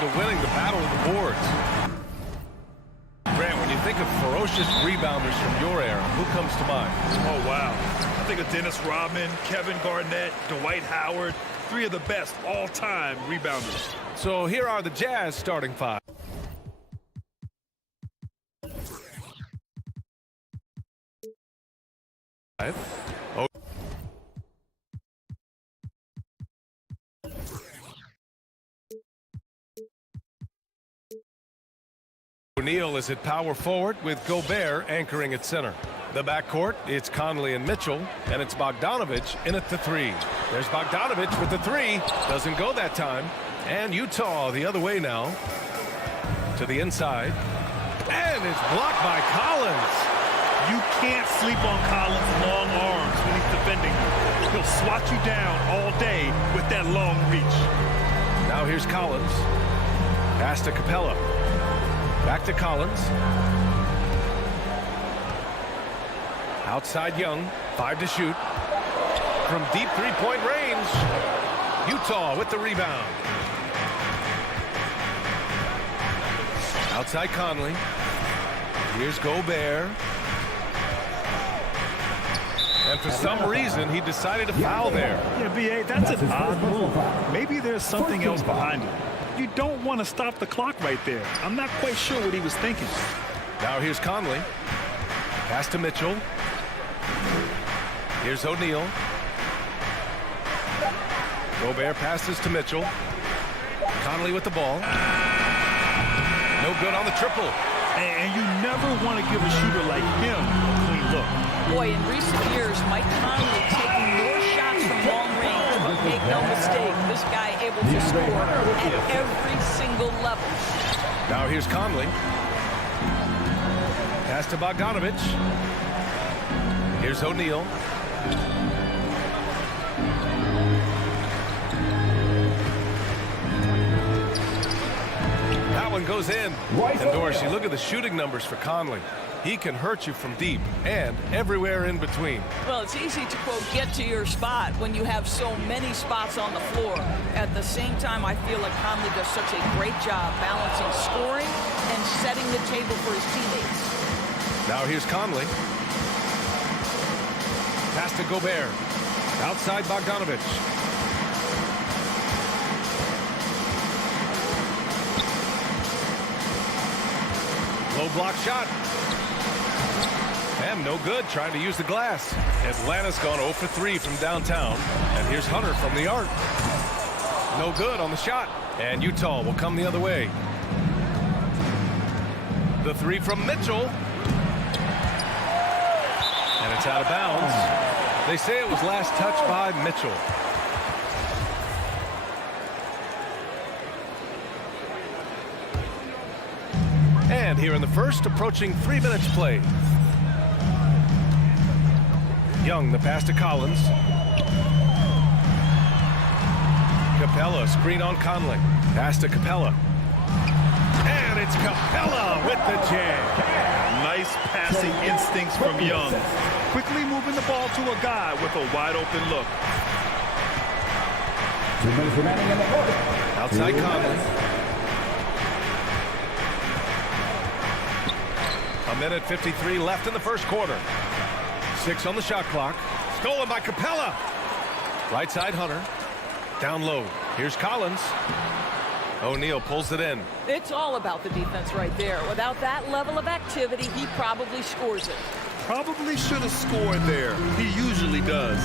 to winning the battle of the boards. Grant, when you think of ferocious rebounders from your era, who comes to mind? Oh, wow. I think of Dennis Rodman, Kevin Garnett, Dwight Howard, three of the best all-time rebounders. So here are the Jazz starting five. O'Neal is at power forward with Gobert anchoring at center. The backcourt, it's Conley and Mitchell, and it's Bogdanovich in at the three. There's Bogdanovich with the three. Doesn't go that time. And Utah the other way now to the inside. And it's blocked by Collins. You can't sleep on Collins' long arms when he's defending you. He'll swat you down all day with that long reach. Now here's Collins. Pass to Capella. Back to Collins. Outside Young. 5 to shoot. From deep three-point range. Utah with the rebound. Outside Conley. Here's Gobert. And for some reason, he decided to foul there. Yeah, B.A., that's an odd move. Maybe there's something else behind it. You don't want to stop the clock right there. I'm not quite sure what he was thinking. Now here's Conley. Pass to Mitchell. Here's O'Neal. Gobert passes to Mitchell. Conley with the ball. No good on the triple. And you never want to give a shooter like him a clean look. Boy, in recent years, Mike Conley taking more shots from long range, but make no mistake, this guy able to score at every single level. Now here's Conley. Pass to Bogdanovich. Here's O'Neal. That one goes in. And Dorsey, look at the shooting numbers for Conley. He can hurt you from deep and everywhere in between. Well, it's easy to, quote, get to your spot when you have so many spots on the floor. At the same time, I feel like Conley does such a great job balancing scoring and setting the table for his teammates. Now here's Conley. Pass to Gobert. Outside Bogdanovich. Low block shot. And no good, trying to use the glass. Atlanta's gone 0 for 3 from downtown. And here's Hunter from the arc. No good on the shot. And Utah will come the other way. The three from Mitchell. And it's out of bounds. They say it was last touched by Mitchell. And here in the first, approaching 3 minutes played. Young, the pass to Collins. Capella, screen on Conley. Pass to Capella. And it's Capella with the jam. Nice passing instincts from Young. Quickly moving the ball to a guy with a wide open look. 2 minutes remaining in the quarter. Outside Conley. A minute 53 left in the first quarter. 6 on the shot clock. Stolen by Capella. Right side Hunter. Down low. Here's Collins. O'Neal pulls it in. It's all about the defense right there. Without that level of activity, he probably scores it. Probably should have scored there. He usually does.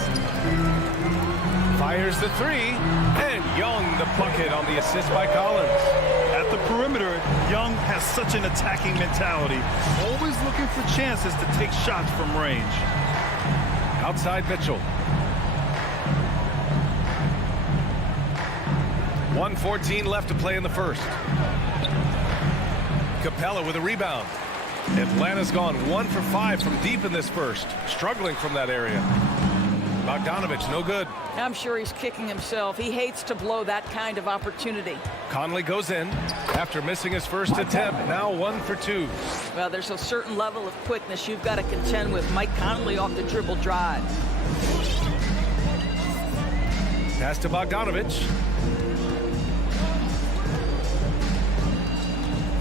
Fires the three. And Young the bucket on the assist by Collins. At the perimeter, Young has such an attacking mentality. Always looking for chances to take shots from range. Outside Mitchell. 1:14 left to play in the first. Capella with a rebound. Atlanta's gone 1 for 5 from deep in this first. Struggling from that area. Bogdanovich, no good. I'm sure he's kicking himself. He hates to blow that kind of opportunity. Conley goes in after missing his first attempt. Now 1 for 2. Well, there's a certain level of quickness you've got to contend with. Mike Conley off the dribble drive. Pass to Bogdanovich.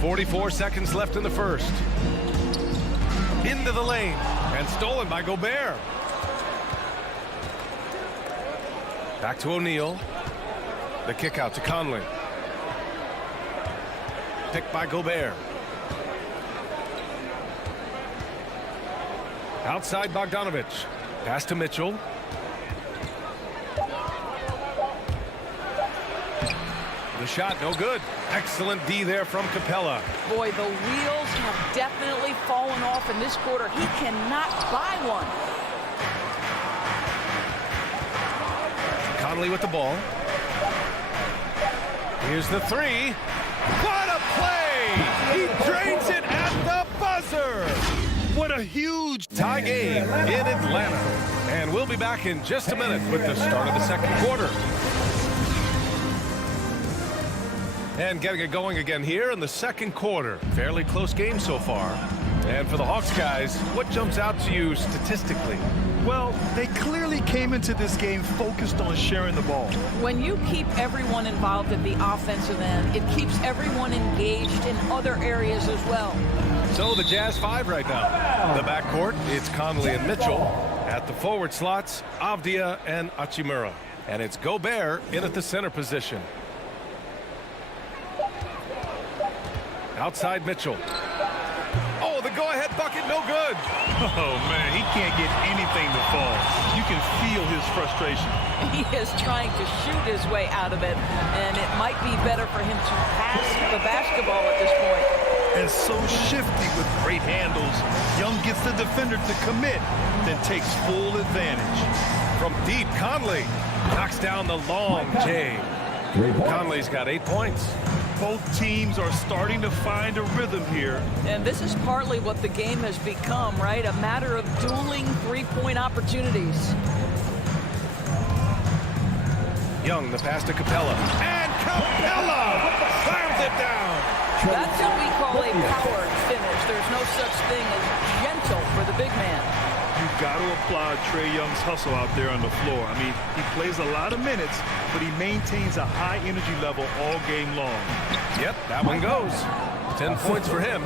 44 seconds left in the first. Into the lane and stolen by Gobert. Back to O'Neal. The kick out to Conley. Picked by Gobert. Outside Bogdanovich. Pass to Mitchell. The shot no good. Excellent D there from Capella. Boy, the wheels have definitely fallen off in this quarter. He cannot buy one. Conley with the ball. Here's the three. What a play! He drains it at the buzzer. What a huge Tie game in Atlanta. And we'll be back in just a minute with the start of the second quarter. And getting it going again here in the second quarter. Fairly close game so far. And for the Hawks guys, what jumps out to you statistically? Well, they clearly came into this game focused on sharing the ball. When you keep everyone involved at the offensive end, it keeps everyone engaged in other areas as well. So the Jazz 5 right now. The backcourt, it's Conley and Mitchell. At the forward slots, Avdia and Hachimura. And it's Gobert in at the center position. Outside Mitchell. Oh, the go-ahead bucket, no good. Oh, man, he can't get anything to fall. You can feel his frustration. He is trying to shoot his way out of it, and it might be better for him to pass the basketball at this point. And so shifty with great handles. Young gets the defender to commit, then takes full advantage. From deep, Conley knocks down the long J. Conley's got 8 points. Both teams are starting to find a rhythm here. And this is partly what the game has become, right? A matter of dueling three-point opportunities. Young, the pass to Capella. And Capella slams it down. That's what we call a power finish. There's no such thing as gentle for the big man. You've got to applaud Trae Young's hustle out there on the floor. I mean, he plays a lot of minutes, but he maintains a high energy level all game long. Yep, that one goes. 10 points for him.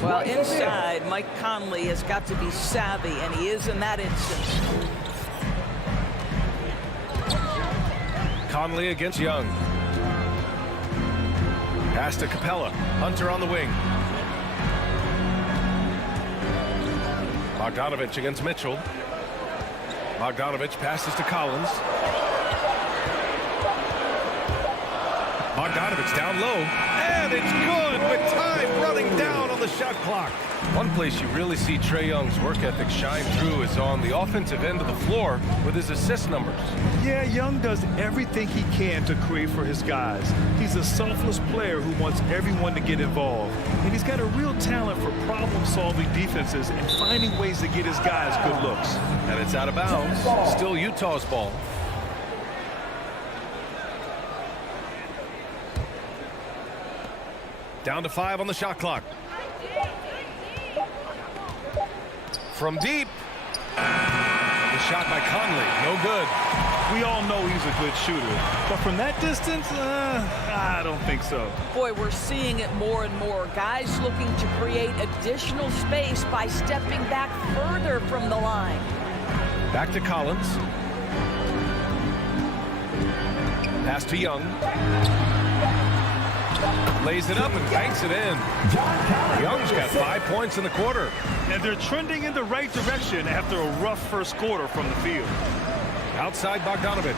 Well, inside, Mike Conley has got to be savvy, and he is in that instance. Conley against Young. Pass to Capella. Hunter on the wing. Bogdanovich against Mitchell. Bogdanovich passes to Collins. Bogdanovich down low. And it's good with time running down on the shot clock. One place you really see Trae Young's work ethic shine through is on the offensive end of the floor with his assist numbers. Yeah, Young does everything he can to create for his guys. He's a selfless player who wants everyone to get involved. And he's got a real talent for problem-solving defenses and finding ways to get his guys good looks. And it's out of bounds. Still Utah's ball. Down to 5 on the shot clock. From deep. The shot by Conley. No good. We all know he's a good shooter. But from that distance, I don't think so. Boy, we're seeing it more and more. Guys looking to create additional space by stepping back further from the line. Back to Collins. Pass to Young. Lays it up and banks it in. Young's got 5 points in the quarter. And they're trending in the right direction after a rough first quarter from the field. Outside Bogdanovich.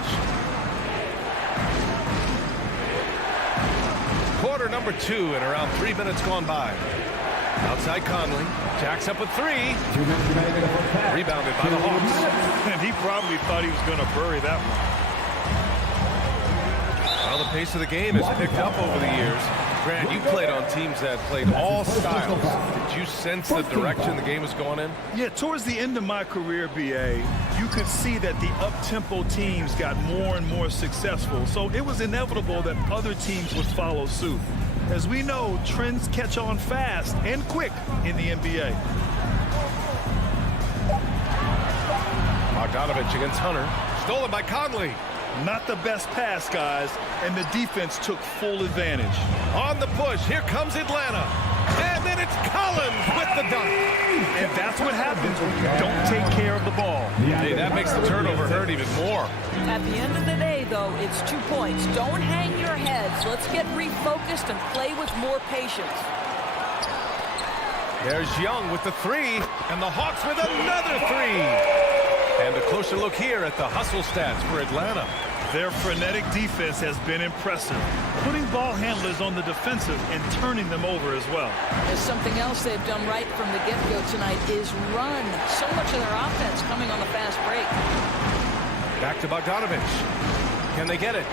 Quarter number 2 and around 3 minutes gone by. Outside Conley. Jacks up with 3. Rebounded by the Hawks. And he probably thought he was going to bury that one. Well, the pace of the game has picked up over the years. Grant, you played on teams that played all styles. Did you sense the direction the game was going in? Yeah, towards the end of my career, BA, you could see that the up-tempo teams got more and more successful. So it was inevitable that other teams would follow suit. As we know, trends catch on fast and quick in the NBA. Bogdanovich against Hunter. Stolen by Conley. Not the best pass, guys, and the defense took full advantage. On the push, here comes Atlanta. And then it's Collins with the dunk. And that's what happens when you don't take care of the ball. Hey, that makes the turnover hurt even more. At the end of the day, though, it's 2 points. Don't hang your heads. Let's get refocused and play with more patience. There's Young with the three, and the Hawks with another three. And a closer look here at the hustle stats for Atlanta. Their frenetic defense has been impressive, putting ball handlers on the defensive and turning them over as well. There's something else they've done right from the get-go tonight is run. So much of their offense coming on the fast break. Back to Bogdanovich. Can they get it?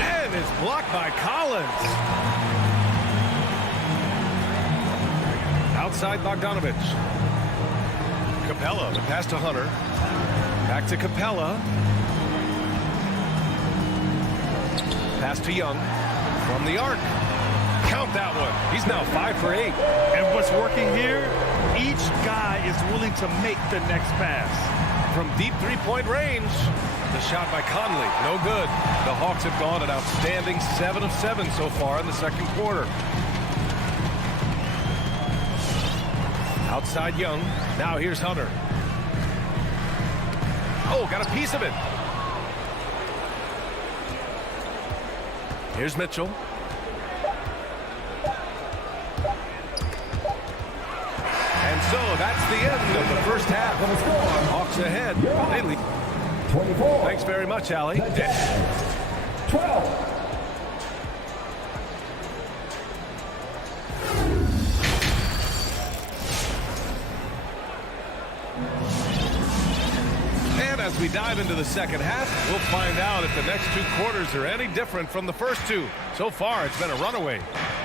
And it's blocked by Collins. Outside Bogdanovich. Capella, the pass to Hunter. Back to Capella. Pass to Young from the arc. Count that one. He's now 5 for 8. And what's working here? Each guy is willing to make the next pass. From deep three-point range, the shot by Conley, no good. The Hawks have gone an outstanding 7 of 7 so far in the second quarter. Outside Young. Now here's Hunter. Oh, got a piece of it. Here's Mitchell. And so that's the end of the first half. Hawks ahead. They lead. 24. Thanks very much, Allie. 12. And as we dive into the second half, we'll find out if the next 2 quarters are any different from the first 2. So far, it's been a runaway.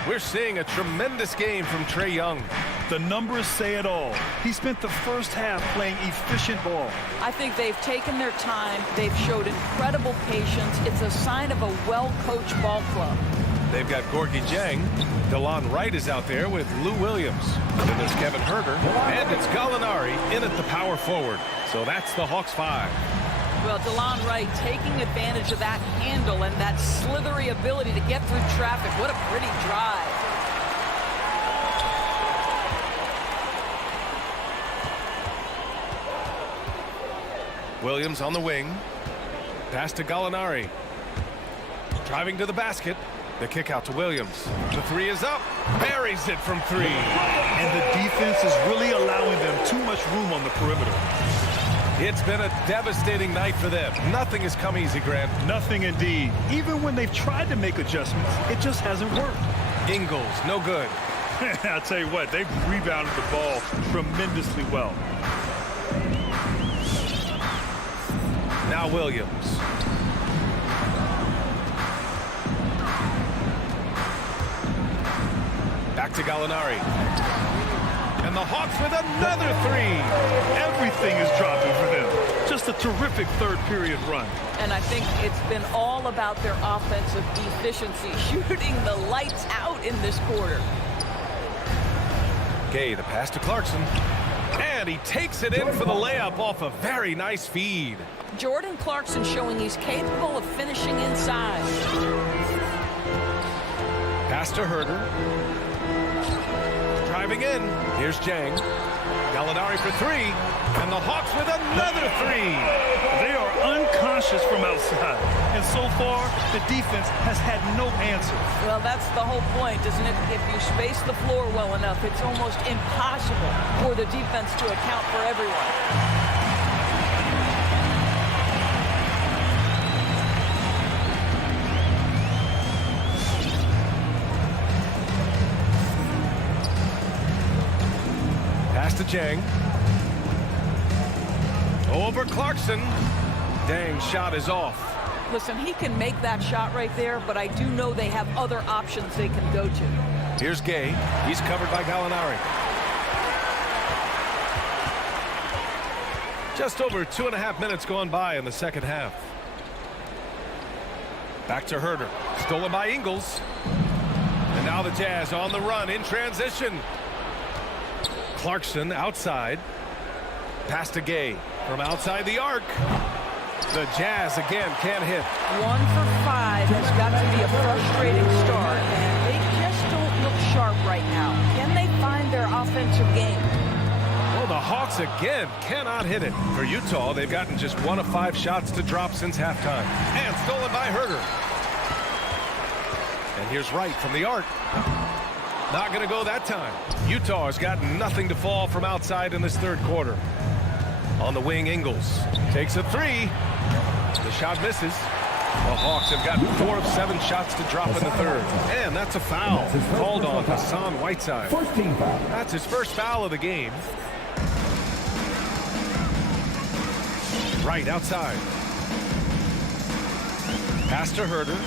We're seeing a tremendous game from Trae Young. The numbers say it all. He spent the first half playing efficient ball. I think they've taken their time. They've showed incredible patience. It's a sign of a well-coached ball club. They've got Gorgie Jang. DeLon Wright is out there with Lou Williams. Then there's Kevin Huerter. And it's Gallinari in at the power forward. So that's the Hawks 5. Well, DeLon Wright taking advantage of that handle and that slithery ability to get through traffic. What a pretty drive. Williams on the wing. Pass to Gallinari. Driving to the basket. The kick out to Williams. The three is up. Buries it from 3. And the defense is really allowing them too much room on the perimeter. It's been a devastating night for them. Nothing has come easy, Grant. Nothing indeed. Even when they've tried to make adjustments, it just hasn't worked. Ingles, no good. I'll tell you what, they've rebounded the ball tremendously well. Now Williams. Back to Gallinari. And the Hawks with another 3. Everything is dropping for them. Just a terrific third period run. And I think it's been all about their offensive efficiency, shooting the lights out in this quarter. Gay, the pass to Clarkson. And he takes it in for the layup off a very nice feed. Jordan Clarkson showing he's capable of finishing inside. Pass to Huerter. Driving in. Here's Jang. Gallinari for 3. And the Hawks with another 3. They are unconscious from outside. And so far, the defense has had no answer. Well, that's the whole point, isn't it? If you space the floor well enough, it's almost impossible for the defense to account for everyone. Pass to Jang. Over Clarkson. Dang, shot is off. Listen, he can make that shot right there, but I do know they have other options they can go to. Here's Gay. He's covered by Gallinari. Just over 2.5 minutes gone by in the second half. Back to Huerter. Stolen by Ingles. And now the Jazz on the run in transition. Clarkson outside. Pass to Gay from outside the arc. The Jazz again can't hit. 1 for 5 has got to be a frustrating start, and they just don't look sharp right now. Can they find their offensive game? Well, the Hawks again cannot hit it. For Utah, they've gotten just 1 of 5 shots to drop since halftime. And stolen by Herter. And here's Wright from the arc. Not going to go that time. Utah has gotten nothing to fall from outside in this third quarter. On the wing, Ingles takes a 3. The shot misses. The Hawks have gotten 4 of 7 shots to drop in the third. And that's a foul called on Hassan Whiteside. That's his first foul of the game. Right outside. Pass to Herter.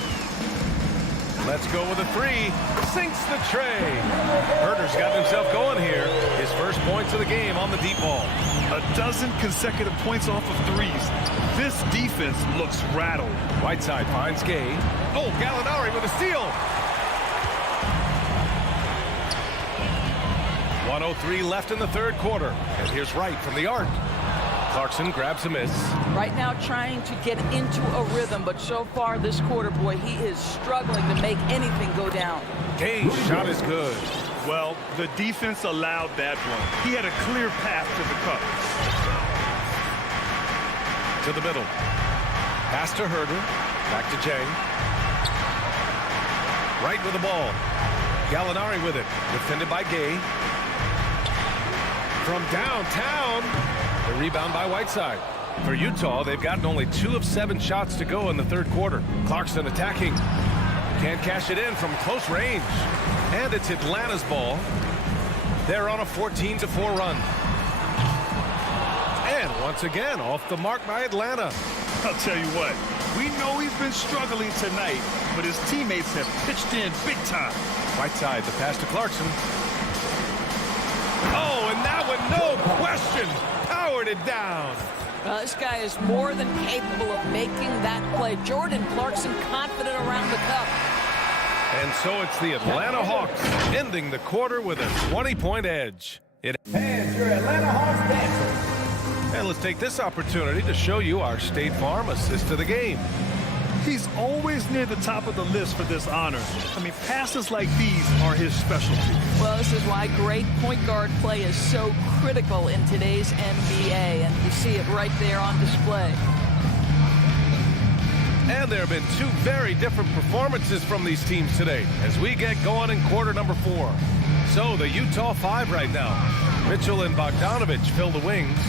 Let's go with a 3. Sinks the tray. Herter's got himself going here. His first points of the game on the deep ball. A dozen consecutive points off of threes. This defense looks rattled. Whiteside finds Gay. Oh, Gallinari with a steal. 1:03 left in the third quarter. And here's Wright from the arc. Clarkson grabs a miss. Right now trying to get into a rhythm, but so far this quarter, boy, he is struggling to make anything go down. Gay's shot is good. Well, the defense allowed that one. He had a clear path to the cup. To the middle. Pass to Herter. Back to Jang. Wright with the ball. Gallinari with it. Defended by Gay. From downtown. The rebound by Whiteside. For Utah, they've gotten only 2 of 7 shots to go in the third quarter. Clarkson attacking. Can't cash it in from close range. And it's Atlanta's ball. They're on a 14-4 run. And once again, off the mark by Atlanta. I'll tell you what, we know he's been struggling tonight, but his teammates have pitched in big time. Whiteside, the pass to Clarkson. Oh, and that one, no question, powered it down. This guy is more than capable of making that play. Jordan Clarkson confident around the cup. And so it's the Atlanta Hawks ending the quarter with a 20-point edge. And your Atlanta Hawks dancer. And let's take this opportunity to show you our State Farm assist of the game. He's always near the top of the list for this honor. I mean, passes like these are his specialty. Well, this is why great point guard play is so critical in today's NBA, and you see it right there on display. And there have been 2 very different performances from these teams today as we get going in quarter number 4. So the Utah 5 right now. Mitchell and Bogdanovich fill the wings.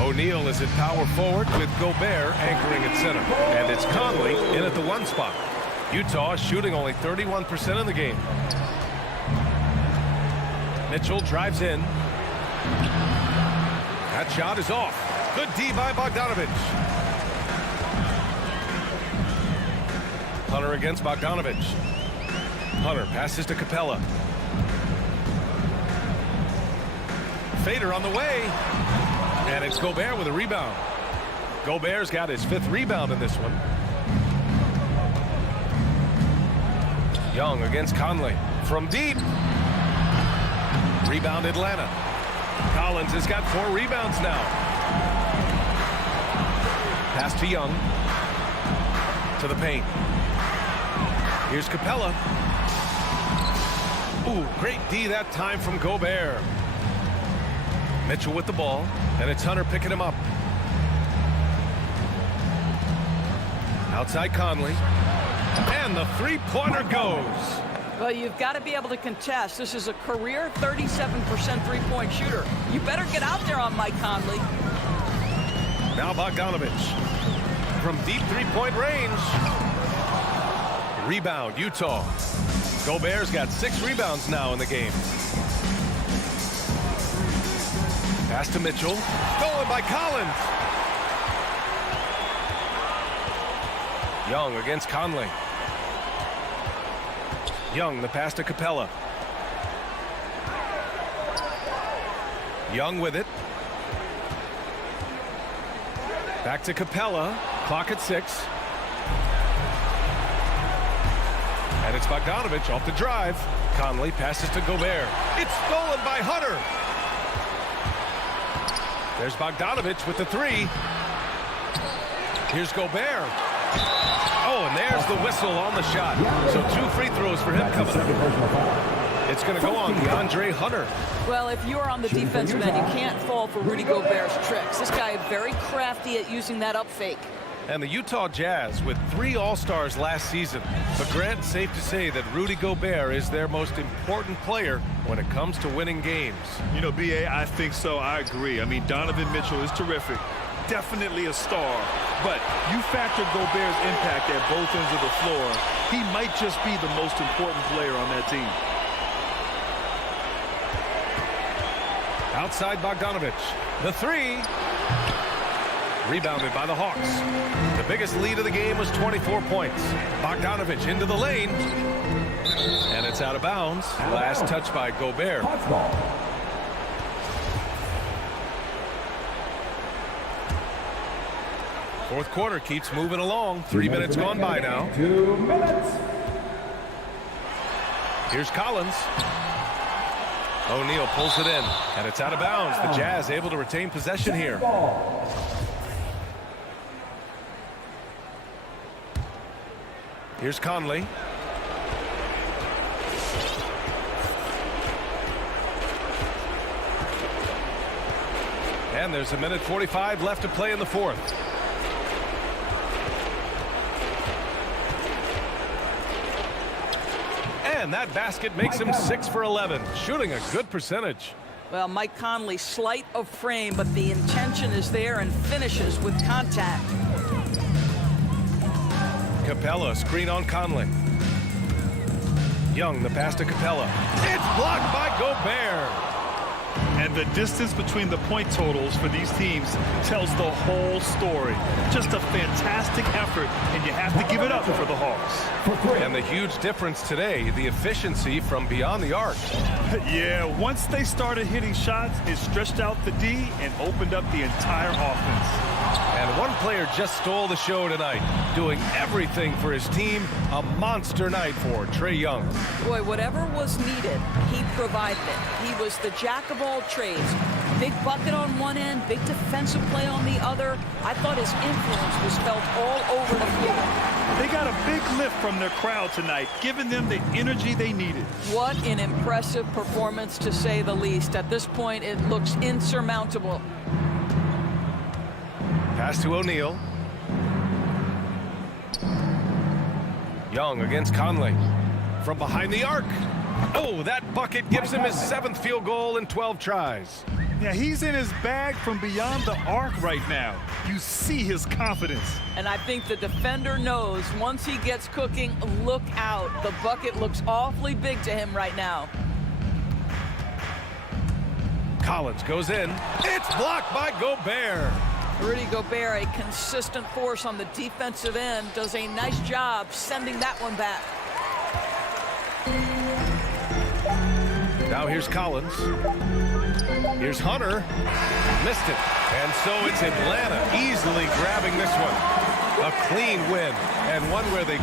O'Neal is at power forward with Gobert anchoring at center. And it's Conley in at the 1 spot. Utah shooting only 31% in the game. Mitchell drives in. That shot is off. Good D by Bogdanovich. Hunter against Bogdanovich. Hunter passes to Capella. Fader on the way. And it's Gobert with a rebound. Gobert's got his 5th rebound in this one. Young against Conley. From deep. Rebound Atlanta. Collins has got 4 rebounds now. Pass to Young. To the paint. Here's Capella. Ooh, great D that time from Gobert. Mitchell with the ball, and it's Hunter picking him up. Outside Conley. And the 3-pointer goes. Well, you've got to be able to contest. This is a career 37% three-point shooter. You better get out there on Mike Conley. Now Bogdanovich. From deep 3-point range. Rebound, Utah. Gobert's got 6 rebounds now in the game. Pass to Mitchell. Stolen by Collins. Young against Conley. Young, the pass to Capella. Young with it. Back to Capella. Clock at 6. And it's Bogdanovich off the drive. Conley passes to Gobert. It's stolen by Hunter. There's Bogdanovich with the 3. Here's Gobert. Oh, and there's the whistle on the shot. So 2 free throws for him coming up. It's going to go on DeAndre Hunter. Well, if you're on the defensive end, you can't fall for Rudy Gobert's tricks. This guy is very crafty at using that up fake. And the Utah Jazz with 3 All-Stars last season. But Grant, safe to say that Rudy Gobert is their most important player when it comes to winning games. You know, B.A., I think so. I agree. I mean, Donovan Mitchell is terrific. Definitely a star. But you factor Gobert's impact at both ends of the floor. He might just be the most important player on that team. Outside Bogdanovich. The 3. Rebounded by the Hawks. The biggest lead of the game was 24 points. Bogdanovich into the lane. And it's out of bounds. Last touch by Gobert. Fourth quarter keeps moving along. 3 minutes gone by now. 2 minutes. Here's Collins. O'Neal pulls it in, and it's out of bounds. The Jazz able to retain possession here. Here's Conley. And there's 1:45 left to play in the fourth. And that basket makes him 6 for 11, shooting a good percentage. Well, Mike Conley, slight of frame, but the intention is there and finishes with contact. Capella, screen on Conley. Young, the pass to Capella. It's blocked by Gobert. And the distance between the point totals for these teams tells the whole story. Just a fantastic effort, and you have to give it up for the Hawks. And the huge difference today, the efficiency from beyond the arc. Yeah, once they started hitting shots, it stretched out the D and opened up the entire offense. And one player just stole the show tonight, doing everything for his team. A monster night for Trae Young. Boy, whatever was needed, he provided it. He was the jack of all trades. Big bucket on one end, big defensive play on the other. I thought his influence was felt all over the floor. They got a big lift from their crowd tonight, giving them the energy they needed. What an impressive performance, to say the least. At this point, it looks insurmountable. Pass to O'Neal. Young against Conley. From behind the arc. Oh, that bucket gives him his 7th field goal in 12 tries. Yeah, he's in his bag from beyond the arc right now. You see his confidence. And I think the defender knows once he gets cooking, look out. The bucket looks awfully big to him right now. Collins goes in. It's blocked by Gobert. Rudy Gobert, a consistent force on the defensive end, does a nice job sending that one back. Now here's Collins. Here's Hunter. Missed it. And so it's Atlanta easily grabbing this one. A clean win, and one where they...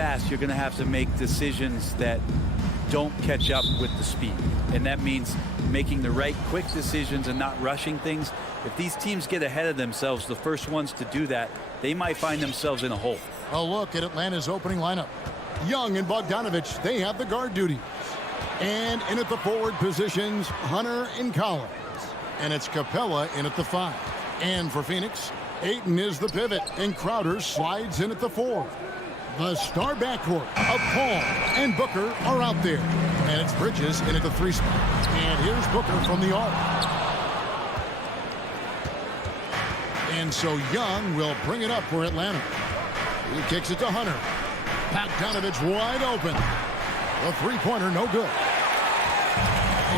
fast, you're going to have to make decisions that don't catch up with the speed. And that means making the right quick decisions and not rushing things. If these teams get ahead of themselves, the first ones to do that, they might find themselves in a hole. A look at Atlanta's opening lineup. Young and Bogdanovich, they have the guard duties. And in at the forward positions, Hunter and Collins. And it's Capella in at the 5. And for Phoenix, Ayton is the pivot, and Crowder slides in at the 4. The star backcourt of Paul and Booker are out there. And it's Bridges in at the 3 spot. And here's Booker from the arc. And so Young will bring it up for Atlanta. He kicks it to Hunter. Bogdanovich wide open. The three-pointer no good.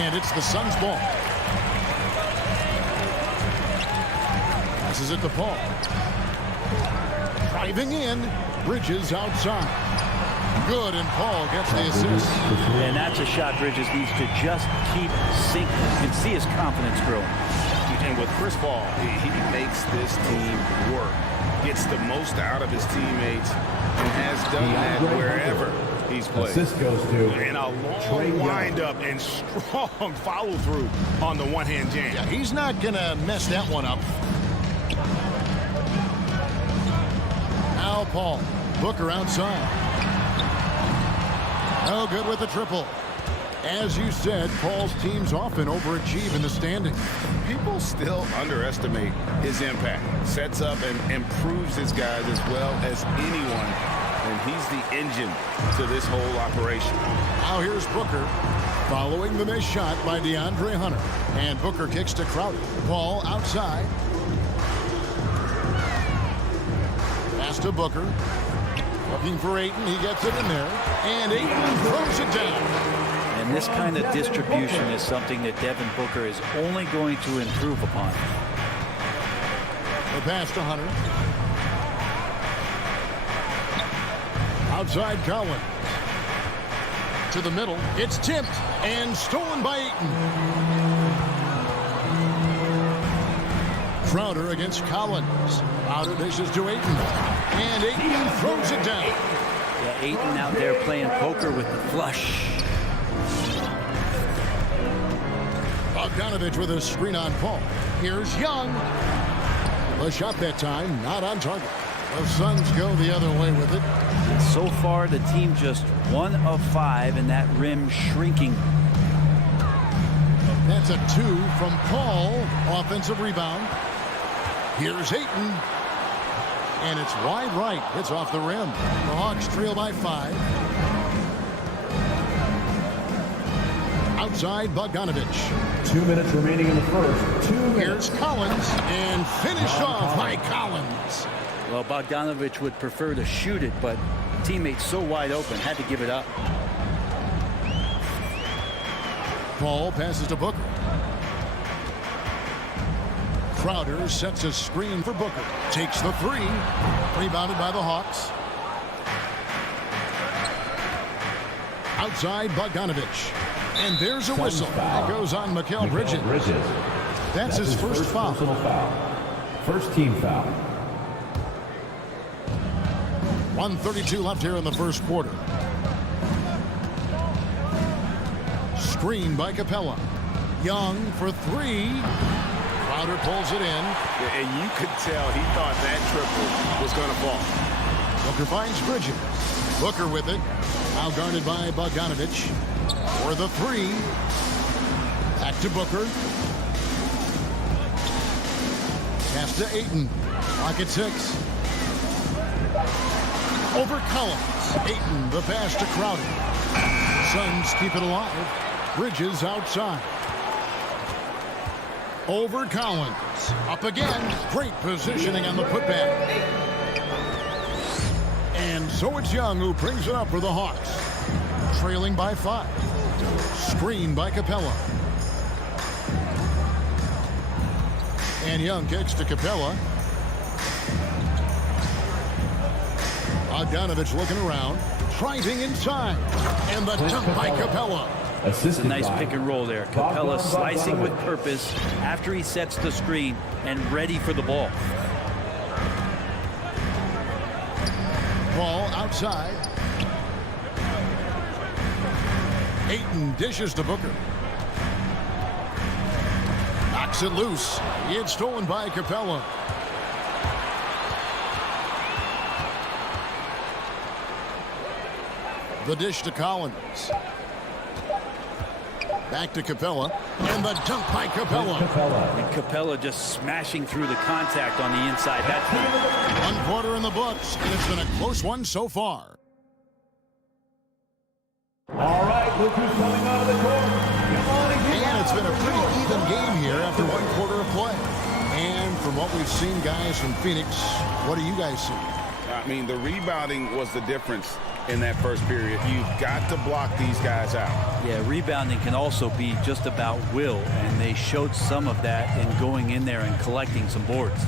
And it's the Suns' ball. Passes it to Paul. Driving in. Bridges outside. Good, and Paul gets the assist. And that's a shot Bridges needs to just keep sinking. You can see his confidence growing. And with Chris Paul, he makes this team work. Gets the most out of his teammates and has done that wherever he's played. Assist goes to And a long wind-up and strong follow-through on the one-hand jam. Yeah, he's not going to mess that one up. Now Paul. Booker outside. No good with the triple. As you said, Paul's teams often overachieve in the standings. People still underestimate his impact. Sets up and improves his guys as well as anyone. And he's the engine to this whole operation. Now here's Booker following the missed shot by DeAndre Hunter. And Booker kicks to Crowder. Paul outside. Pass to Booker. Looking for Ayton. He gets it in there. And Ayton throws it down. And this kind of distribution is something that Devin Booker is only going to improve upon. The pass to Hunter. Outside Collins. To the middle. It's tipped and stolen by Ayton. Crowder against Collins. Crowder dishes to Ayton. And Ayton throws it down. Yeah, Ayton out there playing poker with the flush. Bogdanovich with a screen on Paul. Here's Young. The shot that time not on target. The Suns go the other way with it. So far, the team just 1 of 5, and that rim shrinking. That's a 2 from Paul. Offensive rebound. Here's Ayton. And it's wide right. It's off the rim. The Hawks trail by 5. Outside Bogdanovich. 2 minutes remaining in the first. 2 minutes. Here's Collins. And finished off by Collins. Well, Bogdanovich would prefer to shoot it, but teammates so wide open, had to give it up. Paul passes to Booker. Crowder sets a screen for Booker. Takes the 3. Rebounded by the Hawks. Outside Bogdanovich. And there's a whistle. It goes on Mikal Bridges. That's his first foul. Personal foul. First team foul. 1:32 left here in the first quarter. Screen by Capella. Young for 3. Crowder pulls it in. And you could tell he thought that triple was going to fall. Booker finds Bridges. Booker with it. Now guarded by Bogdanovich. For the 3. Back to Booker. Pass to Ayton. Clock at 6. Over Collins. Ayton, the pass to Crowder. Suns keep it alive. Bridges outside. Over Collins. Up again. Great positioning on the putback. And so it's Young who brings it up for the Hawks. Trailing by 5. Screen by Capella. And Young kicks to Capella. Bogdanovich looking around. Driving inside. And the dunk by Capella. It's a nice pick and roll there. Capella slicing with purpose after he sets the screen and ready for the ball. Ball outside. Ayton dishes to Booker. Knocks it loose. It's stolen by Capella. The dish to Collins. Back to Capella. And the dunk by Capella. And Capella just smashing through the contact on the inside. That's One quarter in the books, and it's been a close one so far. All right, look who's coming out of the court. Come on and get And it's been a pretty even game here after one quarter of play. And from what we've seen, guys, from Phoenix, what do you guys see? I mean, the rebounding was the difference in that first period. You've got to block these guys out. Yeah, rebounding can also be just about will, and they showed some of that in going in there and collecting some boards.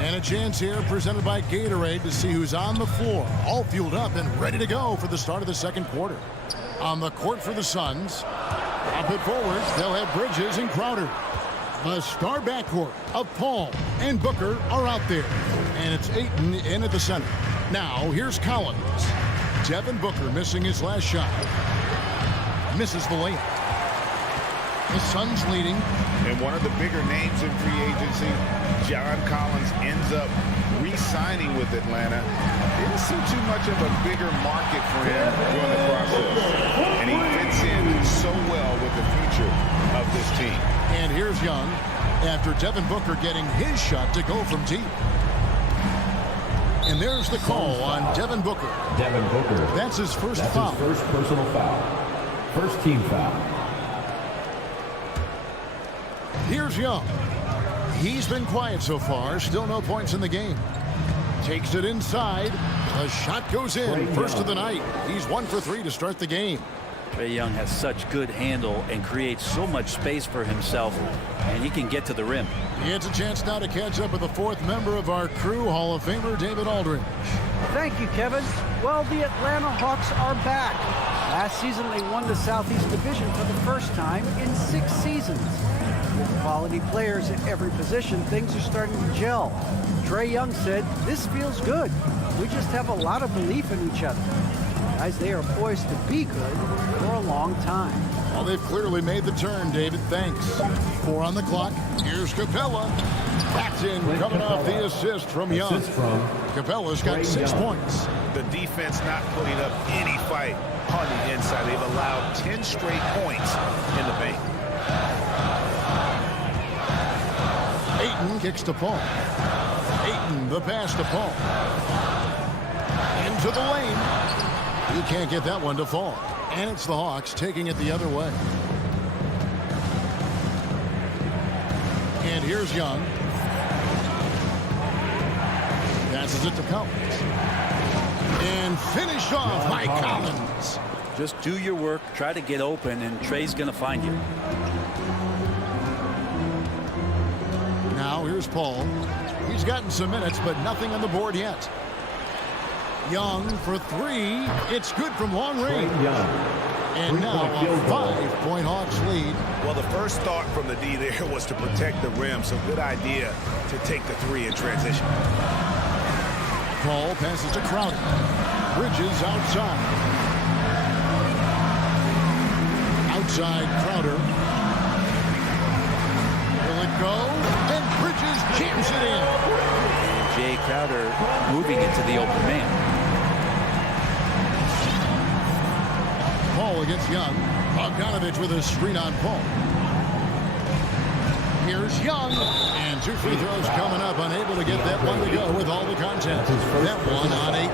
And a chance here presented by Gatorade to see who's on the floor, all fueled up and ready to go for the start of the second quarter. On the court for the Suns, up it forward, they'll have Bridges and Crowder. The star backcourt of Paul and Booker are out there. And it's Ayton in at the center. Now, here's Collins. Devin Booker missing his last shot. Misses the layup. The Suns leading. And one of the bigger names in free agency, John Collins, ends up re-signing with Atlanta. Didn't see too much of a bigger market for him during the process. And he fits in so well with the future of this team. And here's Young after Devin Booker getting his shot to go from deep. And there's the call on Devin Booker. Devin Booker. That's his first That's foul. his first personal foul. First team foul. Here's Young. He's been quiet so far. Still no points in the game. Takes it inside. The shot goes in. First of the night. He's 1 for 3 to start the game. Trae Young has such good handle and creates so much space for himself, and he can get to the rim. It's a chance now to catch up with the fourth member of our crew, Hall of Famer David Aldridge. Thank you, Kevin. Well, the Atlanta Hawks are back. Last season, they won the Southeast Division for the first time in 6 seasons. With quality players at every position, things are starting to gel. Trae Young said, "This feels good. We just have a lot of belief in each other." Guys, they are poised to be good for a long time. Well, they've clearly made the turn, David. Thanks. 4 on the clock. Here's Capella. That's in, coming off the assist from Young. Assist from Capella's got 6 points. The defense not putting up any fight on the inside. They've allowed 10 straight points in the paint. Ayton kicks to Paul. Ayton, the pass to Paul. Into the lane. He can't get that one to fall. And it's the Hawks taking it the other way. And here's Young. Passes it to Collins. And finished off by Collins. Just do your work, try to get open, and Trae's going to find you. Now here's Paul. He's gotten some minutes, but nothing on the board yet. Young for 3. It's good from long range. And now a 5-point Hawks lead. Well, the first thought from the D there was to protect the rim, so good idea to take the 3 in transition. Paul passes to Crowder. Bridges outside. Outside Crowder. Will it go? And Bridges jams it in. Jay Crowder moving it to the open man. Paul against Young. Bogdanovich with a screen on Paul. Here's Young. And 2 free throws coming up. Unable to get that one to go with all the contact. That one on 8.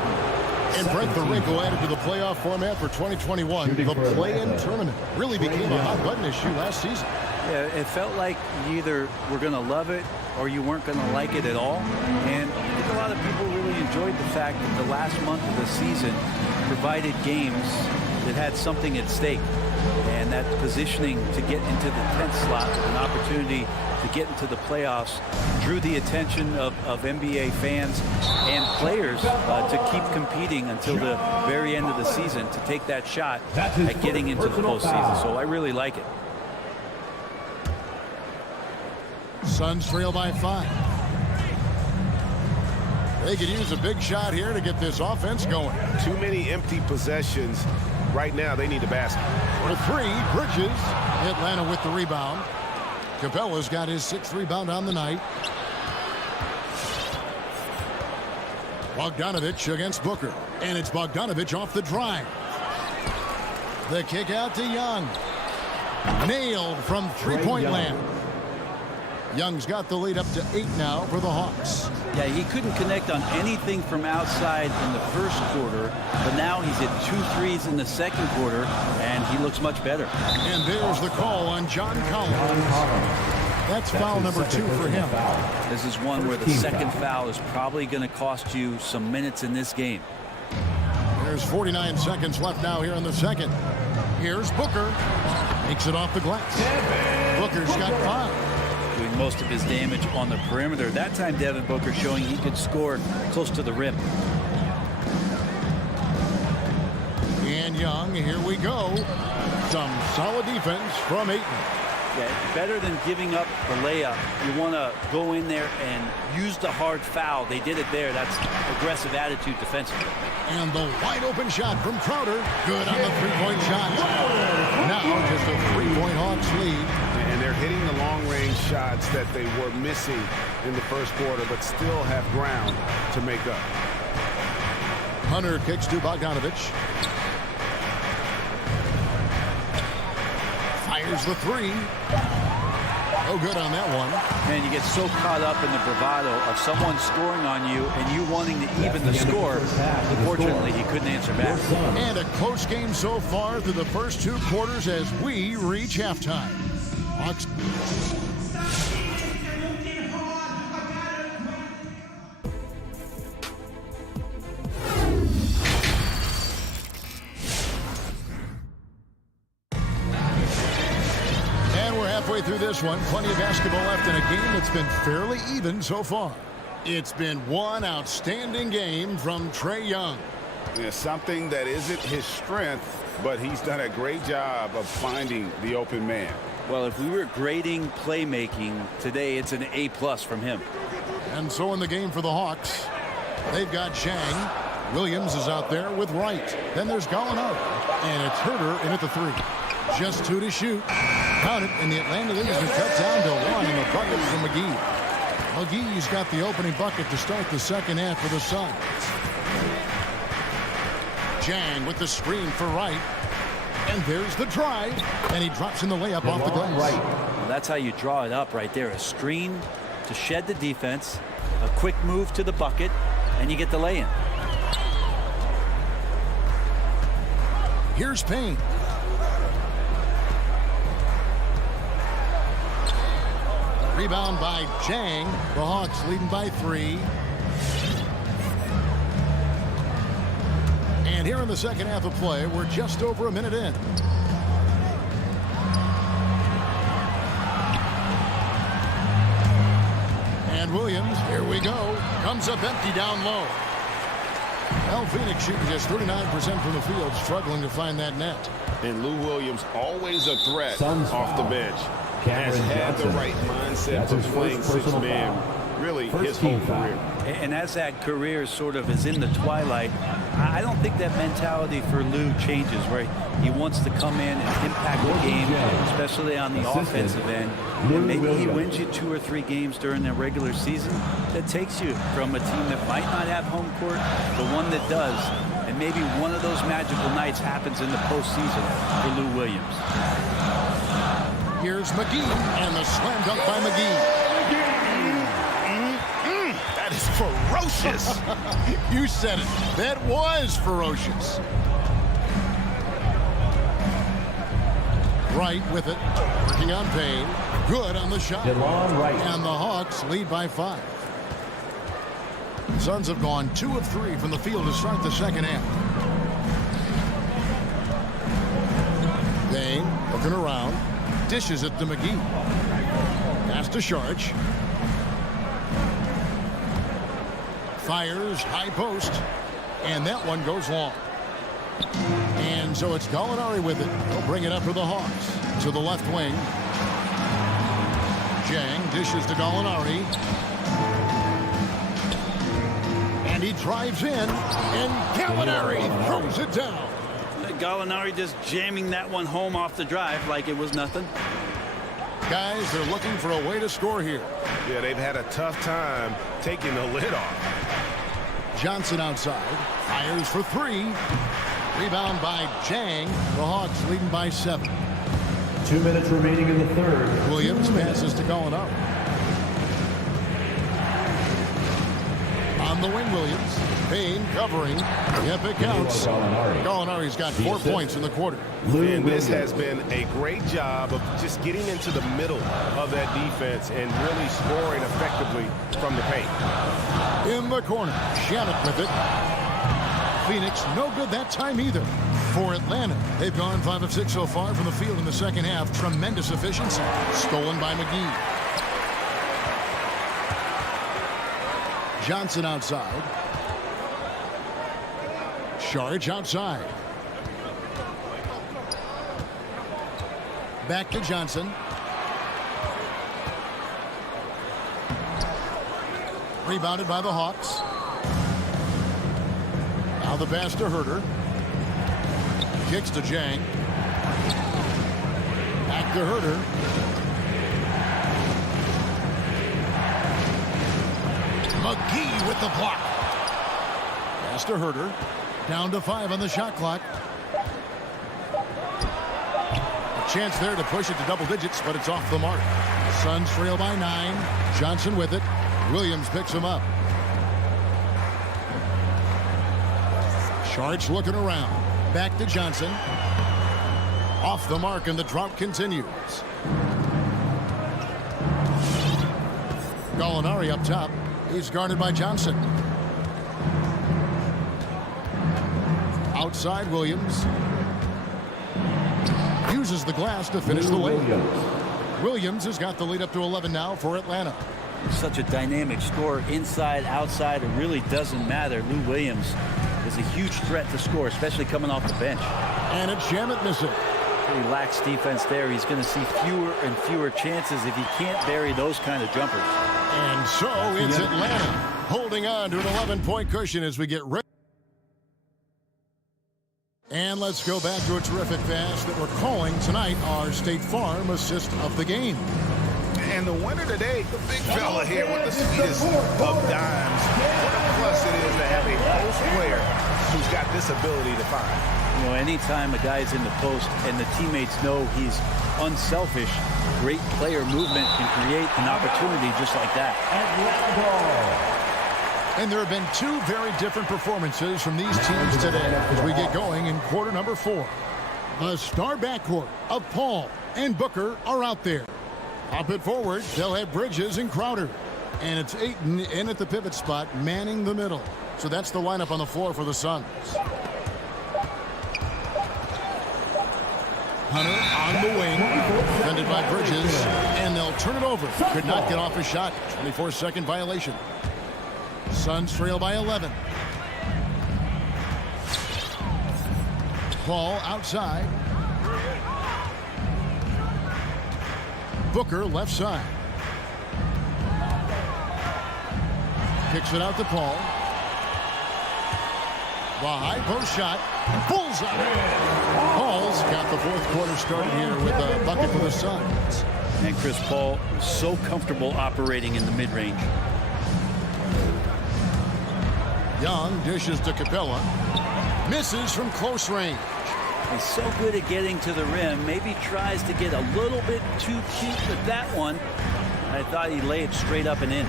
And Brent, the wrinkle added to the playoff format for 2021. The play-in tournament really became a hot button issue last season. Yeah, it felt like you either were going to love it or you weren't going to like it at all. And I think a lot of people really enjoyed the fact that the last month of the season provided games that had something at stake. And that positioning to get into the 10th slot with an opportunity to get into the playoffs drew the attention of NBA fans and players to keep competing until the very end of the season to take that shot at getting into the postseason. So I really like it. Suns trail by 5. They could use a big shot here to get this offense going. Too many empty possessions Right now, they need the basket. For three, Bridges. Atlanta with the rebound. Capella's got his 6th rebound on the night. Bogdanovich against Booker. And it's Bogdanovich off the drive. The kick out to Young. Nailed from three-point land. Young's got the lead up to 8 now for the Hawks. Yeah, he couldn't connect on anything from outside in the first quarter, but now he's hit 2 threes in the second quarter, and he looks much better. And there's the call on John Collins. That's foul number 2 for him. This is one where the second foul is probably going to cost you some minutes in this game. There's 49 seconds left now here in the second. Here's Booker. Makes it off the glass. Booker's got 5. Doing most of his damage on the perimeter. That time, Devin Booker showing he could score close to the rim. And Young, here we go. Some solid defense from Ayton. Yeah, better than giving up the layup. You want to go in there and use the hard foul. They did it there. That's aggressive attitude defensively. And the wide open shot from Crowder. Good on the three-point shot. Now just a 3-point Hawks lead. And they're hitting the long-range shots that they were missing in the first quarter, but still have ground to make up. Hunter kicks to Bogdanovich. Fires the 3. Oh, good on that one. Man, you get so caught up in the bravado of someone scoring on you and you wanting to even the score. Unfortunately, he couldn't answer back. And a close game so far through the first 2 quarters as we reach halftime. Hawks. Halfway through this one, plenty of basketball left in a game that's been fairly even so far. It's been one outstanding game from Trae Young. Yeah, something that isn't his strength, but he's done a great job of finding the open man. Well, if we were grading playmaking today, it's an A+ from him. And so in the game for the Hawks, they've got Chang. Williams is out there with Wright. Then there's Gallinari. And it's Herter in at the 3. Just 2 to shoot. Count it, and the Atlanta lead has been cut down to 1 in the bucket from McGee. McGee's got the opening bucket to start the second half for the Suns. Chang with the screen for Wright. And there's the drive. And he drops in the layup off the glass. Well, that's how you draw it up right there. A screen to shed the defense, a quick move to the bucket, and you get the lay-in. Here's Payne. Rebound by Chang. The Hawks leading by 3. And here in the second half of play, we're just over a minute in. And Williams, here we go, comes up empty down low. Well, Phoenix shooting just 39% from the field, struggling to find that net. And Lou Williams, always a threat off the bench. Has had the right mindset for playing 6-man really his whole career. And as that career sort of is in the twilight, I don't think that mentality for Lou changes, where he wants to come in and impact the game, especially on the offensive end. And maybe he wins you 2 or 3 games during the regular season. That takes you from a team that might not have home court to one that does. And maybe one of those magical nights happens in the postseason for Lou Williams. Here's McGee, and the slam dunk by McGee. That is ferocious. You said it. That was ferocious. Wright with it, working on Payne. Good on the shot. And the Hawks lead by 5. Suns have gone 2 of 3 from the field to start the second half. Payne looking around. Dishes it to McGee. Pass to Sharch. Fires high post. And that one goes long. And so it's Gallinari with it. He'll bring it up for the Hawks. To the left wing. Chang dishes to Gallinari. And he drives in. And Gallinari throws it down. Gallinari just jamming that one home off the drive like it was nothing. Guys, they're looking for a way to score here. Yeah, they've had a tough time taking the lid off. Johnson outside. Fires for 3. Rebound by Jang. The Hawks leading by 7. 2 minutes remaining in the third. Williams passes to Gallinari. On the wing, Williams. Payne covering. Yep, it counts. Gallinari's got 4 points in the quarter. And this has been a great job of just getting into the middle of that defense and really scoring effectively from the paint. In the corner, Shannon with it. Phoenix, no good that time either. For Atlanta, they've gone 5 of 6 so far from the field in the second half. Tremendous efficiency. Stolen by McGee. Johnson outside. Sharge outside. Back to Johnson. Rebounded by the Hawks. Now the pass to Herter. Kicks to Jang. Back to Herter. McGee with the block. Pass to Herter. Down to 5 on the shot clock. A chance there to push it to double digits, but it's off the mark. Suns trail by 9. Johnson with it. Williams picks him up. Sharge looking around. Back to Johnson. Off the mark, and the drought continues. Gallinari up top. He's guarded by Johnson. Outside, Williams. Uses the glass to finish the lead. Williams has got the lead up to 11 now for Atlanta. Such a dynamic scorer, inside, outside. It really doesn't matter. Lou Williams is a huge threat to score, especially coming off the bench. And it's Shamet missing. Pretty lax defense there. He's going to see fewer and fewer chances if he can't bury those kind of jumpers. And so it's Atlanta holding on to an 11-point cushion as we get ready. And let's go back to a terrific pass that we're calling tonight our State Farm assist of the game. And the winner today, the big fella here with the sweetest of dimes. What a plus it is to have a post player who's got this ability to find. You know, anytime a guy's in the post and the teammates know he's unselfish, great player movement can create an opportunity just like that. And there have been 2 very different performances from these teams today as we get going in quarter number 4. The star backcourt of Paul and Booker are out there. Up it forward, they'll have Bridges and Crowder. And it's Ayton in at the pivot spot, manning the middle. So that's the lineup on the floor for the Suns. Hunter on the wing, defended by Bridges, and they'll turn it over. Could not get off a shot. 24-second violation. Suns trail by 11. Paul outside. Booker left side. Kicks it out to Paul. The high post shot. Bullseye. Paul's got the fourth quarter started here with a bucket for the Suns. And Chris Paul is so comfortable operating in the mid-range. Young dishes to Capella. Misses from close range. He's so good at getting to the rim. Maybe tries to get a little bit too cute with that one. I thought he'd lay it straight up and in.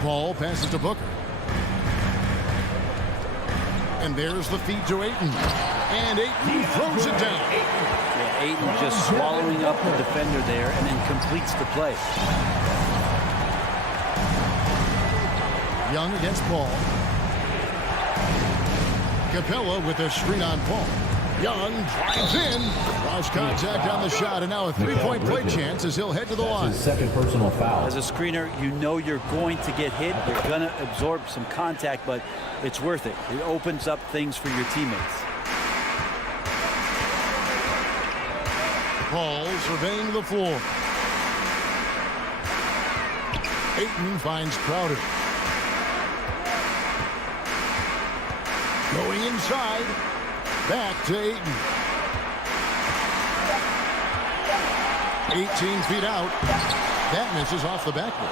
Paul passes to Booker. And there's the feed to Ayton. And Ayton throws it down. Yeah, Ayton just swallowing up the defender there and then completes the play. Young against Paul. Capella with a screen on Paul. Young drives in. Draws contact on the shot, and now a three-point play chance as he'll head to the line. His second personal foul. As a screener, you know you're going to get hit. You're going to absorb some contact, but it's worth it. It opens up things for your teammates. Paul surveying the floor. Ayton finds Crowder. Going inside. Back to Ayton. 18 feet out. That misses off the backboard.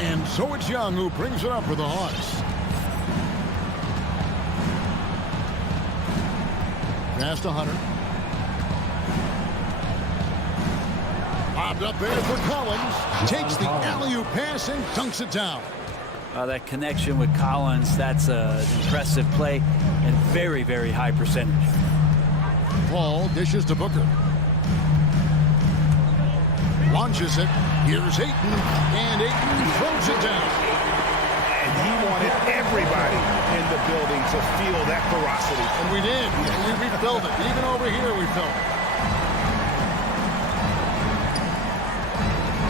And so it's Young who brings it up for the Hawks. Pass to Hunter. Bobbed up there for Collins. Takes the alley-oop pass and dunks it down. That connection with Collins, that's an impressive play and very, very high percentage. Paul dishes to Booker. Launches it. Here's Ayton. And Ayton throws it down. And he wanted everybody in the building to feel that ferocity. And we did. We felt it. Even over here we felt it.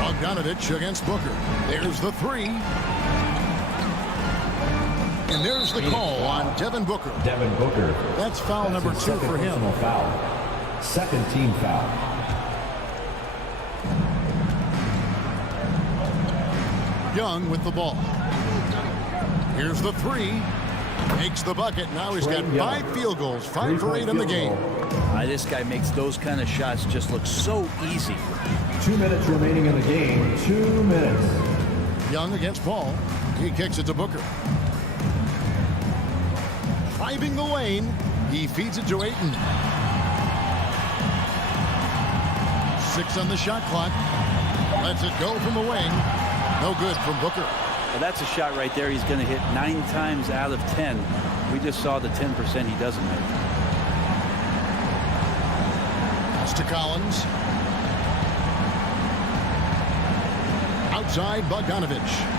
Bogdanovich against Booker. There's the three. And there's the call on Devin Booker. Devin Booker. That's foul number 2 for him. Foul. Second team foul. Young with the ball. Here's the three. Makes the bucket. Now he's got 5 field goals. 5 for 8 in the game. This guy makes those kind of shots just look so easy. 2 minutes remaining in the game. 2 minutes. Young against Paul. He kicks it to Booker. Driving the lane. He feeds it to Ayton. 6 on the shot clock. Lets it go from the wing. No good from Booker. Well, that's a shot right there he's going to hit 9 times out of 10. We just saw the 10% he doesn't make. That's to Collins. Outside Bogdanovich.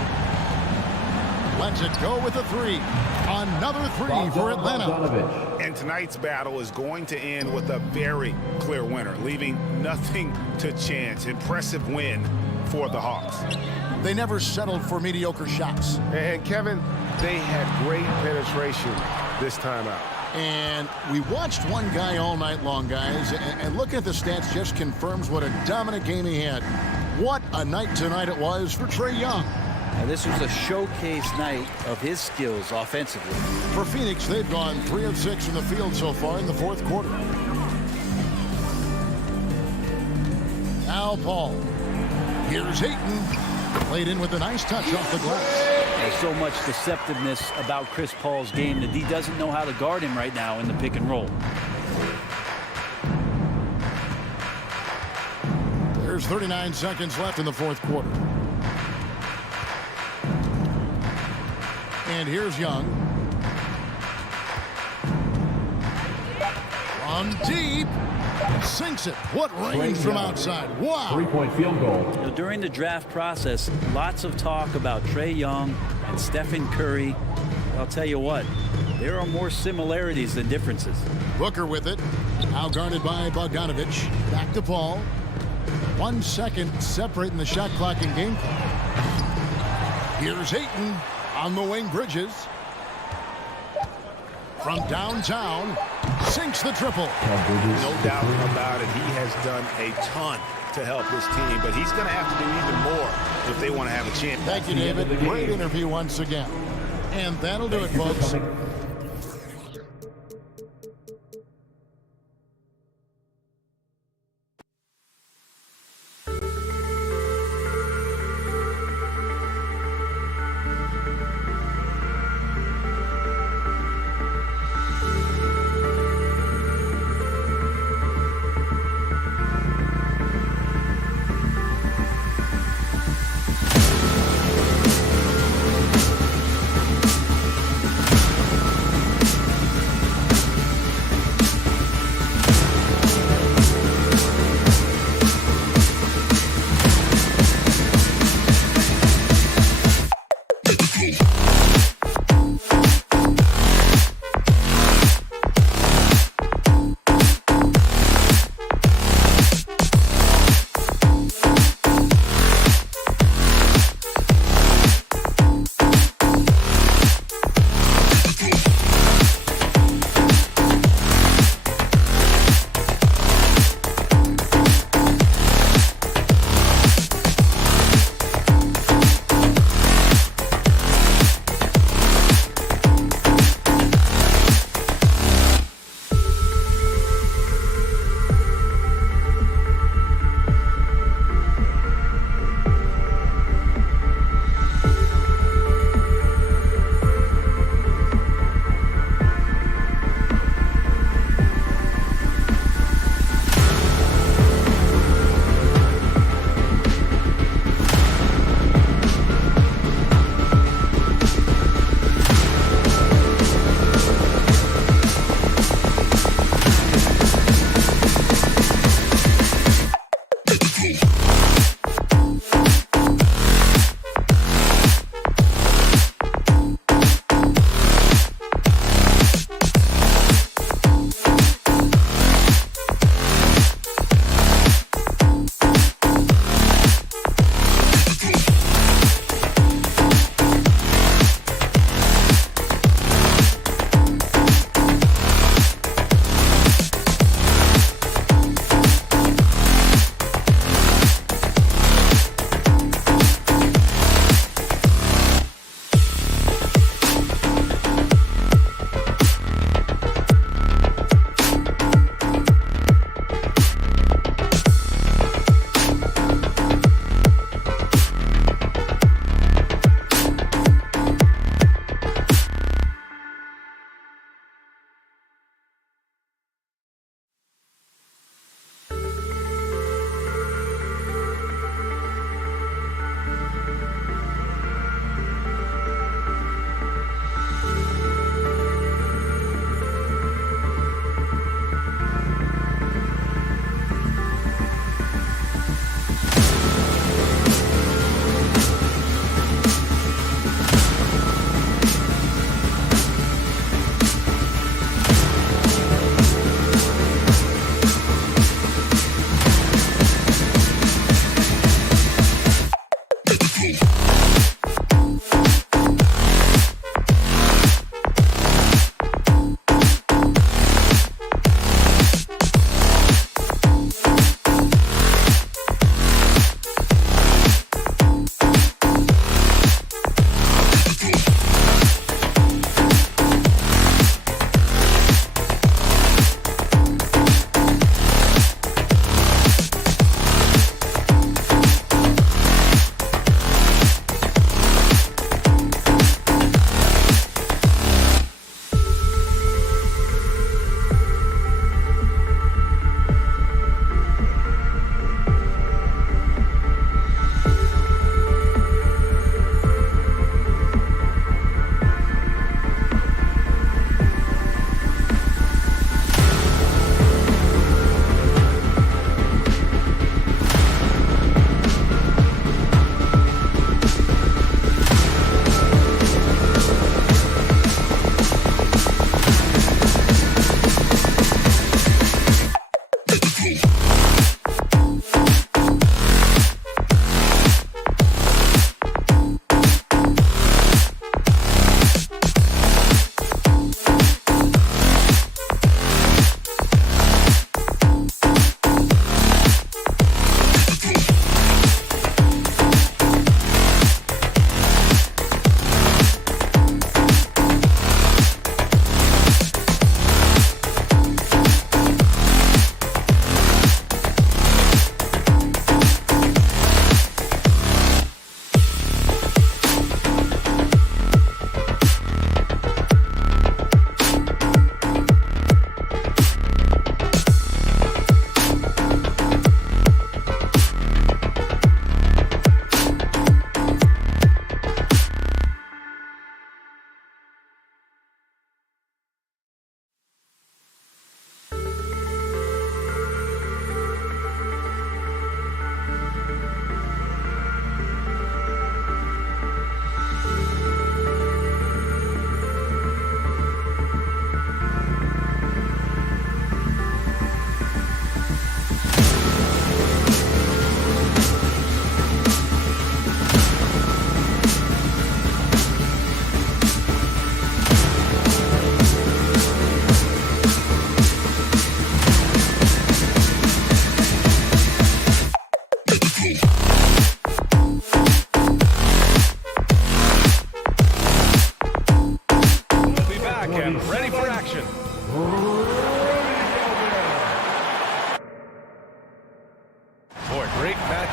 Lets it go with a 3. Another 3 for Atlanta. And tonight's battle is going to end with a very clear winner, leaving nothing to chance. Impressive win for the Hawks. They never settled for mediocre shots. And Kevin, they had great penetration this time out. And we watched one guy all night long, guys, and looking at the stats just confirms what a dominant game he had. What a night tonight it was for Trae Young. Now, this was a showcase night of his skills offensively. For Phoenix, they've gone 3 of 6 from the field so far in the 4th quarter. Now Paul. Here's Ayton. Played in with a nice touch off the glass. There's so much deceptiveness about Chris Paul's game that he doesn't know how to guard him right now in the pick and roll. There's 39 seconds left in the 4th quarter. And here's Young. From deep. Sinks it. What range from outside. Wow. 3-point field goal. You know, during the draft process, lots of talk about Trae Young and Stephen Curry. I'll tell you what, there are more similarities than differences. Booker with it. Now guarded by Bogdanovich. Back to Paul. 1 second separating the shot clock and game clock. Here's Ayton on the wing. Bridges. From downtown. Sinks the triple. No doubt about it. He has done a ton to help his team, but he's going to have to do even more if they want to have a chance. Thank you, David. Great interview once again. And that'll do it, folks.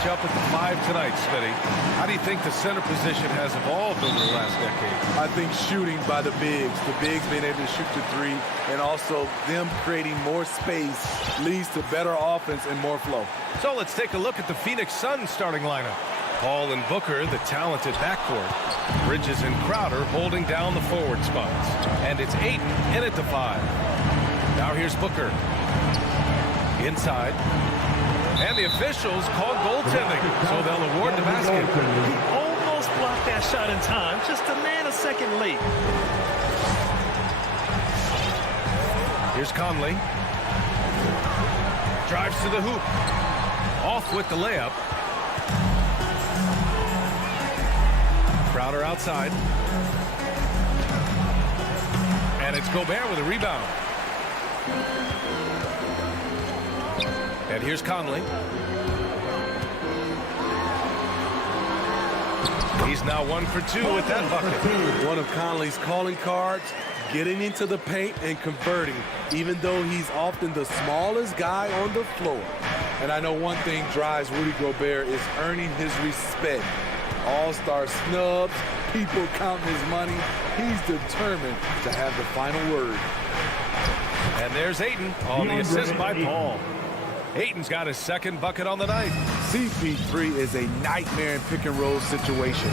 match up at the 5 tonight, Smitty. How do you think the center position has evolved over the last decade? I think shooting by the bigs being able to shoot the three, and also them creating more space leads to better offense and more flow. So let's take a look at the Phoenix Suns starting lineup. Paul and Booker, the talented backcourt. Bridges and Crowder holding down the forward spots. And it's Ayton in at the 5. Now here's Booker. Inside. And the officials call goaltending, so they'll award the basket. He almost blocked that shot in time, just a nanosecond late. Here's Conley. Drives to the hoop. Off with the layup. Crowder outside. And it's Gobert with a rebound. And here's Conley. He's now 1 for 2 with that bucket. One of Conley's calling cards, getting into the paint and converting, even though he's often the smallest guy on the floor. And I know one thing drives Rudy Gobert is earning his respect. All-star snubs, people counting his money. He's determined to have the final word. And there's Ayton on the assist by Paul. Ayton's got his second bucket on the night. CP3 is a nightmare in pick-and-roll situation.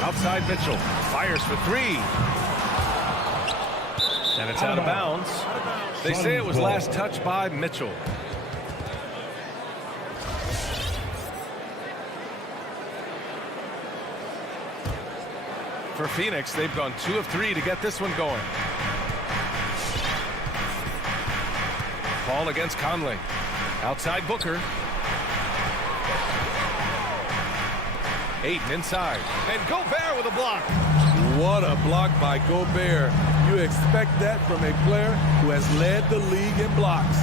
Outside Mitchell. Fires for 3. And it's out of bounds. They say it was last touched by Mitchell. For Phoenix, they've gone 2 of 3 to get this one going. Paul against Conley. Outside Booker. Ayton inside. And Gobert with a block. What a block by Gobert. You expect that from a player who has led the league in blocks.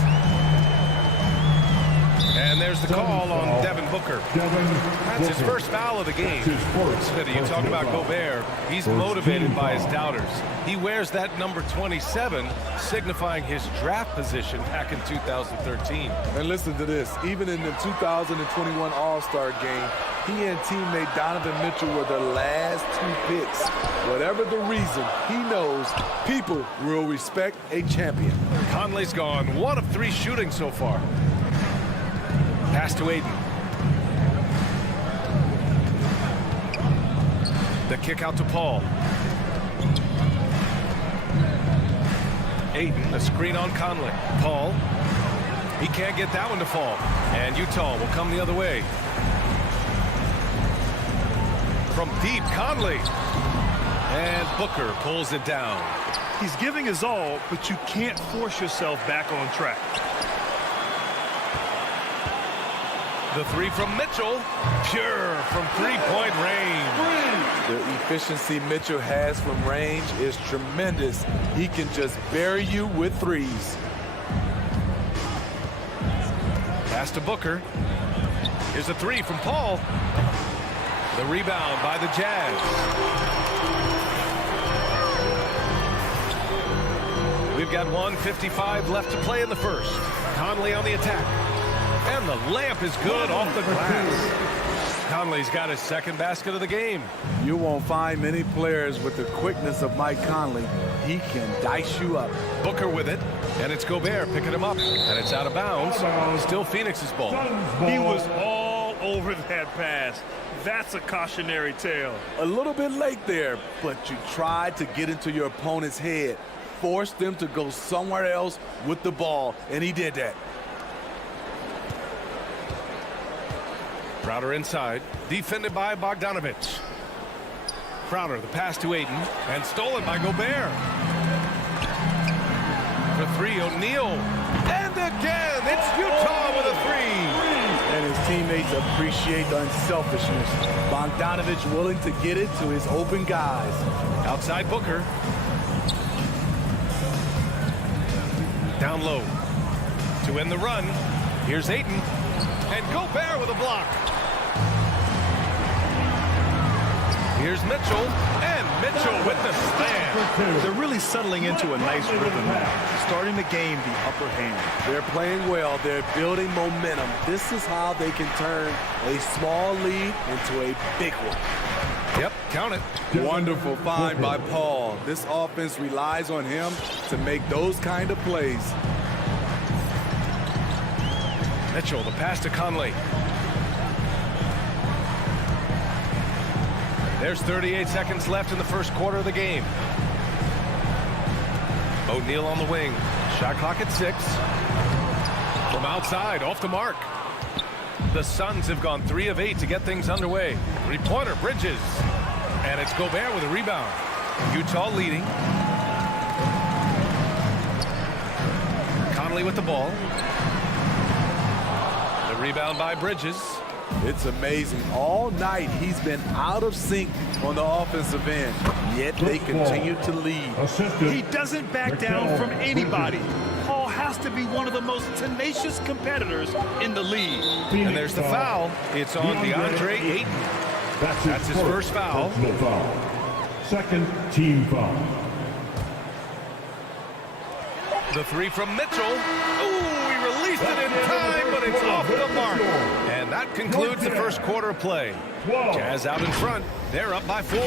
And there's the call on Devin Booker. That's his first foul of the game. Smitty, you talk about Gobert. He's motivated by his doubters. He wears that number 27, signifying his draft position back in 2013. And listen to this. Even in the 2021 All-Star game, he and teammate Donovan Mitchell were the last 2 picks. Whatever the reason, he knows people will respect a champion. Conley's gone 1 of 3 shooting so far. Pass to Ayton. The kick out to Paul. Ayton, a screen on Conley. Paul. He can't get that one to fall. And Utah will come the other way. From deep, Conley. And Booker pulls it down. He's giving his all, but you can't force yourself back on track. The 3 from Mitchell, pure from 3-point range. The efficiency Mitchell has from range is tremendous. He can just bury you with 3s. Pass to Booker. Here's a 3 from Paul. The rebound by the Jazz. We've got 1:55 left to play in the first. Conley on the attack. And the layup is good off the glass. Conley's got his second basket of the game. You won't find many players with the quickness of Mike Conley. He can dice you up. Booker with it, and it's Gobert picking him up. And it's out of bounds. Still Phoenix's ball. He was all over that pass. That's a cautionary tale. A little bit late there, but you tried to get into your opponent's head. Force them to go somewhere else with the ball, and he did that. Crowder inside, defended by Bogdanovich. Crowder, the pass to Ayton, and stolen by Gobert. For 3, O'Neal. And again, it's Utah with a 3. And his teammates appreciate the unselfishness. Bogdanovich willing to get it to his open guys. Outside Booker. Down low. To end the run, here's Ayton. And Gobert with a block. Here's Mitchell, and Mitchell with the slam. They're really settling into a nice rhythm now, starting to gain the upper hand. They're playing well. They're building momentum. This is how they can turn a small lead into a big one. Yep, count it. Wonderful find by Paul. This offense relies on him to make those kind of plays. Mitchell, the pass to Conley. There's 38 seconds left in the first quarter of the game. O'Neal on the wing. Shot clock at 6. From outside, off the mark. The Suns have gone 3 of 8 to get things underway. Three-pointer, Bridges. And it's Gobert with a rebound. Utah leading. Conley with the ball. The rebound by Bridges. It's amazing. All night he's been out of sync on the offensive end, yet they continue to lead. He doesn't back down from anybody. Paul has to be one of the most tenacious competitors in the league. And there's the foul. It's on DeAndre Ayton. That's his first foul. Second team foul. The three from Mitchell. Ooh, he released it in time, but it's off the mark. And that concludes the first quarter of play. Jazz out in front. They're up by 4.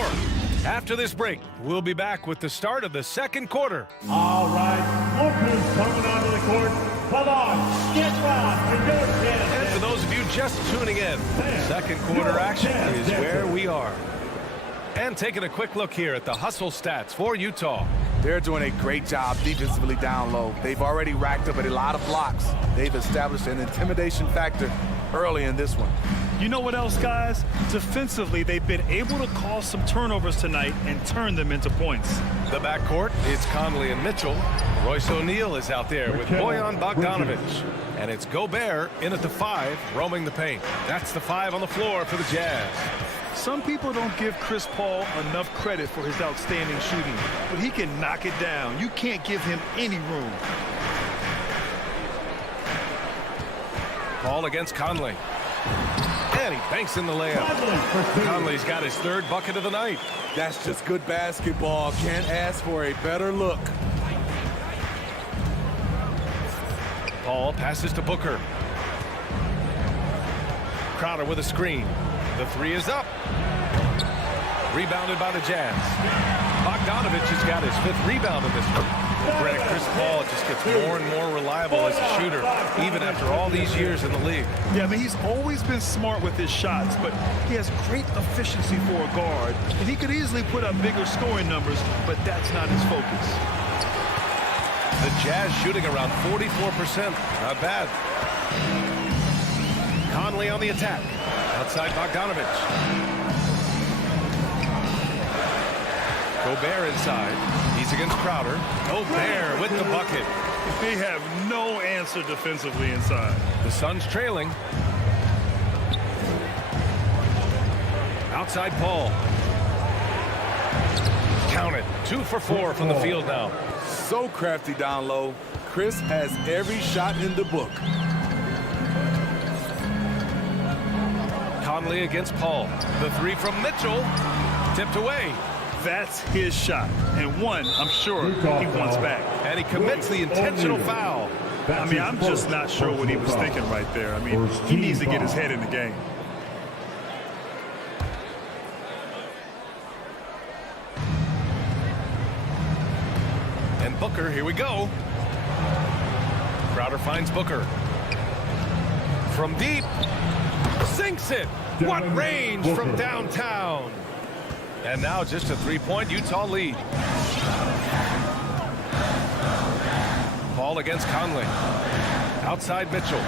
After this break, we'll be back with the start of the second quarter. All right, Lucas coming onto the court. Come on, get right for your chance. And for those of you just tuning in, second quarter action is where we are. And taking a quick look here at the hustle stats for Utah. They're doing a great job defensively down low. They've already racked up a lot of blocks. They've established an intimidation factor early in this one. You know what else, guys? Defensively, they've been able to cause some turnovers tonight and turn them into points. The backcourt is Conley and Mitchell. Royce O'Neal is out there with Bojan Bogdanovic. And it's Gobert in at the 5, roaming the paint. That's the 5 on the floor for the Jazz. Some people don't give Chris Paul enough credit for his outstanding shooting, but he can knock it down. You can't give him any room. Paul against Conley. And he banks in the layup. Conley's got his 3rd bucket of the night. That's just good basketball. Can't ask for a better look. Paul passes to Booker. Crowder with a screen. The 3 is up. Rebounded by the Jazz. Bogdanovic has got his 5th rebound in this one. Greg, Chris Paul just gets more and more reliable as a shooter, even after all these years in the league. Yeah, I mean, he's always been smart with his shots, but he has great efficiency for a guard, and he could easily put up bigger scoring numbers, but that's not his focus. The Jazz shooting around 44%. Not bad. Conley on the attack. Outside Bogdanovic. Gobert inside. He's against Crowder. Gobert with the bucket. They have no answer defensively inside. The Suns trailing. Outside Paul. Count it. 2 for 4 from the field now. So crafty down low. Chris has every shot in the book. Conley against Paul. The 3 from Mitchell. Tipped away. That's his shot, and one I'm sure he wants back. And he commits the intentional foul. I mean, I'm just not sure what he was thinking right there. I mean, he needs to get his head in the game. And Booker, here we go. Crowder finds Booker. From deep. Sinks it. What range from downtown. And now just a 3-point Utah lead. Paul against Conley. Outside Mitchell.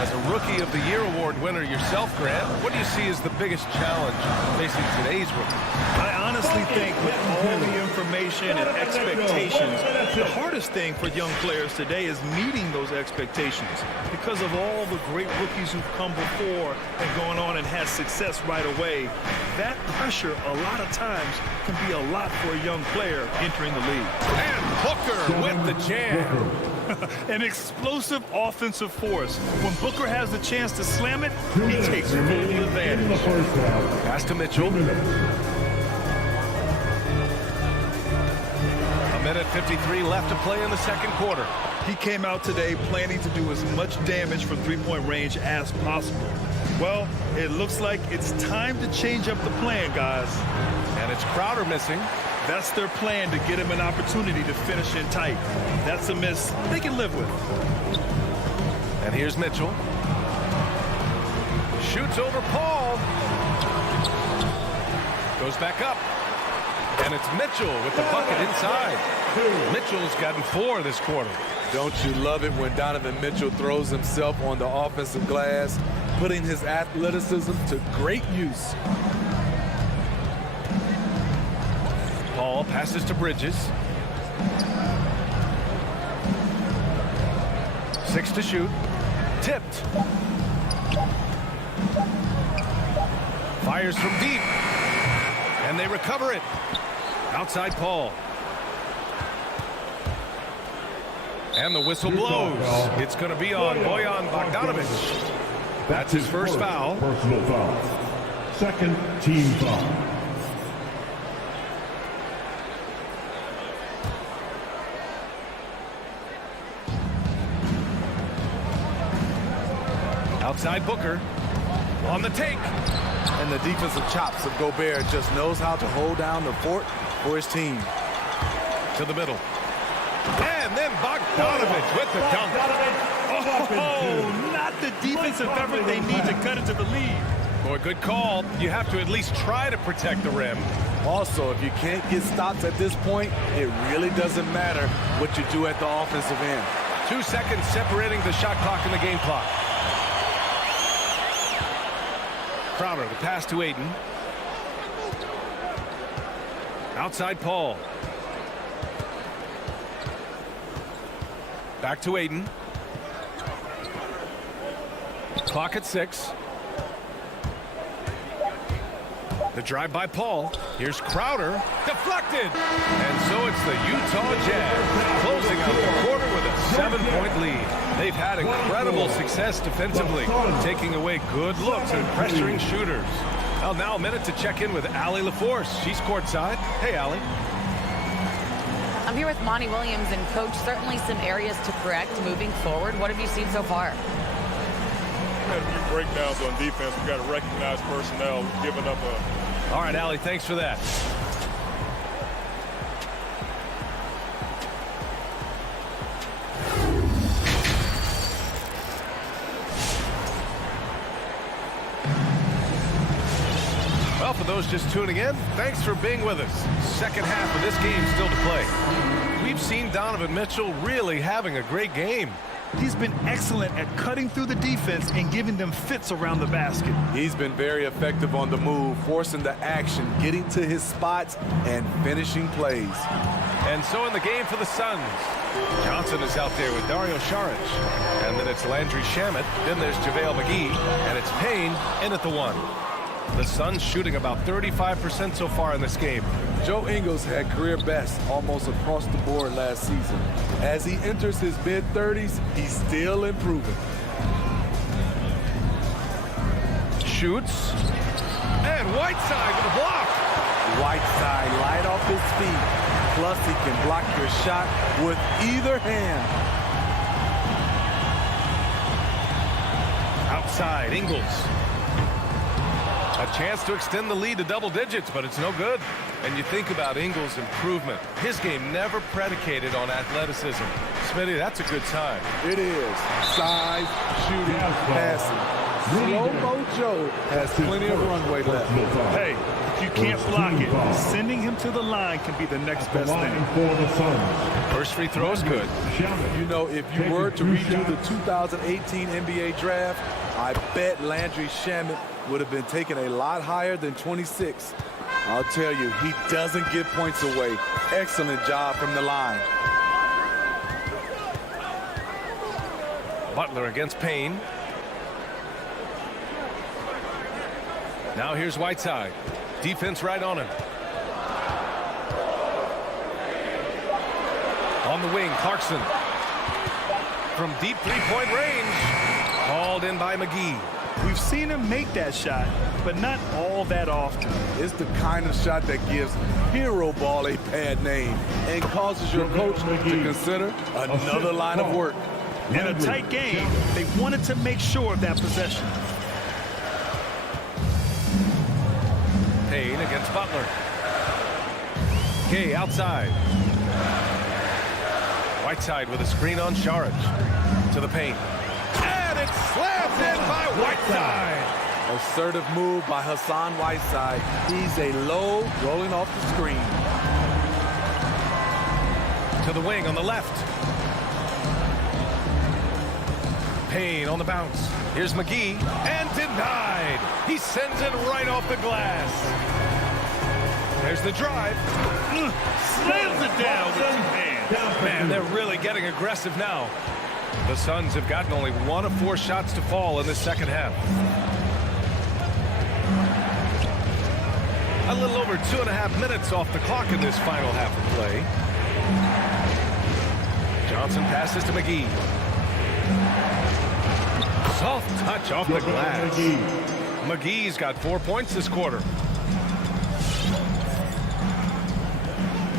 As a Rookie of the Year award winner yourself, Grant, what do you see as the biggest challenge facing today's rookie? I honestly think with all the information and expectations, the hardest thing for young players today is meeting those expectations. Because of all the great rookies who've come before and gone on and had success right away, that pressure a lot of times can be a lot for a young player entering the league. And Booker with the jam. An explosive offensive force. When Booker has the chance to slam it, he takes full advantage. Pass to Mitchell. A minute 53 left to play in the second quarter. He came out today planning to do as much damage from three-point range as possible. Well, it looks like it's time to change up the plan, guys. And it's Crowder missing. That's their plan, to get him an opportunity to finish in tight. That's a miss they can live with. And here's Mitchell. Shoots over Paul. Goes back up. And it's Mitchell with the bucket inside. Mitchell's gotten 4 this quarter. Don't you love it when Donovan Mitchell throws himself on the offensive glass, putting his athleticism to great use. Paul passes to Bridges. 6 to shoot. Tipped. Fires from deep. And they recover it. Outside Paul. And the whistle blows. It's going to be on Bojan Bogdanovic. That's his first foul. Personal foul. Second team foul. Outside Booker. On the take. And the defensive chops of Gobert just knows how to hold down the fort for his team. To the middle. And then Bogdanovic with the dunk. Oh, not the defensive effort they need to cut into the lead. Boy, good call. You have to at least try to protect the rim. Also, if you can't get stops at this point, it really doesn't matter what you do at the offensive end. 2 seconds separating the shot clock and the game clock. Crowder, the pass to Ayton. Outside Paul. Back to Ayton. Clock at 6. The drive by Paul. Here's Crowder. Deflected. And so it's the Utah Jazz closing out the quarter with a 7-point lead. They've had incredible success defensively, taking away good looks and pressuring shooters. Well, now a minute to check in with Allie LaForce. She's courtside. Hey, Allie. I'm here with Monty Williams, and Coach, certainly some areas to correct moving forward. What have you seen so far? We had a few breakdowns on defense. We got to recognize personnel giving up a... All right, Allie, thanks for that. Well, for those just tuning in, thanks for being with us. Second half of this game still to play. We've seen Donovan Mitchell really having a great game. He's been excellent at cutting through the defense and giving them fits around the basket. He's been very effective on the move, forcing the action, getting to his spots, and finishing plays. And so in the game for the Suns, Johnson is out there with Dario Saric. And then it's Landry Shamet. Then there's JaVale McGee. And it's Payne in at the 1. The Suns shooting about 35% so far in this game. Joe Ingles had career best almost across the board last season. As he enters his mid-30s, he's still improving. Shoots. And Whiteside with a block. Whiteside light off his feet. Plus, he can block your shot with either hand. Outside, Ingles. A chance to extend the lead to double digits, but it's no good. And you think about Ingles' improvement. His game never predicated on athleticism. Smitty, that's a good sign. It is. Size, shooting, passing. Slow-mo Joe has plenty of runway left. Hey, if you can't block it, sending him to the line can be the next best thing. First free throw is good. You know, if you were to redo the 2018 NBA draft, I bet Landry Shamet would have been taken a lot higher than 26. I'll tell you, he doesn't give points away. Excellent job from the line. Butler against Payne. Now here's Whiteside. Defense right on him. On the wing, Clarkson. from deep three-point range. Called in by McGee. We've seen him make that shot, but not all that often. It's the kind of shot that gives hero ball a bad name and causes your coach to consider another line of work. In a tight game, they wanted to make sure of that possession. Payne against Butler. Gay outside. Whiteside with a screen on Saric. To the paint. And it's slammed in by Whiteside. Assertive move by Hassan Whiteside. He's a low, rolling off the screen. To the wing on the left. Payne on the bounce. Here's McGee, and denied. He sends it right off the glass. There's the drive. Slams it down with 2 hands. Man, they're really getting aggressive now. The Suns have gotten only 1 of 4 shots to fall in the second half. A little over 2.5 minutes off the clock in this final half of play. Johnson passes to McGee. Soft touch off the glass. McGee's got 4 points this quarter.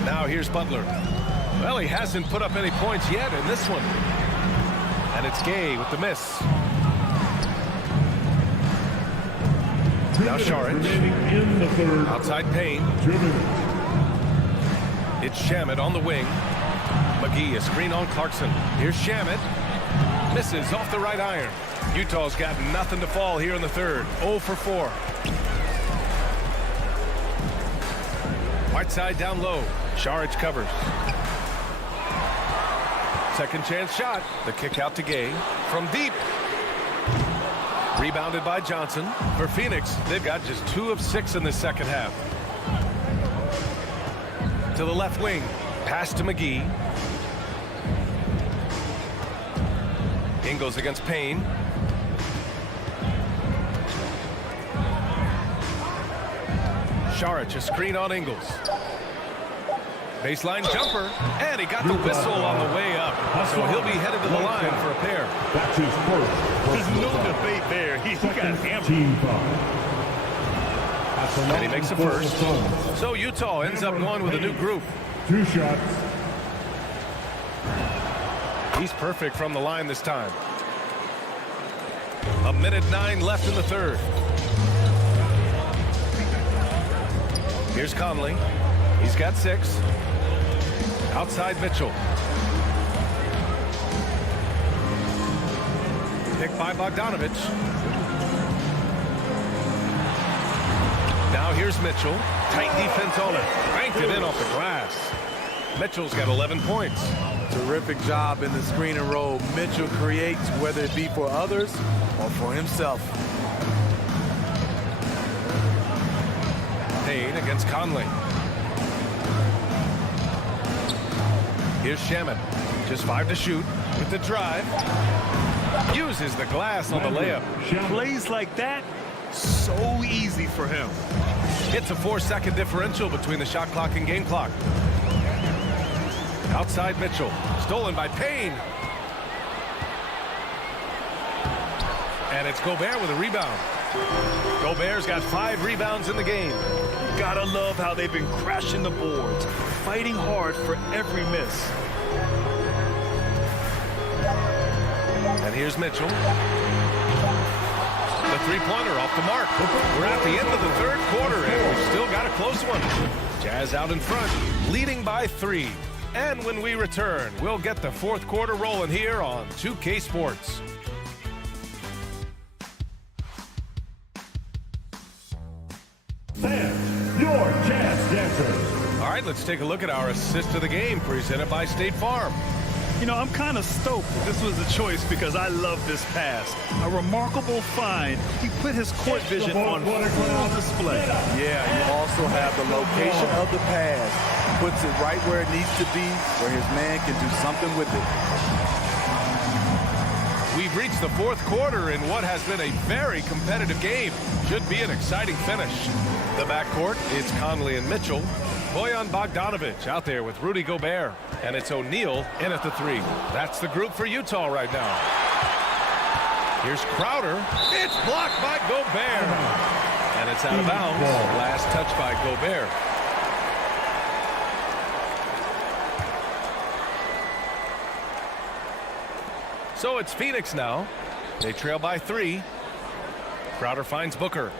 Now here's Butler. Well, he hasn't put up any points yet in this one. And it's Gay with the miss. Now Saric. Outside Payne. It's Shamet on the wing. McGee, a screen on Clarkson. Here's Shamet. Misses off the right iron. Utah's got nothing to fall here in the third. 0 for 4. Whiteside down low. Saric covers. Second chance shot. The kick out to Gay. From deep. Rebounded by Johnson. For Phoenix, they've got just 2 of 6 in the second half. To the left wing. Pass to McGee. Ingles against Payne. Saric, a screen on Ingles. Baseline jumper, and he got the whistle on the way up. So he'll be headed to the line for a pair. That's his first. There's no debate there. He got hammered. And he makes a first. So Utah ends up going with a new group. 2 shots. He's perfect from the line this time. 1:09 left in the third. Here's Conley. He's got 6. Outside Mitchell. Picked by Bogdanovich. Now here's Mitchell. Tight defense on it. Ranked it in off the glass. Mitchell's got 11 points. Terrific job in the screen and roll. Mitchell creates, whether it be for others or for himself. Payne against Conley. Here's Shamet. Just 5 to shoot with the drive. Uses the glass on the layup. Plays like that, so easy for him. It's a 4-second differential between the shot clock and game clock. Outside Mitchell. Stolen by Payne. And it's Gobert with a rebound. Gobert's got 5 rebounds in the game. Gotta love how they've been crashing the boards, fighting hard for every miss. And here's Mitchell. The three-pointer off the mark. We're at the end of the third quarter, and we've still got a close one. Jazz out in front, leading by 3. And when we return, we'll get the fourth quarter rolling here on 2K Sports. Fans, your Jazz dancers. All right, let's take a look at our assist of the game presented by State Farm. You know, I'm kind of stoked that this was a choice because I love this pass. A remarkable find. He put his court vision on full display. Yeah, you also have the location of the pass. Puts it right where it needs to be, where his man can do something with it. We've reached the fourth quarter in what has been a very competitive game. Should be an exciting finish. The backcourt, it's Conley and Mitchell. Bojan Bogdanovic out there with Rudy Gobert. And it's O'Neal in at the 3. That's the group for Utah right now. Here's Crowder. It's blocked by Gobert. And it's out of bounds. Last touch by Gobert. So it's Phoenix now. They trail by 3. Crowder finds Booker.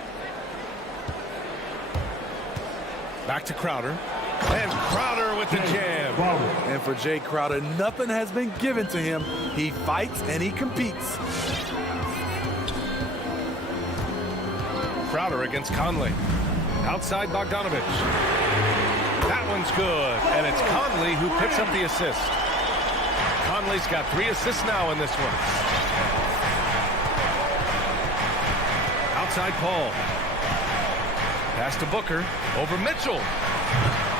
Back to Crowder. And Crowder with the jam. And for Jay Crowder, nothing has been given to him. He fights and he competes. Crowder against Conley. Outside Bogdanovic. That one's good. And it's Conley who picks up the assist. Conley's got 3 assists now in this one. Outside Paul. Pass to Booker. Over Mitchell.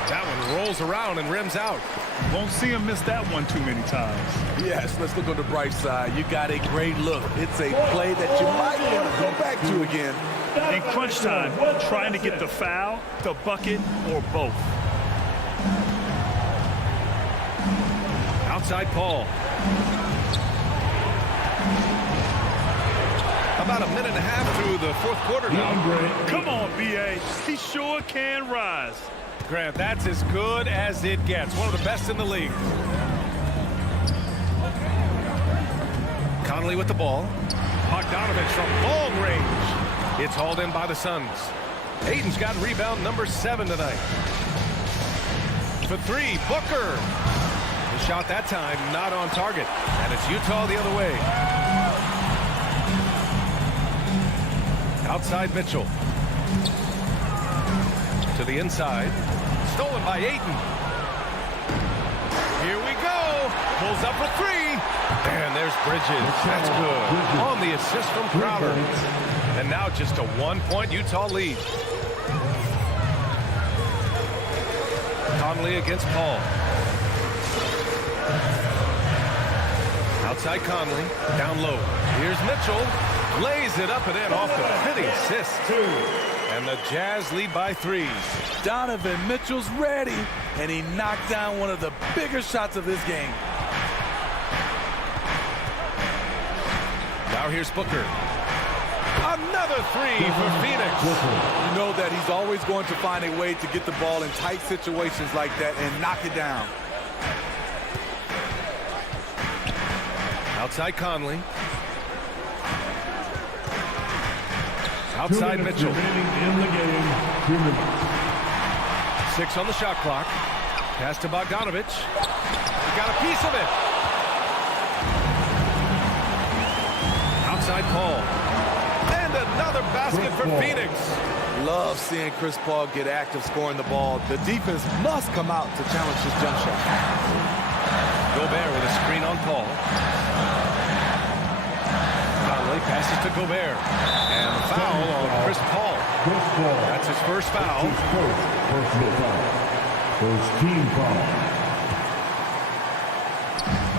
That one rolls around and rims out. Won't see him miss that one too many times. Yes, let's look on the bright side. You got a great look. It's a play that you might want to go back to again. In crunch time, trying to get the foul, the bucket, or both. Outside Paul. About a minute and a half through the 4th quarter now. Come on, B.A. He sure can rise. Grant, that's as good as it gets. One of the best in the league. Conley with the ball. Bogdanovic from long range. It's hauled in by the Suns. Ayton's got rebound number 7 tonight. For 3, Booker. The shot that time not on target. And it's Utah the other way. Outside Mitchell. To the inside. Stolen by Ayton. Here we go. Pulls up for 3. And there's Bridges. That's good. On the assist from Crowder. And now just a 1-point Utah lead. Conley against Paul. Outside Conley. Down low. Here's Mitchell. Lays it up and in off the pretty assist. And the Jazz lead by 3. Donovan Mitchell's ready. And he knocked down one of the bigger shots of this game. Now here's Booker. Another 3 for Phoenix. You know that he's always going to find a way to get the ball in tight situations like that and knock it down. Outside Conley. Outside Mitchell. In the game. 2 minutes. 6 on the shot clock. Pass to Bogdanovic. He got a piece of it. Outside Paul. And another basket for Phoenix. Love seeing Chris Paul get active scoring the ball. The defense must come out to challenge his jump shot. Gobert with a screen on Paul. Conley passes to Gobert. And a foul on Chris Paul. That's his first foul. Personal foul. First team foul.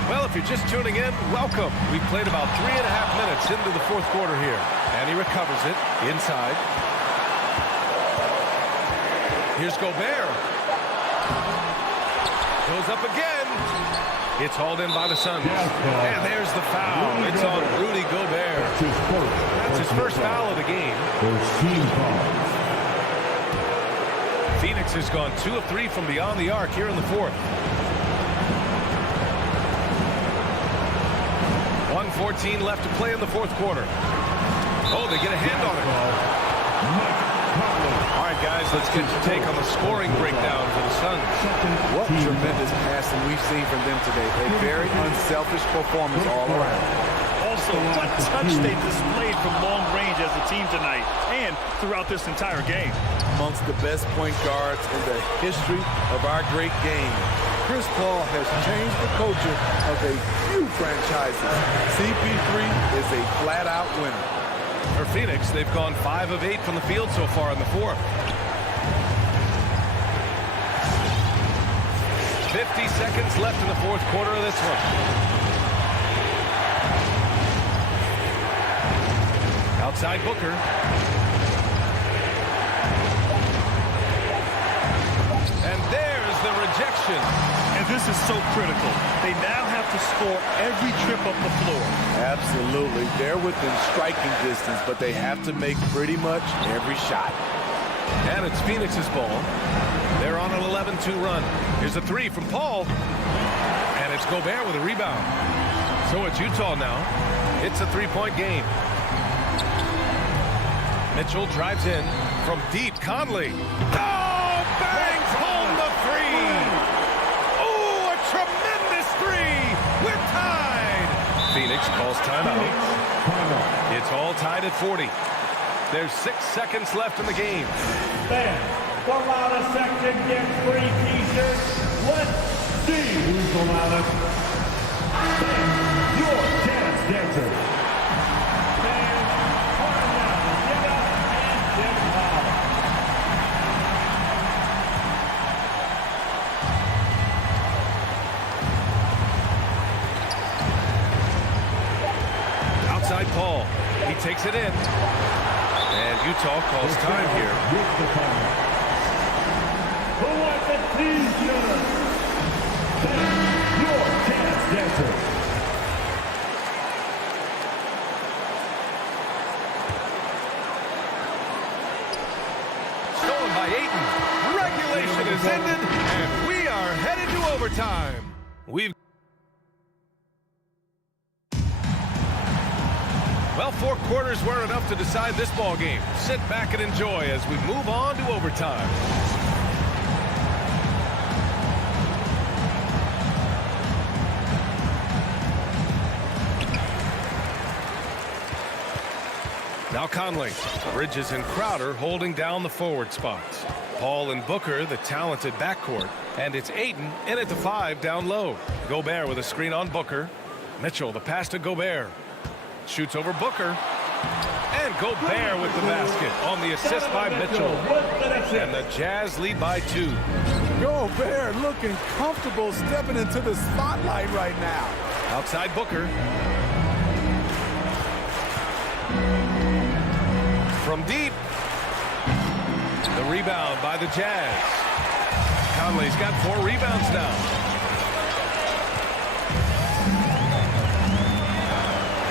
Well, if you're just tuning in, welcome. We played about 3.5 minutes into the 4th quarter here. And he recovers it inside. Here's Gobert. Goes up again. It's hauled in by the Suns. And there's the foul. It's on Rudy Gobert. That's his first foul of the game. First team foul. Phoenix has gone 2 of 3 from beyond the arc here in the 4th. 1:14 left to play in the 4th quarter. Oh, they get a hand on it. All right, guys, let's get your take on the scoring breakdown for the Suns. What tremendous passing we've seen from them today. A very unselfish performance all around. Also, what touch they displayed from long range as a team tonight and throughout this entire game. Amongst the best point guards in the history of our great game. Chris Paul has changed the culture of a few franchises. CP3 is a flat-out winner. For Phoenix, they've gone 5 of 8 from the field so far in the 4th. 50 seconds left in the 4th quarter of this one. Outside Booker. And possession. And this is so critical. They now have to score every trip up the floor. Absolutely. They're within striking distance, but they have to make pretty much every shot. And it's Phoenix's ball. They're on an 11-2 run. Here's a three from Paul. And it's Gobert with a rebound. So it's Utah now. It's a three-point game. Mitchell drives in from deep. Conley. Oh, bangs home the three. Oh, a tremendous three. We're tied. Phoenix calls timeout. It's all tied at 40. There's 6 seconds left in the game. Fans, the loudest section gets free t-shirts. Let's see who's the loudest. Fans, your dance dancer. Fans, turn down, get up, and get loud. Outside Paul. He takes it in. And Utah calls time here. Who wants a t-shirt? Fans, your dance dancer. Stolen by Ayton. Regulation is ended, and we are headed to overtime. Well, 4 quarters weren't enough to decide this ball game. Sit back and enjoy as we move on to overtime. Now Conley, Bridges and Crowder holding down the forward spots. Paul and Booker, the talented backcourt. And it's Ayton in at the 5 down low. Gobert with a screen on Booker. Mitchell, the pass to Gobert. Shoots over Booker. And Gobert with the basket on the assist by Mitchell. And the Jazz lead by 2. Gobert looking comfortable stepping into the spotlight right now. Outside Booker. From deep. The rebound by the Jazz. Conley's got 4 rebounds now.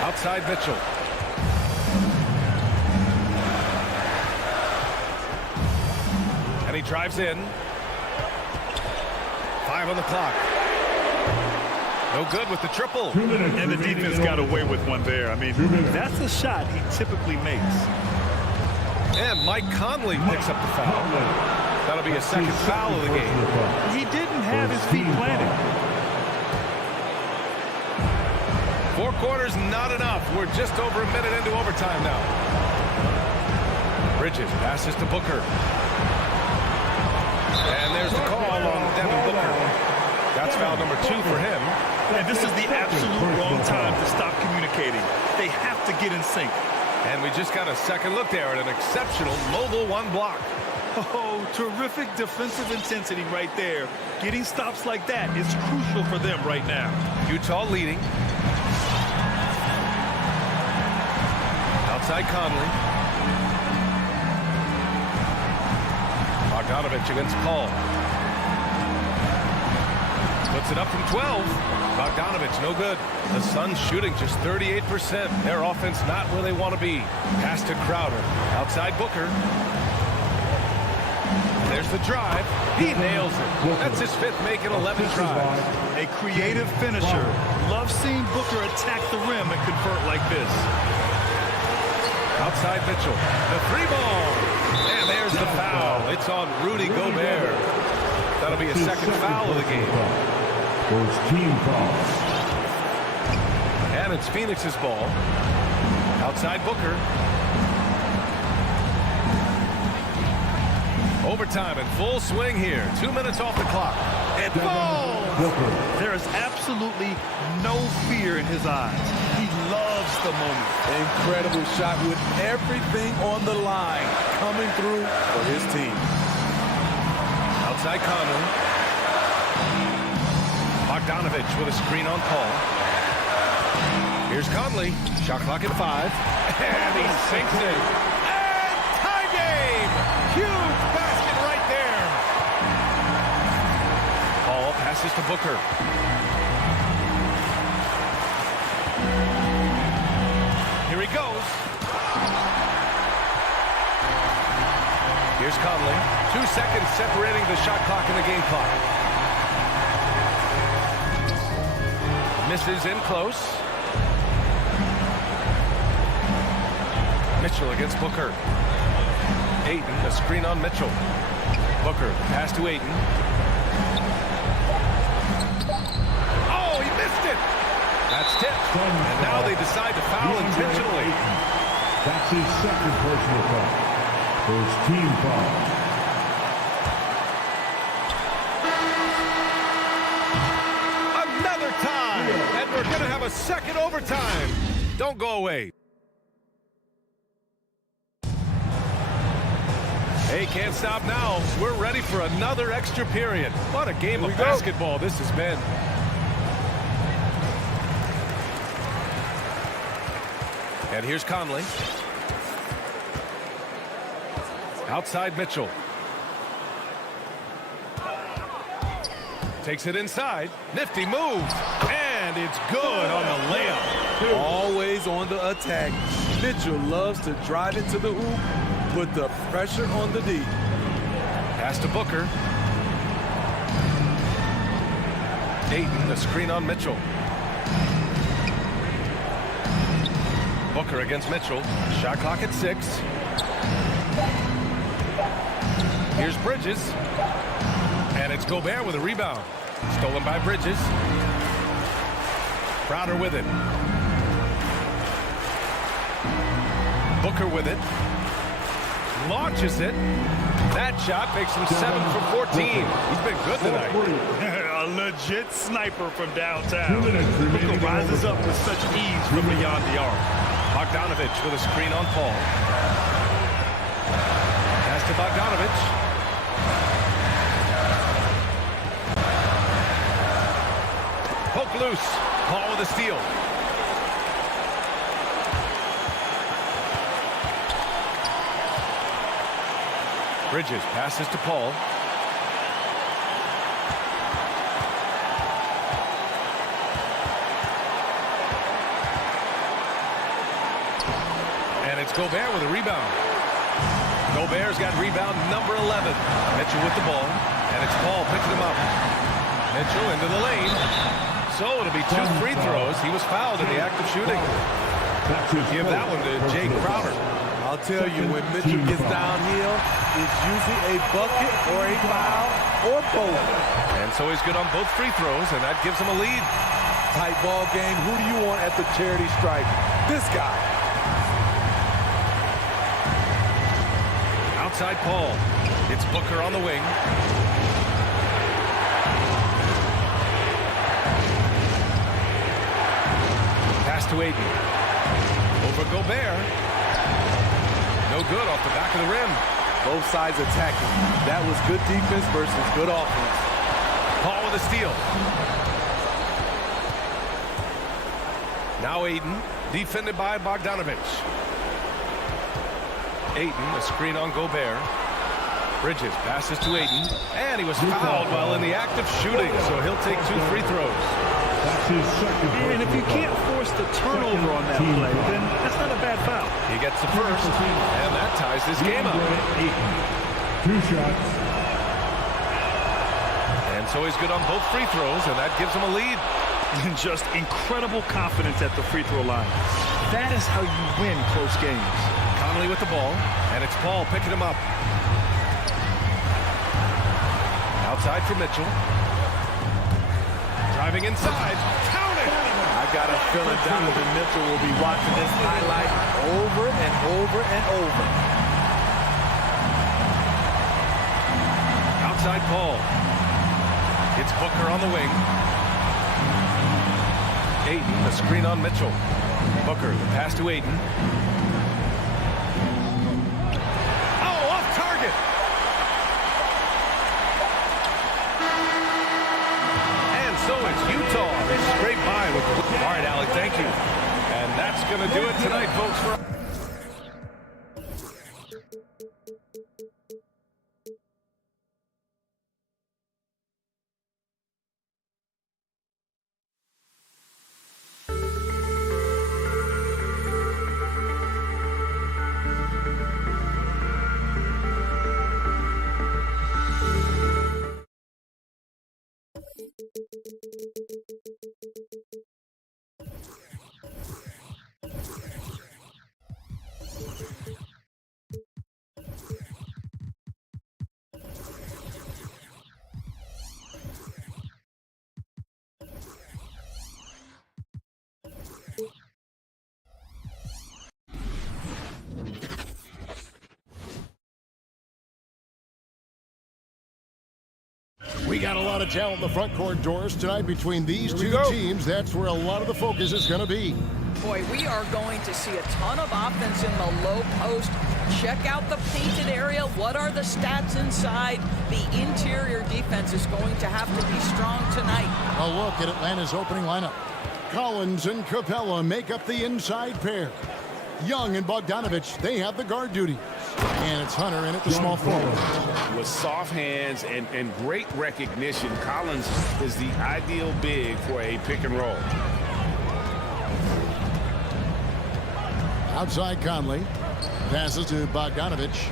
Outside Mitchell. And he drives in. 5 on the clock. No good with the triple. And the defense got away with one there. I mean, that's a shot he typically makes. And Mike Conley picks up the foul. That'll be a second foul of the game. He didn't have his feet planted. 4 quarters, not enough. We're just over a minute into overtime now. Bridges passes to Booker. And there's the call on Devin Booker. That's foul number 2 for him. And this is the absolute wrong time to stop communicating. They have to get in sync. And we just got a second look there at an exceptional mobile 1 block. Oh, terrific defensive intensity right there. Getting stops like that is crucial for them right now. Utah leading. Outside Conley. Bogdanovich against Paul. Puts it up from 12. Bogdanovich, no good. The Suns shooting just 38%. Their offense not where they want to be. Pass to Crowder. Outside Booker. There's the drive. He nails it. That's his 5th make in 11 tries. A creative finisher. Love seeing Booker attack the rim and convert like this. Outside Mitchell. The 3 ball. And there's the foul. It's on Rudy Gobert. That'll be a second foul of the game. First team foul. And it's Phoenix's ball. Outside Booker. Overtime in full swing here. 2 minutes off the clock. It falls! There is absolutely no fear in his eyes. He loves the moment. Incredible shot with everything on the line coming through for his team. Outside Conley. Bogdanovich with a screen on Paul. Here's Conley. Shot clock at 5. And he sinks it. And tie game! Huge basket right there. Paul Passes to Booker. Here he goes. Here's Conley. 2 seconds separating the shot clock and the game clock. Misses in close. Mitchell against Booker. Ayton, a screen on Mitchell. Booker, pass to Ayton. Oh, he missed it! That's tipped. And now they decide to foul intentionally. That's his second personal foul. First team foul. Another time! And we're going to have a second overtime. Don't go away. Hey, can't stop now. We're ready for another extra period. What a game of basketball this has been. And here's Conley. Outside Mitchell. Takes it inside. Nifty move. And it's good on the layup. Always on the attack. Mitchell loves to drive into the hoop. Put the pressure on the D. Pass to Booker. Ayton, the screen on Mitchell. Booker against Mitchell. Shot clock at 6. Here's Bridges. And it's Gobert with a rebound. Stolen by Bridges. Crowder with it. Booker with it. Launches it. That shot makes him 7 for 14. He's been good tonight. A legit sniper from downtown. Booker rises up with such ease from beyond the arc. Bogdanovich with a screen on Paul. Pass to Bogdanovich. Poke loose. Paul with a steal. Bridges passes to Paul. And it's Gobert with a rebound. Gobert's got rebound number 11. Mitchell with the ball. And it's Paul picking him up. Mitchell into the lane. So it'll be 2 free throws. He was fouled in the act of shooting. Give that one to Jay Crowder. I'll tell you, when Mitchell gets downhill, it's usually a bucket or a foul or both. And so he's good on both free throws, and that gives him a lead. Tight ball game. Who do you want at the charity stripe? This guy. Outside Paul. It's Booker on the wing. Pass to Ayton. Over Gobert. No good off the back of the rim. Both sides attacking. That was good defense versus good offense. Paul with a steal. Now Ayton, defended by Bogdanovich. Ayton, a screen on Gobert. Bridges passes to Ayton, and he was fouled while in the act of shooting, so he'll take 2 free throws. That's his second. And if you can't force the turnover on that play, then that's not a bad foul. He gets the first, and that ties this game up. 2 shots. And so he's good on both free throws, and that gives him a lead. And just incredible confidence at the free throw line. That is how you win close games. Conley with the ball, and it's Paul picking him up. Outside for Mitchell. Driving inside. Count it! I got a feeling Donovan Mitchell will be watching this highlight over and over and over. Outside Paul. It's Booker on the wing. Ayton, the screen on Mitchell. Booker, the pass to Ayton. Oh, off target! And so it's Utah. They scrape by with the... All right, Alec, thank you. And that's going to do it tonight, folks. For We got a lot of talent in the front court, Doris, tonight between these two teams. That's where a lot of the focus is going to be. Boy, we are going to see a ton of offense in the low post. Check out the painted area. What are the stats inside? The interior defense is going to have to be strong tonight. A look at Atlanta's opening lineup. Collins and Capella make up the inside pair. Young and Bogdanovich, they have the guard duties. And it's Hunter in at the small forward. With soft hands and great recognition, Collins is the ideal big for a pick and roll. Outside Conley. Passes to Bogdanovich.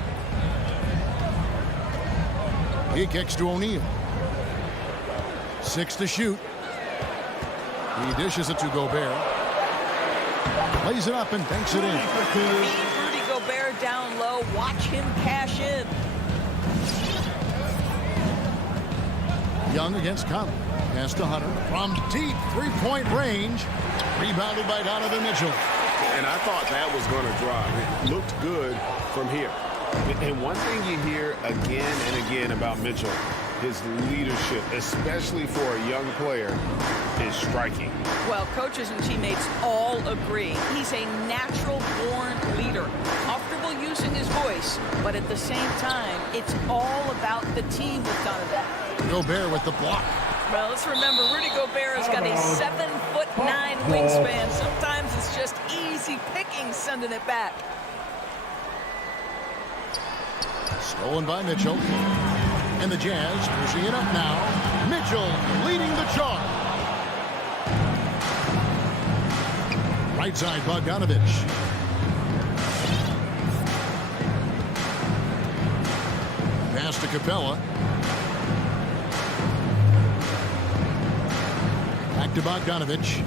He kicks to O'Neal. 6 to shoot. He dishes it to Gobert. Lays it up and banks it in. Rudy Gobert down low. Watch him cash in. Young against Conley. Pass to Hunter. From deep three-point range. Rebounded by Donovan Mitchell. And I thought that was going to drop. It looked good from here. And one thing you hear again and again about Mitchell, his leadership, especially for a young player, is striking. Well, coaches and teammates all agree. He's a natural-born leader, comfortable using his voice, but at the same time, it's all about the team with Donovan. Gobert with the block. Well, let's remember, Rudy Gobert has got a 7'9" wingspan. Sometimes it's just easy picking sending it back. Stolen by Mitchell. And the Jazz pushing it up now. Mitchell leading the charge. Right side, Bogdanovich. Pass to Capella. Back to Bogdanovich.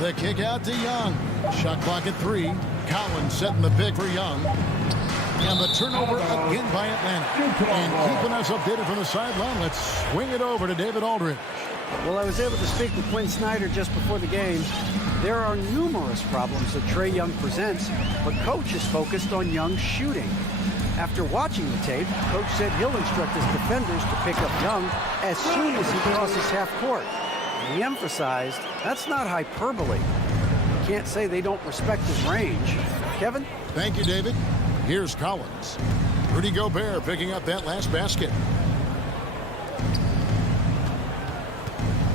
The kick out to Young. Shot clock at 3. Collins setting the pick for Young. And the turnover again by Atlanta. And keeping us updated from the sideline, let's swing it over to David Aldridge. Well, I was able to speak with Quinn Snyder just before the game. There are numerous problems that Trae Young presents, but coach is focused on Young's shooting. After watching the tape, coach said he'll instruct his defenders to pick up Young as soon as he crosses half court. And he emphasized that's not hyperbole. You can't say they don't respect his range. Kevin? Thank you, David. Here's Collins. Rudy Gobert picking up that last basket.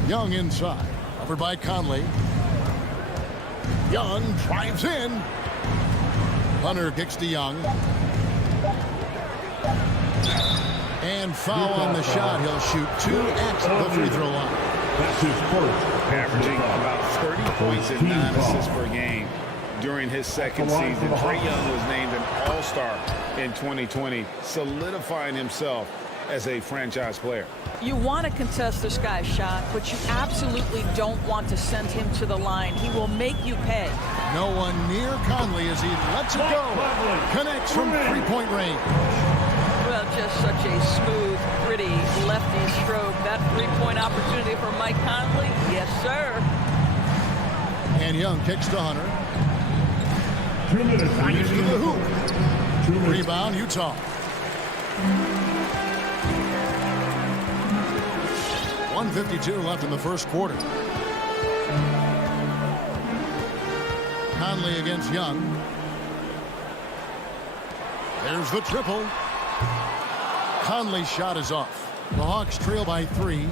Young inside. Over by Conley. Young drives in. Hunter kicks to Young. And foul on the shot. He'll shoot 2 at the free throw line. That's his first. Averaging about 30 points and 9 assists per game during his second season. Trae Young was named an all-star in 2020, solidifying himself as a franchise player. You want to contest this guy's shot, but you absolutely don't want to send him to the line. He will make you pay. No one near Conley as he lets it go. Connects from three-point range. Well, just such a smooth, pretty lefty stroke. That three-point opportunity for Mike Conley, yes, sir. And Young kicks to Hunter. 2 minutes. Into the hoop. Rebound, Utah. .152 left in the first quarter. Conley against Young. There's the triple. Conley's shot is off. The Hawks trail by 3.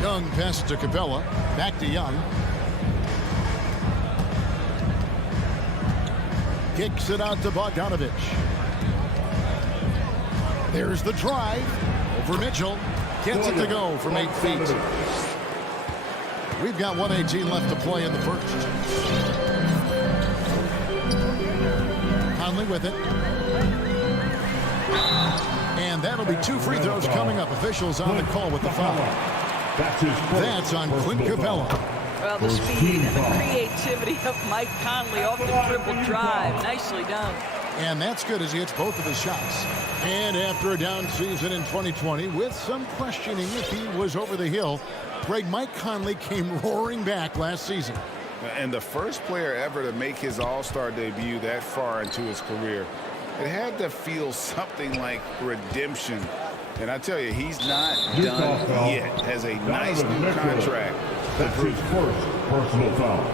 Young passes to Capella. Back to Young. Kicks it out to Bogdanovich. There's the drive. Over Mitchell. Gets it to go from 8 feet. We've got 1:18 left to play in the first. Conley with it. And And that'll be 2 free throws coming up. Officials on the call with the foul. That's on Clint Capella. Well, the speed and the creativity of Mike Conley off the dribble drive. Nicely done. And that's good as he hits both of his shots. And after a down season in 2020, with some questioning if he was over the hill, Mike Conley came roaring back last season. And the first player ever to make his All-Star debut that far into his career, it had to feel something like redemption. And I tell you, he's not done yet. Has a nice new contract. That's his first personal foul.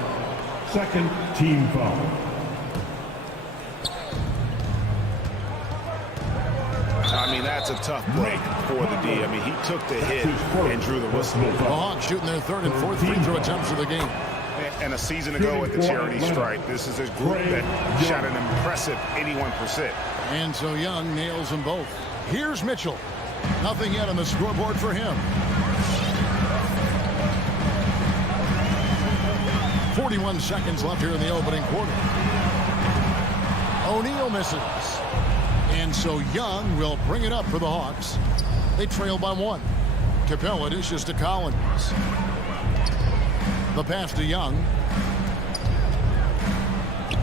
Second team foul. I mean, that's a tough break for the D. I mean, he took the hit and drew the whistle. The Hawks shooting their 3rd and 4th free throw attempts of the game. And a season ago at the charity stripe, this is a group that shot an impressive 81%. And so Young nails them both. Here's Mitchell. Nothing yet on the scoreboard for him. 41 seconds left here in the opening quarter. O'Neal misses. And so Young will bring it up for the Hawks. They trail by 1. Capella dishes to Collins. The pass to Young.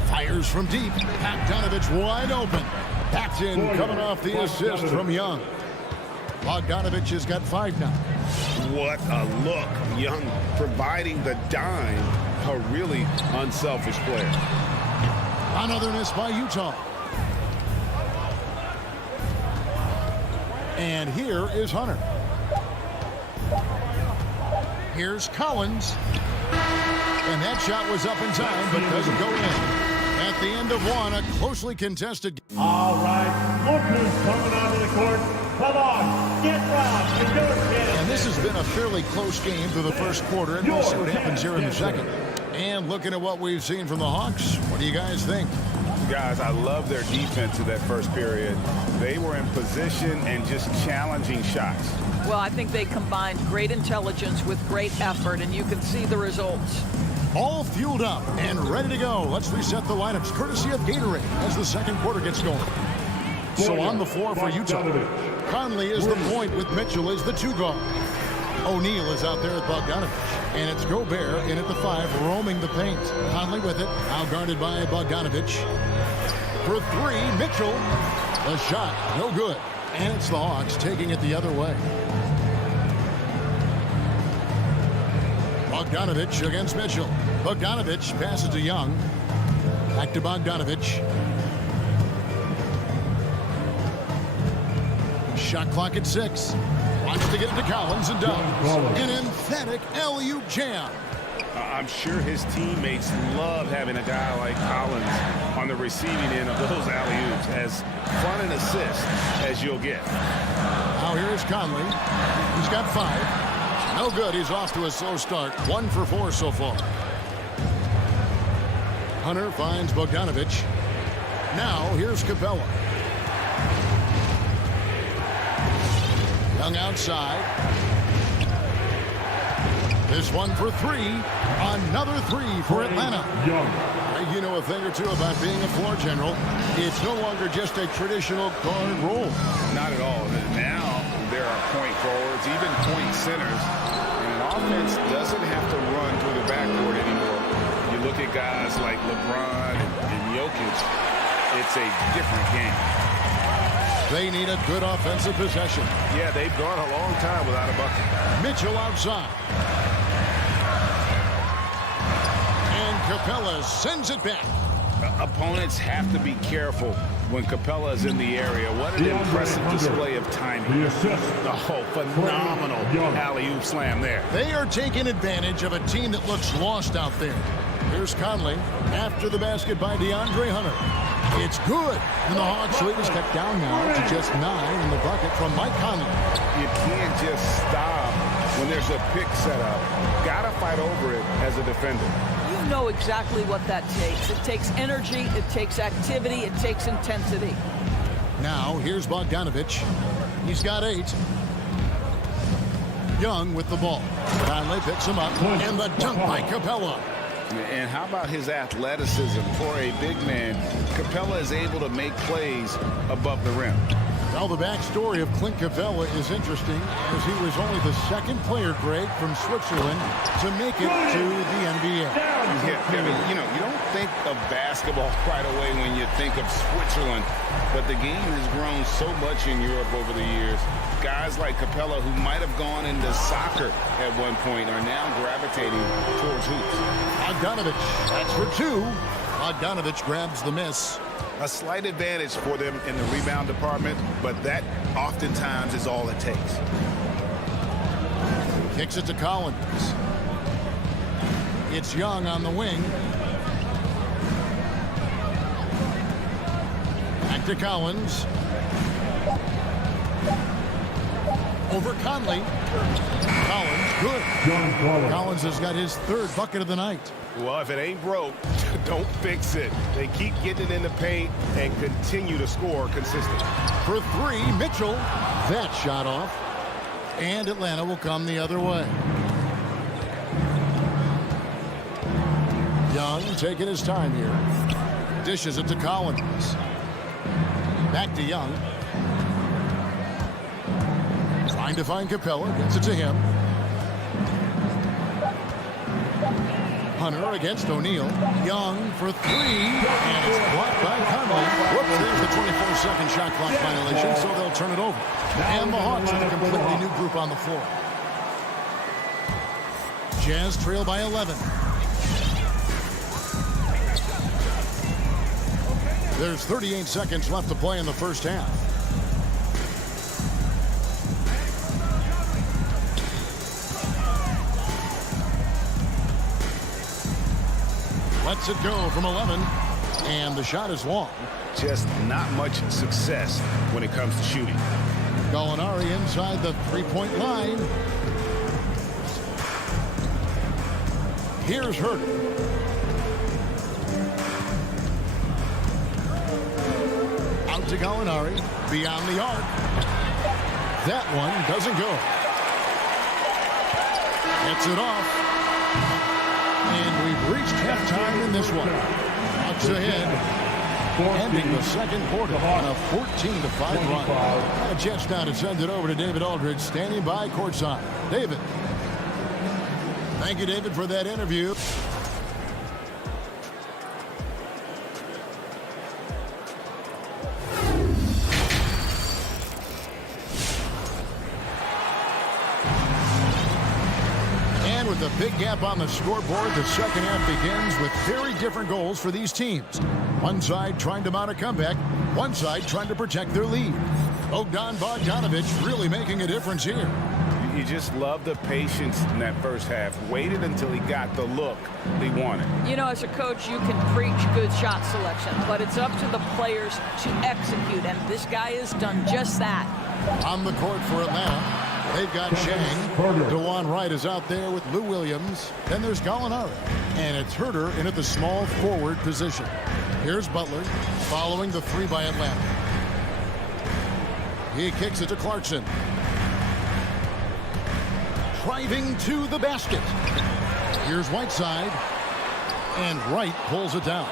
Fires from deep. Bogdanovich wide open. That's in, coming off the assist from Young. Bogdanovich has got 5 now. What a look. Young providing the dime. A really unselfish player. Another miss by Utah. And here is Hunter. Here's Collins. And that shot was up in time, but doesn't go in. At the end of 1, a closely contested game. All right, look who's coming onto the court. Come on, get round to your kid. And this has been a fairly close game through the first quarter, and we'll see what happens here in the second. And looking at what we've seen from the Hawks, what do you guys think? Guys, I love their defense in that first period. They were in position and just challenging shots. Well, I think they combined great intelligence with great effort, and you can see the results. All fueled up and ready to go. Let's reset the lineups, courtesy of Gatorade, as the second quarter gets going. So on the floor for Utah, Conley is the point with Mitchell as the 2 guard. O'Neal is out there at Bogdanovich. And it's Gobert in at the 5, roaming the paint. Conley with it, now guarded by Bogdanovich. For 3, Mitchell. The shot, no good. And it's the Hawks taking it the other way. Bogdanovich against Mitchell. Bogdanovich passes to Young. Back to Bogdanovich. Shot clock at 6. Wants to get it to Collins and does. An emphatic alley-oop jam. I'm sure his teammates love having a guy like Collins on the receiving end of those alley-oops. As fun an assist as you'll get. Now here is Conley. He's got 5. No good. He's off to a slow start. 1 for 4 so far. Hunter finds Bogdanovich. Now here's Capella. Young outside. This one for 3. Another 3 for Atlanta. You know a thing or two about being a floor general. It's no longer just a traditional guard role. Not at all. Now there are point forwards, even point centers. And an offense doesn't have to run through the backcourt anymore. You look at guys like LeBron and Jokic, it's a different game. They need a good offensive possession. Yeah, they've gone a long time without a bucket. Mitchell outside. And Capella sends it back. Opponents have to be careful when Capella is in the area. What an impressive display of timing. Oh, phenomenal alley-oop slam there. They are taking advantage of a team that looks lost out there. Here's Conley after the basket by DeAndre Hunter. It's good. And the Hawks lead is cut down now to just 9 in the bucket from Mike Conley. You can't just stop when there's a pick set up. Got to fight over it as a defender. You know exactly what that takes. It takes energy, it takes activity, it takes intensity. Now here's Bogdanovich. He's got 8. Young with the ball. Conley picks him up. And the dunk by Capella. And how about his athleticism for a big man? Capella is able to make plays above the rim. Well, the backstory of Clint Capella is interesting, as he was only the second player, Greg, from Switzerland to make it to the NBA. Yeah, Kevin, you don't think of basketball right away when you think of Switzerland, but the game has grown so much in Europe over the years. Guys like Capella, who might have gone into soccer at one point, are now gravitating towards hoops. Bogdanovich, that's for two. Bogdanovich grabs the miss. A slight advantage for them in the rebound department, but that oftentimes is all it takes. Kicks it to Collins. It's Young on the wing. Back to Collins. Over Conley. Collins, good. Collins has got his third bucket of the night. Well, if it ain't broke, don't fix it. They keep getting it in the paint and continue to score consistently. For three, Mitchell. That shot off. And Atlanta will come the other way. Young taking his time here. Dishes it to Collins. Back to Young. Trying to find Capella. Gets it to him. Hunter against O'Neal. Young for three. And it's blocked by Conley. Whoops, there's the 24-second shot clock violation, so they'll turn it over. And the Hawks with a completely new group on the floor. Jazz trail by 11. There's 38 seconds left to play in the first half. Lets it go from 11, and the shot is long. Just not much success when it comes to shooting. Gallinari inside the three-point line. Here's Herter. Out to Gallinari, beyond the arc. That one doesn't go. Gets it off. And we've reached halftime in this one. Hawks ahead, ending the second quarter on a 14-5 run. And a chance now to send it over to David Aldridge, standing by courtside. David. Thank you, David, for that interview. With a big gap on the scoreboard, the second half begins with very different goals for these teams. One side trying to mount a comeback, one side trying to protect their lead. Bogdanovich really making a difference here. You just love the patience in that first half. Waited until he got the look he wanted. You know, as a coach, you can preach good shot selection, but it's up to the players to execute, and this guy has done just that. On the court for Atlanta, they've got Chang. DeJuan Wright is out there with Lou Williams. Then there's Gallinari. And it's Herter in at the small forward position. Here's Butler following the three by Atlanta. He kicks it to Clarkson. Driving to the basket. Here's Whiteside. And Wright pulls it down.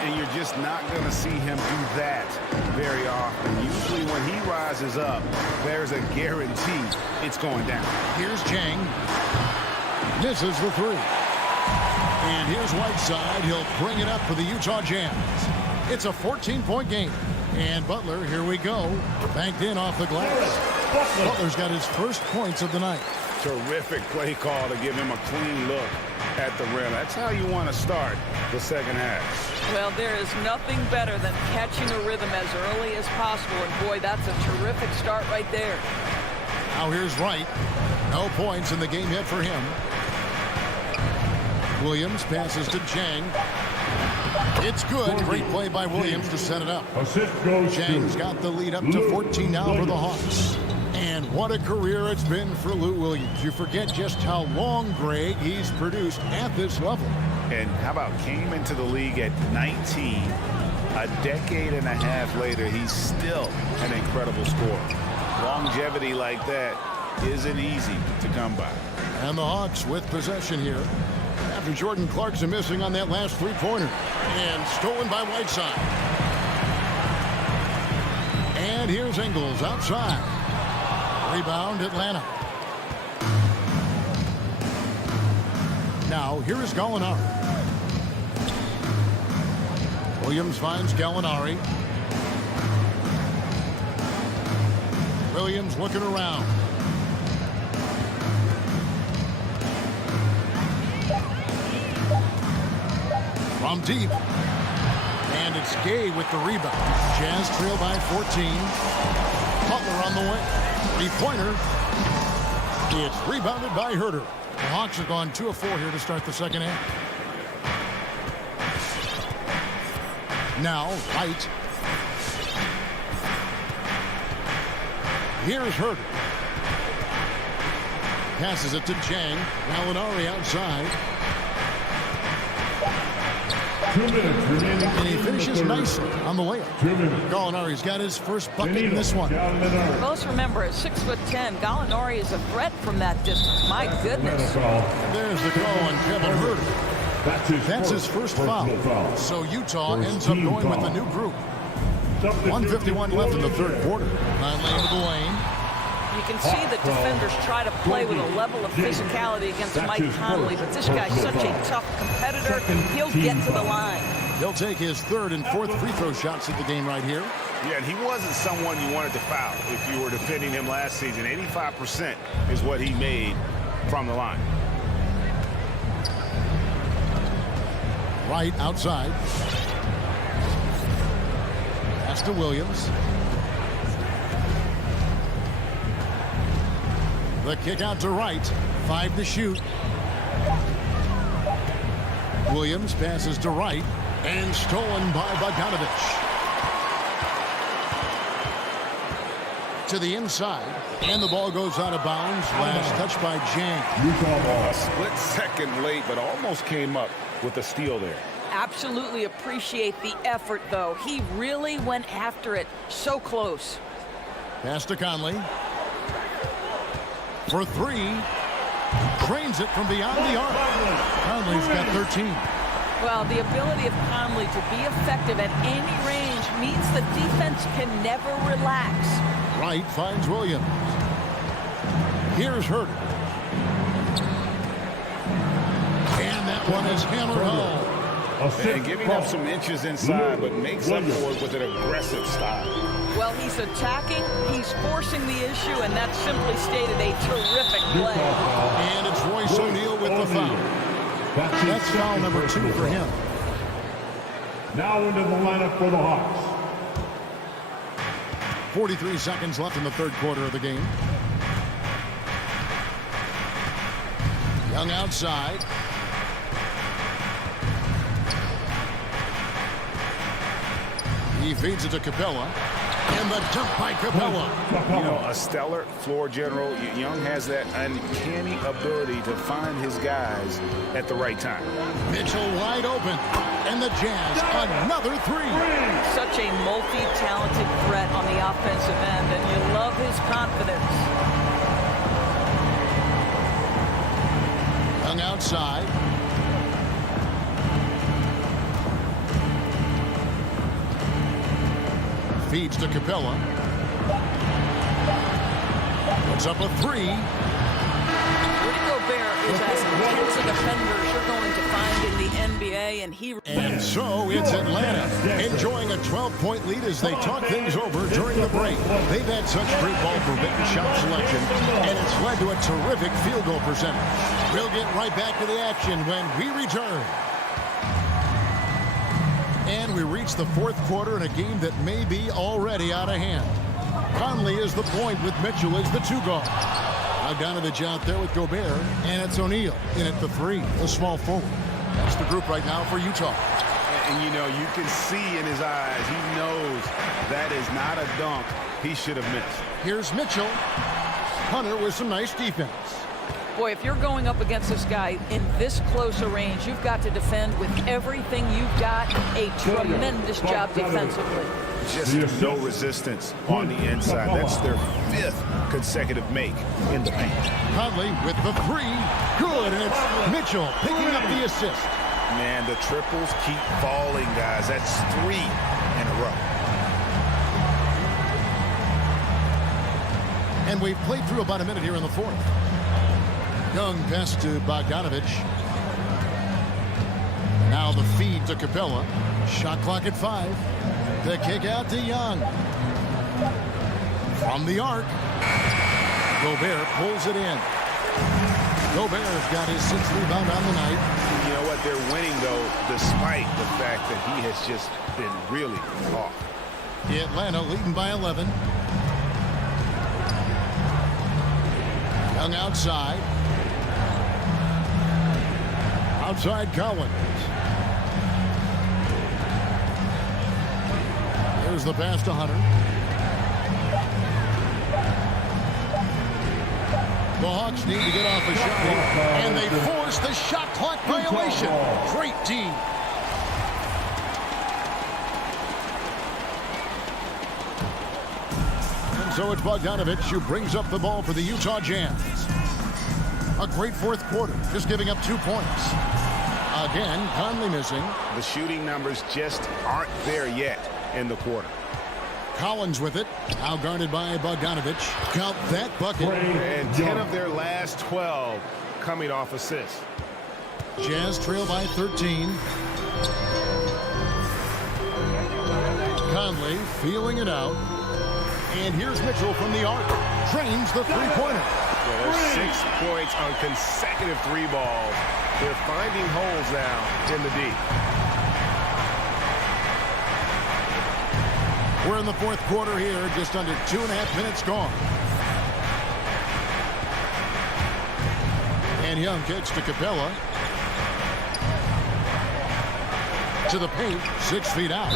And you're just not going to see him do that very often. Usually when he rises up, there's a guarantee it's going down. Here's Chang. Misses the three. And here's Whiteside. He'll bring it up for the Utah Jazz. It's a 14-point game. And Butler, here we go. Banked in off the glass. Butler's got his first points of the night. Terrific play call to give him a clean look at the rim. That's how you want to start the second half. Well, there is nothing better than catching a rhythm as early as possible. And boy, that's a terrific start right there. Now here's Wright. No points in the game yet for him. Williams passes to Chang. It's good. Great play by Williams to set it up. Chang's got the lead up to 14 now for the Hawks. And what a career it's been for Lou Williams. You forget just how long, Greg, he's produced at this level. And how about came into the league at 19. A decade and a half later, he's still an incredible scorer. Longevity like that isn't easy to come by. And the Hawks with possession here. After Jordan Clarkson missing on that last three-pointer. And stolen by Whiteside. And here's Ingles outside. Rebound, Atlanta. Now, here is Gallinari. Williams finds Gallinari. Williams looking around. From deep. And it's Gay with the rebound. Jazz trail by 14. Butler on the way. Three-pointer. It's rebounded by Herter. The Hawks have gone 2 of 4 here to start the second half. Now, White. Here's Herter. Passes it to Jang. Gallinari outside. 2 minutes remaining. And he finishes nicely on the layup. Gallinari's got his first bucket in this one. Most remember, at 6'10", Gallinari is a threat from that distance. My goodness. There's the call on Kevin Herter. That's his first foul. So Utah ends up going with a new group. 1:51 left in the third quarter. 9 lane to the lane. You can see that defenders try to play with a level of physicality against Mike Conley, but this guy's such a tough competitor. He'll get to the line. He'll take his third and fourth free throw shots at the game right here. Yeah, and he wasn't someone you wanted to foul if you were defending him last season. 85% is what he made from the line. Right outside. Pass to Williams. The kick out to Wright. 5 to shoot. Williams passes to Wright. And stolen by Bogdanovich. To the inside. And the ball goes out of bounds. Last touch by Jang. A split second late, but almost came up with a steal there. Absolutely appreciate the effort, though. He really went after it. So close. Pass to Conley. For 3. Drains it from beyond the arc. Conley's got 13. Well, the ability of Conley to be effective at any range means the defense can never relax. Wright finds Williams. Here's Herter. And that one is hammered home. And giving up some inches inside, but makes up for it with an aggressive style. Well, he's attacking, he's forcing the issue, and that's simply stated a terrific play. And it's Royce O'Neal with the foul. That's foul number 2 for him. Now into the lineup for the Hawks. 43 seconds left in the third quarter of the game. Young outside. He feeds it to Capella. And the jump by Capella. You know, a stellar floor general. Young has that uncanny ability to find his guys at the right time. Mitchell wide open. And the Jazz, another 3. Such a multi-talented threat on the offensive end, and you love his confidence. Young outside. Feeds to Capella. Puts up a 3. Rudy Gobert is as intense a defender as you're going to find in the NBA, and so it's Atlanta enjoying a 12-point lead as they talk things over during the break. They've had such great ball forbidden shot selection, and it's led to a terrific field goal percentage. We'll get right back to the action when we return. And we reach the fourth quarter in a game that may be already out of hand. Conley is the point with Mitchell as the 2 guard. Bogdanovich out there with Gobert, and it's O'Neal in at the 3, a small forward. That's the group right now for Utah. And you know, you can see in his eyes, he knows that is not a dunk he should have missed. Here's Mitchell. Hunter with some nice defense. Boy, if you're going up against this guy in this close a range, you've got to defend with everything you've got. A tremendous job defensively. Just no resistance on the inside. That's their 5th consecutive make in the paint. Conley with the 3. Good, and it's Mitchell picking up the assist. Man, the triples keep falling, guys. That's 3 in a row. And we've played through about a minute here in the fourth. Young pass to Bogdanovich. Now the feed to Capella. Shot clock at 5. The kick out to Young. From the arc. Gobert pulls it in. Gobert's got his 6th rebound on the night. You know what? They're winning, though, despite the fact that he has just been really off. Atlanta leading by 11. Young outside. Outside Collins. Here's the pass to Hunter. The Hawks need to get off a shot here, and they force the shot clock violation. Great D. And so it's Bogdanovich who brings up the ball for the Utah Jazz. A great fourth quarter, just giving up 2 points. Again, Conley missing. The shooting numbers just aren't there yet in the quarter. Collins with it. Now guarded by Bogdanovich. Count that bucket. And 10 of their last 12 coming off assists. Jazz trail by 13. Conley feeling it out. And here's Mitchell from the arc. Drains the three-pointer. Yeah, there's 6 points on consecutive 3 balls. They're finding holes now in the D. We're in the fourth quarter here, just under 2.5 minutes gone. And Young kicks to Capella. To the paint, 6 feet out.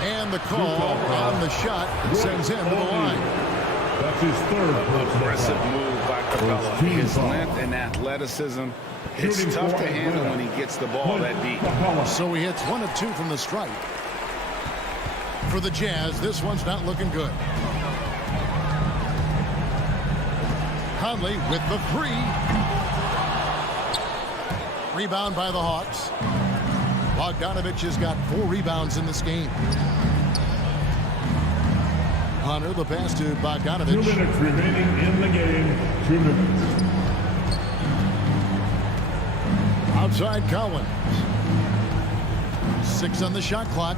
And the call on the shot sends him to the line. That's his 3rd. Aggressive move by Capella. His length and athleticism. It's tough to handle when he gets the ball that deep. So he hits 1 of 2 from the stripe. For the Jazz, this one's not looking good. Conley with the 3. Rebound by the Hawks. Bogdanovich has got 4 rebounds in this game. Hunter, the pass to Bogdanovich. 2 minutes remaining in the game. 2 minutes. Outside Collins. 6 on the shot clock.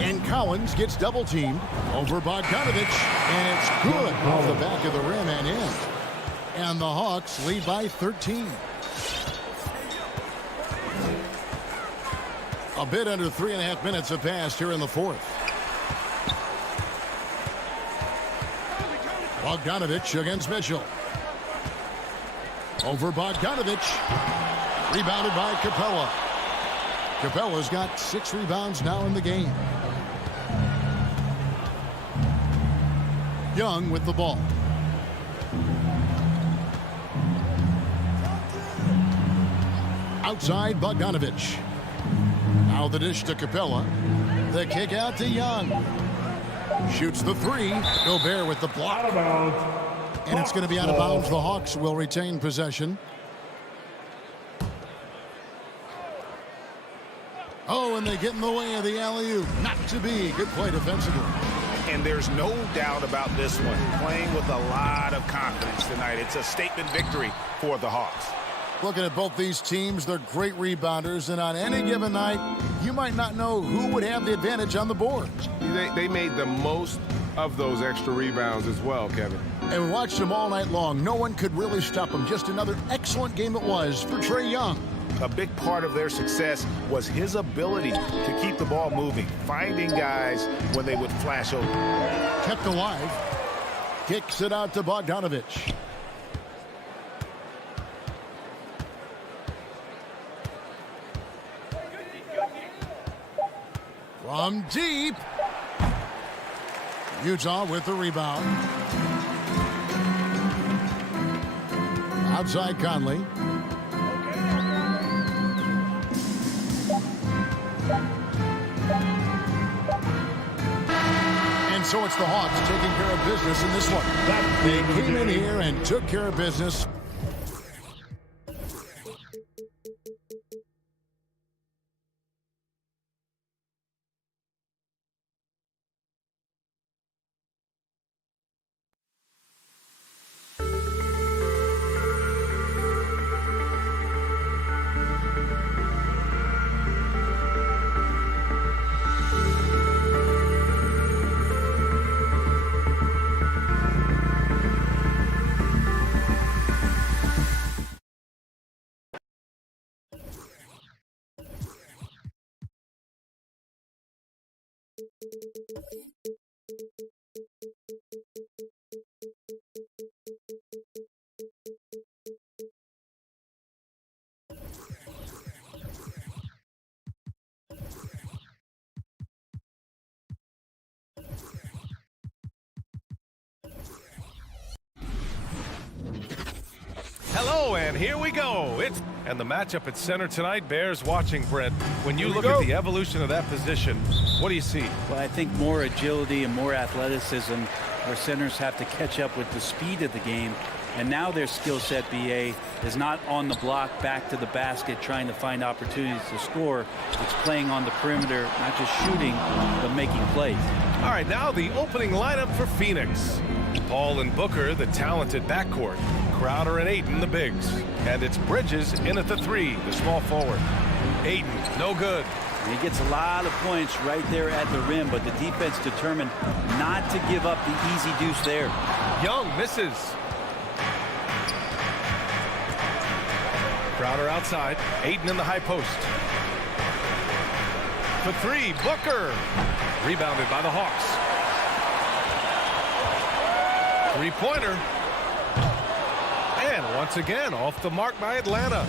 And Collins gets double teamed over Bogdanovich. And it's good off the back of the rim and in. And the Hawks lead by 13. A bit under 3.5 minutes have passed here in the fourth. Bogdanovich against Mitchell. Over Bogdanovich. Rebounded by Capella. Capella's got 6 rebounds now in the game. Young with the ball. Outside Bogdanovich. Now the dish to Capella. The kick out to Young. Shoots the 3. Gobert with the block. And it's going to be out of bounds. The Hawks will retain possession. Oh, and they get in the way of the alley-oop. Not to be. Good play defensively. And there's no doubt about this one. Playing with a lot of confidence tonight. It's a statement victory for the Hawks. Looking at both these teams, they're great rebounders, and on any given night, you might not know who would have the advantage on the board. They made the most of those extra rebounds as well, Kevin. And we watched them all night long. No one could really stop them. Just another excellent game it was for Trae Young. A big part of their success was his ability to keep the ball moving, finding guys when they would flash over. Kept alive. Kicks it out to Bogdanovich. From deep. Utah with the rebound. Outside Conley. And so it's the Hawks taking care of business in this one. They came in here and took care of business. Hello, and here we go. And the matchup at center tonight bears watching, Brent. When you look at the evolution of that position, what do you see? Well, I think more agility and more athleticism. Our centers have to catch up with the speed of the game. And now their skill set, BA, is not on the block, back to the basket, trying to find opportunities to score. It's playing on the perimeter, not just shooting, but making plays. All right, now the opening lineup for Phoenix. Paul and Booker, the talented backcourt. Crowder and Ayton, the bigs. And it's Bridges in at the 3, the small forward. Ayton, no good. And he gets a lot of points right there at the rim, but the defense determined not to give up the easy deuce there. Young misses. Crowder outside. Ayton in the high post. For 3, Booker. Rebounded by the Hawks. Three-pointer. And once again, off the mark by Atlanta.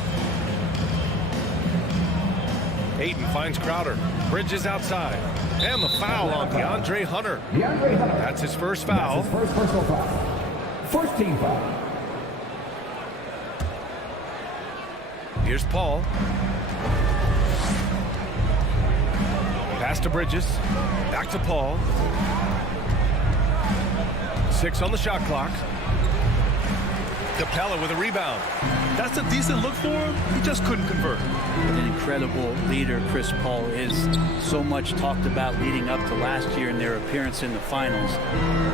Ayton finds Crowder. Bridges outside. And the foul on DeAndre Hunter. That's his first foul. First personal foul. First team foul. Here's Paul. Pass to Bridges. Back to Paul. 6 on the shot clock. Capella with a rebound. That's a decent look for him. He just couldn't convert. An incredible leader Chris Paul is. So much talked about leading up to last year and their appearance in the finals.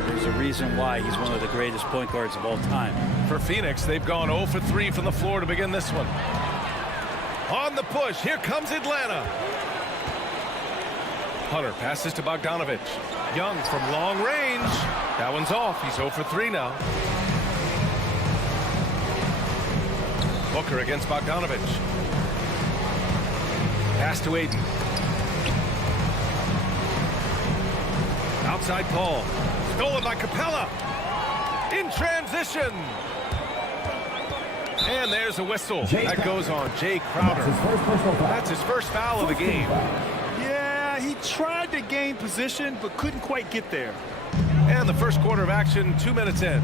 There's a reason why he's one of the greatest point guards of all time. For Phoenix, they've gone 0 for 3 from the floor to begin this one. On the push, here comes Atlanta. Hunter passes to Bogdanovich. Young from long range. That one's off. He's 0 for 3 now. Booker against Bogdanovich. Pass to Ayton. Outside Paul. Stolen by Capella. In transition. And there's a whistle. That goes on Jay Crowder. That's his first foul of the game. Yeah, he tried to gain position, but couldn't quite get there. And the first quarter of action, 2 minutes in.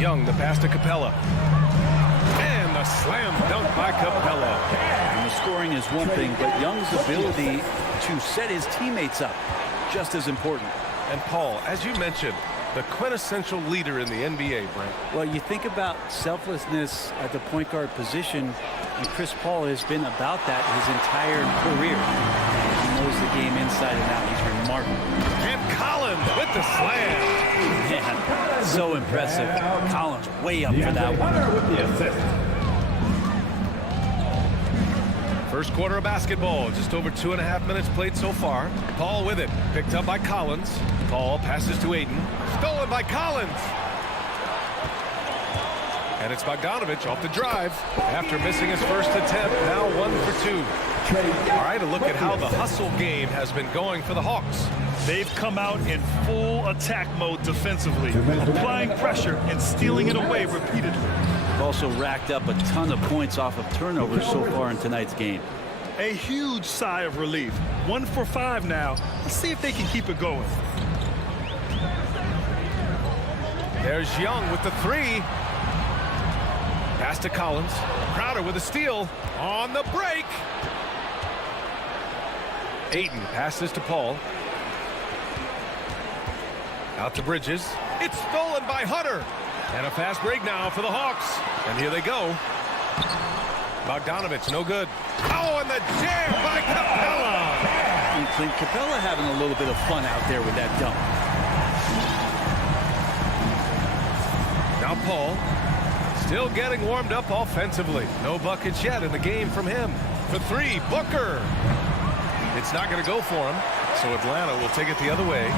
Young, the pass to Capella. And the slam dunk by Capella. And the scoring is one thing, but Young's ability to set his teammates up, just as important. And Paul, as you mentioned, the quintessential leader in the NBA, Brent. Well, you think about selflessness at the point guard position, and Chris Paul has been about that his entire career. He knows the game inside and out. He's remarkable. And Collins with the slam. Man, so impressive. Collins way up for that one. With the assist. First quarter of basketball, just over 2.5 minutes played so far. Paul with it, picked up by Collins. Paul passes to Ayton, stolen by Collins. And it's Bogdanovich off the drive after missing his first attempt, now 1 for 2. All right, a look at how the hustle game has been going for the Hawks. They've come out in full attack mode defensively, applying pressure and stealing it away repeatedly. They've also racked up a ton of points off of turnovers so far in tonight's game. A huge sigh of relief. 1 for 5 now. Let's see if they can keep it going. There's Young with the 3. Pass to Collins. Crowder with a steal on the break. Ayton passes to Paul. Out to Bridges. It's stolen by Hunter. And a fast break now for the Hawks. And here they go. Bogdanovich, no good. Oh, and the jam by Capella. And Clint Capella having a little bit of fun out there with that dunk. Now Paul, still getting warmed up offensively. No buckets yet in the game from him. For 3, Booker. It's not going to go for him, so Atlanta will take it the other way.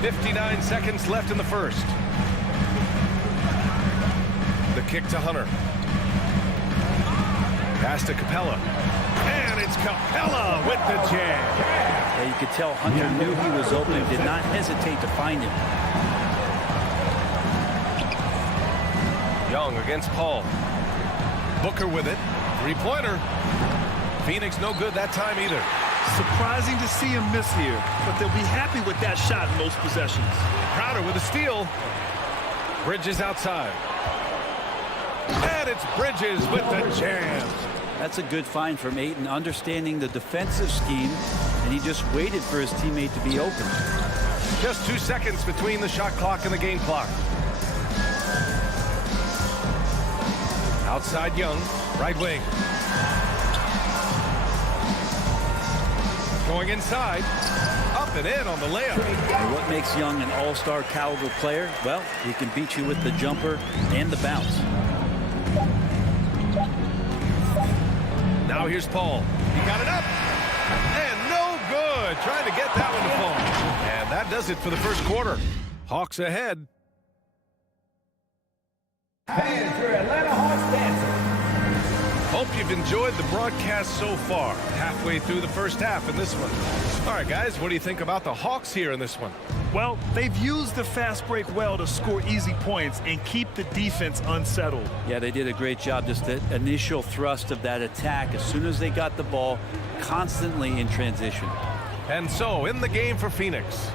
59 seconds left in the first. The kick to Hunter. Pass to Capella. And it's Capella with the jam. Yeah, you could tell Hunter knew he was open and did not hesitate to find him. Young against Paul. Booker with it. Three-pointer. Phoenix no good that time either. Surprising to see him miss here, but they'll be happy with that shot in most possessions. Crowder with a steal. Bridges outside. And it's Bridges with the jam. That's a good find from Ayton, understanding the defensive scheme, and he just waited for his teammate to be open. Just 2 seconds between the shot clock and the game clock. Outside Young, right wing. Going inside, up and in on the layup. And what makes Young an all-star caliber player? Well, he can beat you with the jumper and the bounce. Now here's Paul. He got it up. And no good. Trying to get that one to fall. And that does it for the first quarter. Hawks ahead. Fans, your Atlanta Hawks dancer. Hope you've enjoyed the broadcast so far. Halfway through the first half in this one. All right, guys, what do you think about the Hawks here in this one? Well, they've used the fast break well to score easy points and keep the defense unsettled. Yeah, they did a great job. Just the initial thrust of that attack as soon as they got the ball, constantly in transition. And so, in the game for Phoenix,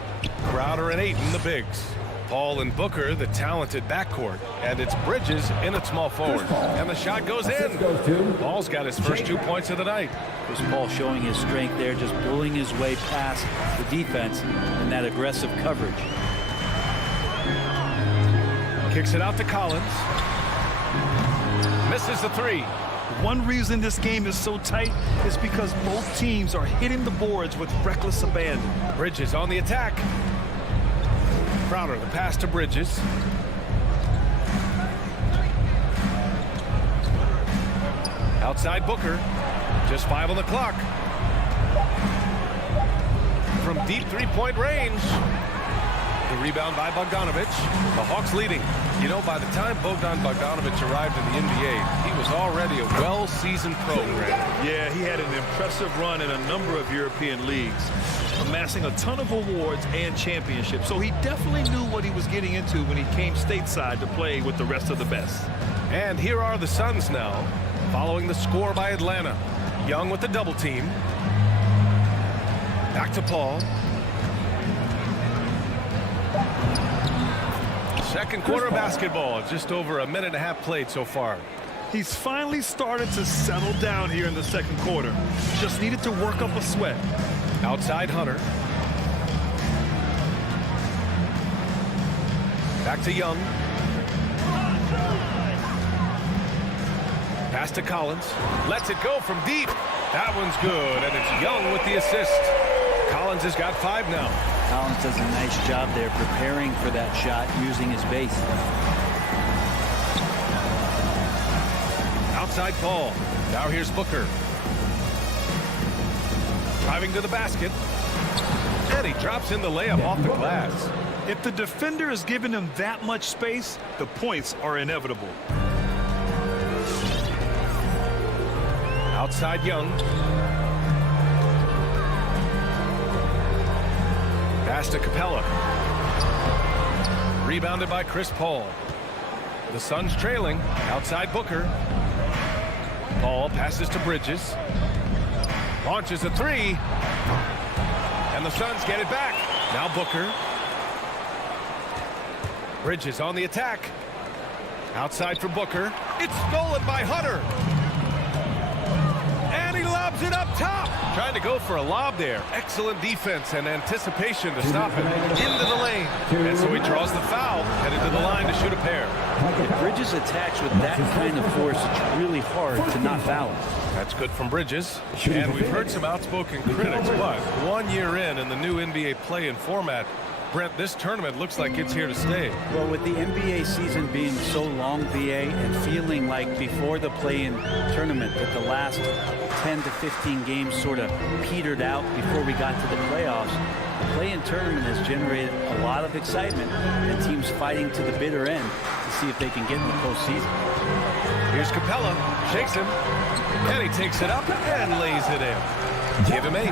Crowder and Ayton, the bigs. Paul and Booker, the talented backcourt. And it's Bridges in at small forward. And the shot goes in. Paul's got his first 2 points of the night. Chris Paul showing his strength there, just bullying his way past the defense in that aggressive coverage. Kicks it out to Collins. Misses the three. One reason this game is so tight is because both teams are hitting the boards with reckless abandon. Bridges on the attack. Crowder, the pass to Bridges. Outside Booker. Just 5 on the clock. From deep three-point range. The rebound by Bogdanovic. The Hawks leading. You know, by the time Bogdanovic arrived in the NBA, he was already a well-seasoned pro, Grant. Yeah, he had an impressive run in a number of European leagues, amassing a ton of awards and championships. So he definitely knew what he was getting into when he came stateside to play with the rest of the best. And here are the Suns now, following the score by Atlanta. Young with the double team. Back to Paul. Second quarter basketball, just over a minute and a half played so far. He's finally started to settle down here in the second quarter. Just needed to work up a sweat. Outside Hunter. Back to Young. Pass to Collins. Lets it go from deep. That one's good, and it's Young with the assist. Collins has got 5 now. Collins does a nice job there preparing for that shot using his base. Outside Paul. Now here's Booker. Driving to the basket. And he drops in the layup off the glass. If the defender is giving him that much space, the points are inevitable. Outside Young. Pass to Capella. Rebounded by Chris Paul. The Suns trailing. Outside Booker. Paul passes to Bridges. Launches a three. And the Suns get it back. Now Booker. Bridges on the attack. Outside for Booker. It's stolen by Hunter. And he lobs it up top. Trying to go for a lob there. Excellent defense and anticipation to stop it. Into the lane. And so he draws the foul. Headed to the line to shoot a pair. If Bridges attacks with that kind of force, it's really hard to not foul him. That's good from Bridges. And we've heard some outspoken critics, but 1 year in the new NBA play-in format, Brent, this tournament looks like it's here to stay. Well, with the NBA season being so long, BA, and feeling like before the play-in tournament that the last 10 to 15 games sort of petered out before we got to the playoffs, the play-in tournament has generated a lot of excitement and teams fighting to the bitter end to see if they can get in the postseason. Here's Capella. Shakes him. And he takes it up and lays it in. Give him 8.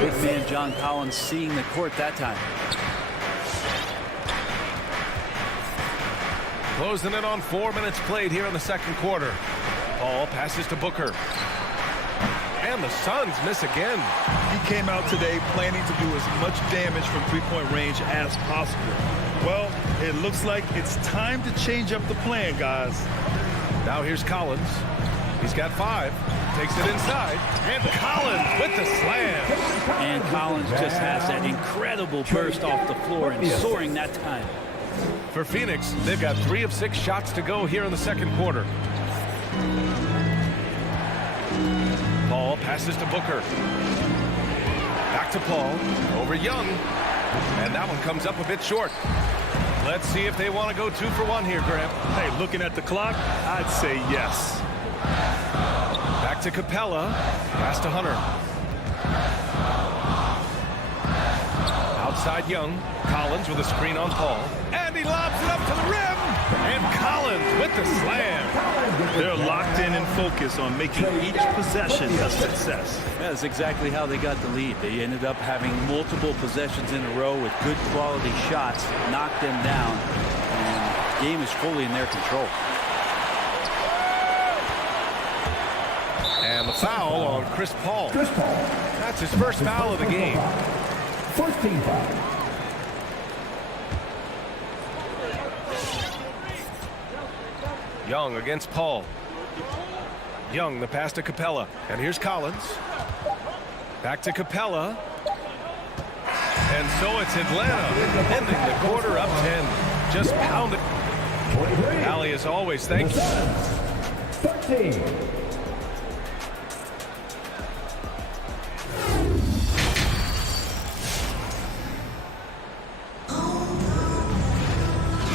Big man John Collins seeing the court that time. Closing in on 4 minutes played here in the second quarter. Paul passes to Booker. And the Suns miss again. He came out today planning to do as much damage from three-point range as possible. Well, it looks like it's time to change up the plan, guys. Now here's Collins. He's got 5. Takes it inside. And Collins with the slam. And Collins just has that incredible burst off the floor and soaring that time. For Phoenix, they've got 3 of 6 shots to go here in the second quarter. Paul passes to Booker. Back to Paul. Over Young. And that one comes up a bit short. Let's see if they want to go 2 for 1 here, Graham. Hey, looking at the clock, I'd say yes. Back to Capella. Pass to Hunter. Outside Young. Collins with a screen on Paul. And he lobs it up to the rim. And Collins with the slam. They're locked in and focused on making each possession a success. That's exactly how they got the lead. They ended up having multiple possessions in a row with good quality shots, knocked them down, and the game is fully in their control. And the foul on Chris Paul. That's his first foul of the game. First team foul. Young against Paul. Young, the pass to Capella. And here's Collins. Back to Capella. And so it's Atlanta ending the quarter up 10. Just pounded. Allie, as always, thank you. 13.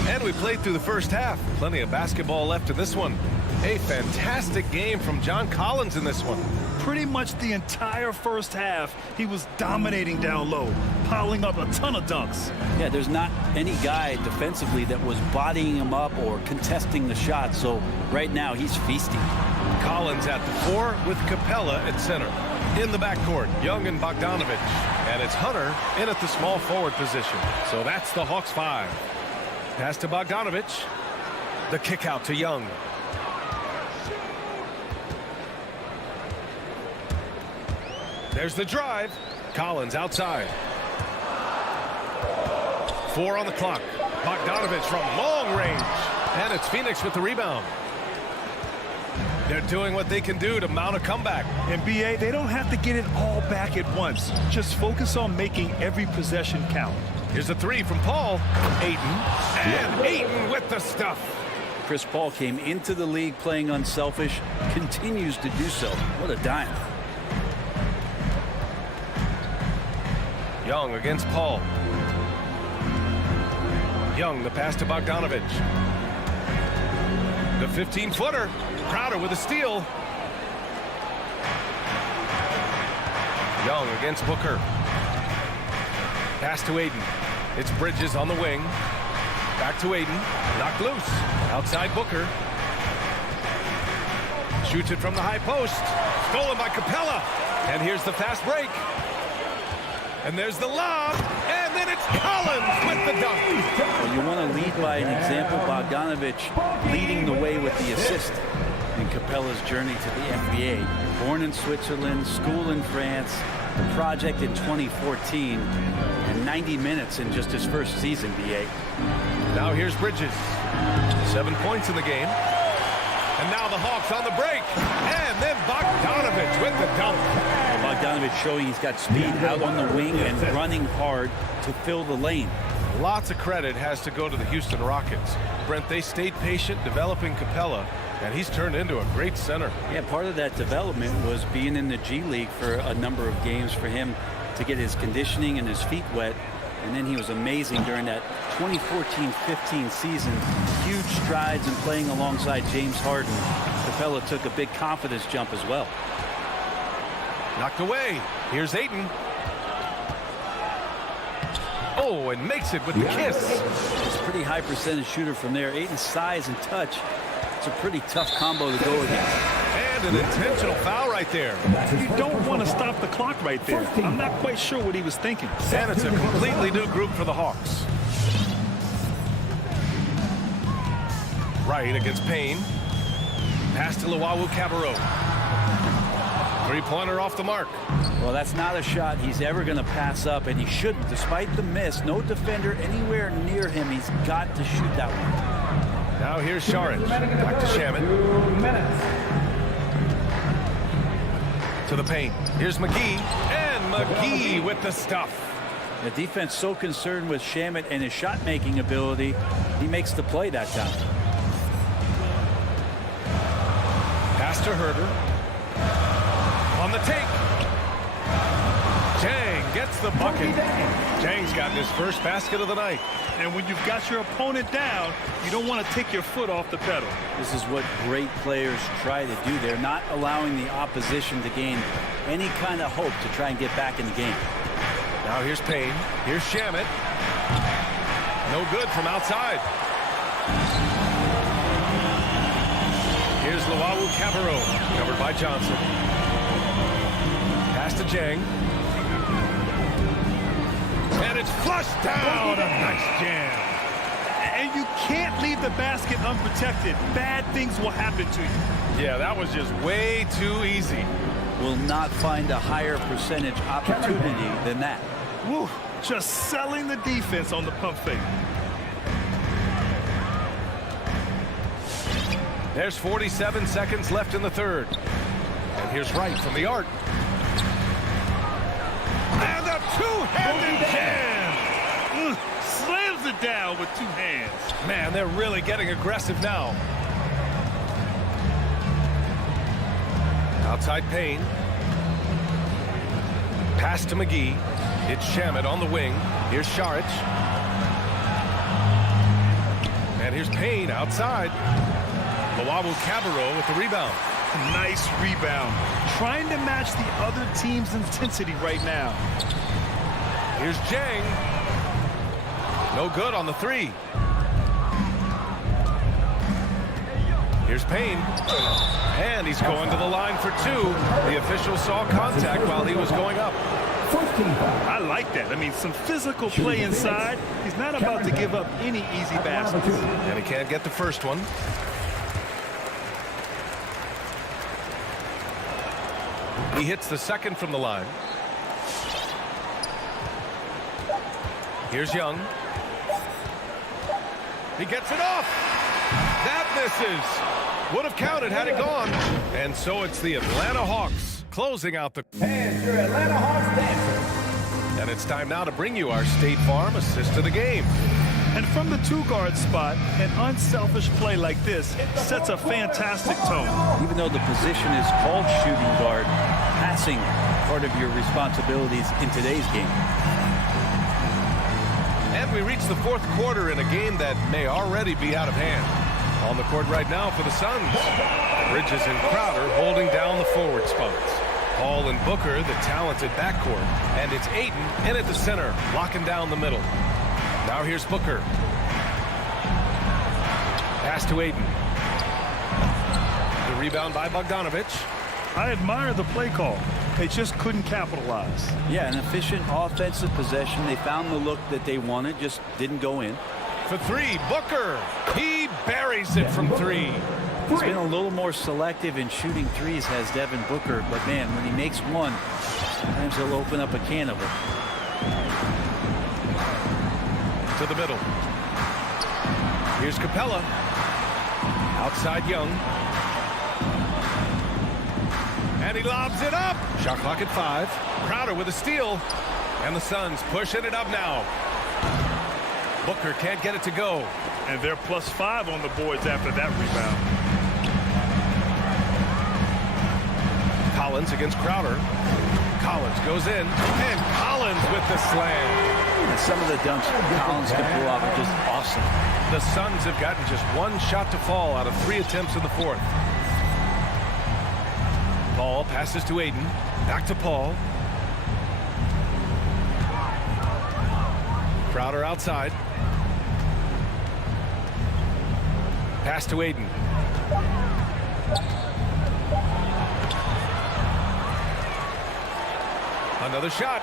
And we played through the first half. Plenty of basketball left in this one. A fantastic game from John Collins in this one. Pretty much the entire first half, he was dominating down low, piling up a ton of dunks. Yeah, there's not any guy defensively that was bodying him up or contesting the shot, so right now he's feasting. Collins at the 4 with Capella at center. In the backcourt, Young and Bogdanovich. And it's Hunter in at the small forward position. So that's the Hawks 5. Pass to Bogdanovich. The kick out to Young. There's the drive. Collins outside. 4 on the clock. Bogdanovich from long range. And it's Phoenix with the rebound. They're doing what they can do to mount a comeback. And BA, they don't have to get it all back at once. Just focus on making every possession count. Here's a 3 from Paul. Ayton. And Ayton with the stuff. Chris Paul came into the league playing unselfish, continues to do so. What a dime. Young against Paul. Young, the pass to Bogdanovich. The 15-footer. Crowder with a steal. Young against Booker. Pass to Ayton. It's Bridges on the wing. Back to Ayton. Knocked loose. Outside Booker. Shoots it from the high post. Stolen by Capella. And here's the fast break. And there's the lob. And then it's Collins with the dunk. Well, you want to lead by an example. Bogdanovich leading the way with the assist in Capella's journey to the NBA. Born in Switzerland, school in France, a project in 2014, and 90 minutes in just his first season, BA. Now here's Bridges. 7 points in the game. And now the Hawks on the break. And then Bogdanovich with the dunk. Bogdanovich showing he's got speed out on the wing and running hard to fill the lane. Lots of credit has to go to the Houston Rockets. Brent, they stayed patient developing Capella, and he's turned into a great center. Yeah, part of that development was being in the G League for a number of games for him to get his conditioning and his feet wet. And then he was amazing during that 2014-15 season. Huge strides in playing alongside James Harden. Capella took a big confidence jump as well. Knocked away. Here's Ayton. Oh, and makes it with the kiss. He's a pretty high percentage shooter from there. Ayton's size and touch. It's a pretty tough combo to go against. And an intentional foul right there. You don't want to stop the clock right there. I'm not quite sure what he was thinking. And it's a completely new group for the Hawks. Right against Payne. Pass to Luwawu-Cabarrot. Three-pointer off the mark. Well, that's not a shot he's ever going to pass up, and he shouldn't. Despite the miss, no defender anywhere near him. He's got to shoot that one. Now here's Saric. Back to Shamet. To the paint. Here's McGee. And McGee with the stuff. The defense so concerned with Shamet and his shot-making ability, he makes the play that time. Pass to Herder. On the take. Jang gets the bucket. Jang's gotten his first basket of the night. And when you've got your opponent down, you don't want to take your foot off the pedal. This is what great players try to do. They're not allowing the opposition to gain any kind of hope to try and get back in the game. Now here's Payne. Here's Shamet. No good from outside. Here's Luwawu-Cabarrot. Covered by Johnson. Pass to Jang. And it's flushed down. A nice jam. And you can't leave the basket unprotected. Bad things will happen to you. Yeah, that was just way too easy. Will not find a higher percentage opportunity than that. Woo, just selling the defense on the pump fake. There's 47 seconds left in the third. And here's Wright from the arc. And a two-handed jam! Slams it down with two hands. Man, they're really getting aggressive now. Outside Payne. Pass to McGee. It's Shamet on the wing. Here's Saric. And here's Payne outside. Luwawu-Cabarrot with the rebound. Nice rebound. Trying to match the other team's intensity right now. Here's Jang. No good on the three. Here's Payne. And he's going to the line for two. The official saw contact while he was going up. I like that. I mean, some physical play inside. He's not about to give up any easy baskets. And he can't get the first one. He hits the second from the line. Here's Young. He gets it off. That misses. Would have counted had it gone. And so it's the Atlanta Hawks closing out the... And your Atlanta Hawks dancer. And it's time now to bring you our State Farm assist of the game. And from the two-guard spot, an unselfish play like this sets a fantastic tone. Even though the position is called shooting guard, passing part of your responsibilities in today's game. And we reach the fourth quarter in a game that may already be out of hand. On the court right now for the Suns. Bridges and Crowder holding down the forward spots. Paul and Booker, the talented backcourt. And it's Ayton in at the center, locking down the middle. Now here's Booker. Pass to Ayton. The rebound by Bogdanovic. I admire the play call. They just couldn't capitalize. Yeah, an efficient offensive possession. They found the look that they wanted, just didn't go in. For three, Booker. He buries it from three. He's been a little more selective in shooting threes, has Devin Booker. But, man, when he makes one, sometimes he'll open up a can of it. To the middle. Here's Capella. Outside Young. And he lobs it up. Shot clock at 5. Crowder with a steal. And the Suns pushing it up now. Booker can't get it to go. And they're +5 on the boards after that rebound. Collins against Crowder. Collins goes in. And Collins with the slam. And some of the dunks Collins can pull off are just awesome. The Suns have gotten just one shot to fall out of 3 attempts in the fourth. Paul passes to Ayton. Back to Paul. Crowder outside. Pass to Ayton. Another shot.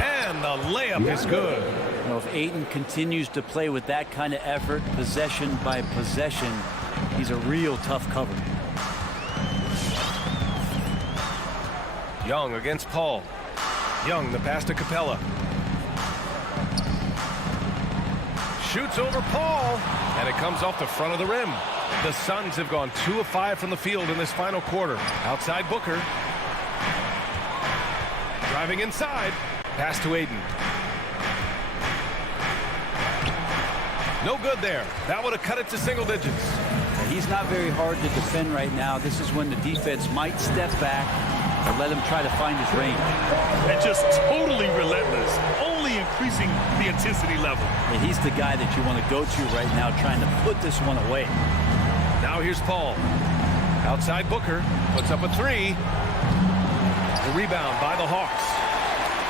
And the layup is good. You know, if Ayton continues to play with that kind of effort, possession by possession, he's a real tough cover. Young against Paul. Young, the pass to Capella. Shoots over Paul, and it comes off the front of the rim. The Suns have gone 2 of 5 from the field in this final quarter. Outside Booker. Driving inside. Pass to Ayton. No good there. That would have cut it to single digits. He's not very hard to defend right now. This is when the defense might step back and let him try to find his range. And just totally relentless, only increasing the intensity level. And he's the guy that you want to go to right now, trying to put this one away. Now here's Paul. Outside Booker. Puts up a 3. The rebound by the Hawks.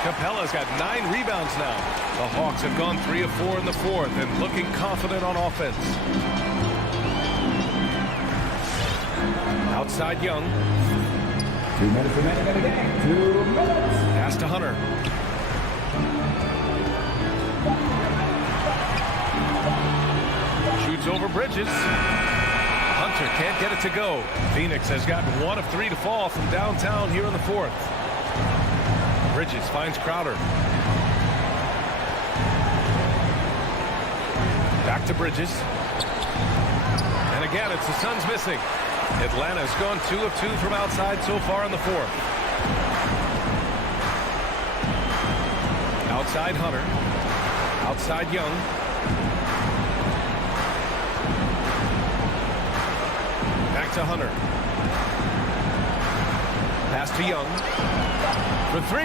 Capella's got 9 rebounds now. The Hawks have gone 3 of 4 in the fourth and looking confident on offense. Outside Young. 2 minutes remaining in the game. 2 minutes. Pass to Hunter. Shoots over Bridges. Hunter can't get it to go. Phoenix has gotten 1 of 3 to fall from downtown here in the fourth. Bridges finds Crowder. Back to Bridges. And again, it's the Suns missing. Atlanta's gone 2 of 2 from outside so far in the fourth. Outside Hunter. Outside Young. Back to Hunter. Pass to Young. For 3.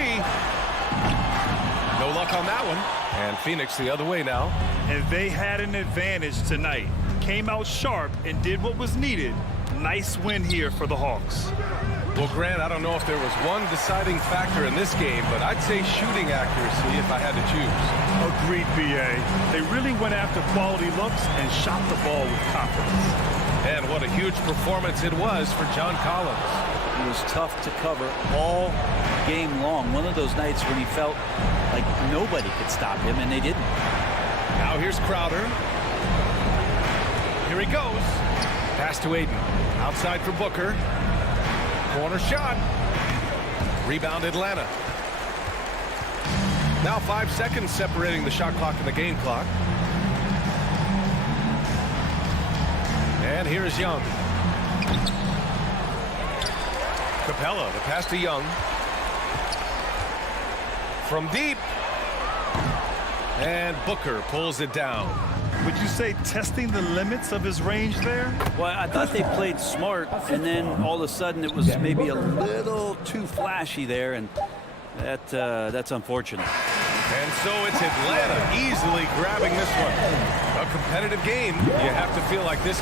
No luck on that one. And Phoenix the other way now. And they had an advantage tonight. Came out sharp and did what was needed. Nice win here for the Hawks. Well, Grant, I don't know if there was one deciding factor in this game, but I'd say shooting accuracy if I had to choose. Agreed, B.A. They really went after quality looks and shot the ball with confidence. And what a huge performance it was for John Collins. It was tough to cover all game long. One of those nights when he felt like nobody could stop him, and they didn't. Now here's Crowder. Here he goes. Pass to Ayton. Outside for Booker. Corner shot. Rebound Atlanta. Now 5 seconds separating the shot clock and the game clock. And here's Young. Capella, the pass to Young. From deep. And Booker pulls it down. Would you say testing the limits of his range there? Well, I thought they played smart, and then all of a sudden it was maybe a little too flashy there, and that's unfortunate. And so it's Atlanta easily grabbing this one. A competitive game. You have to feel like this.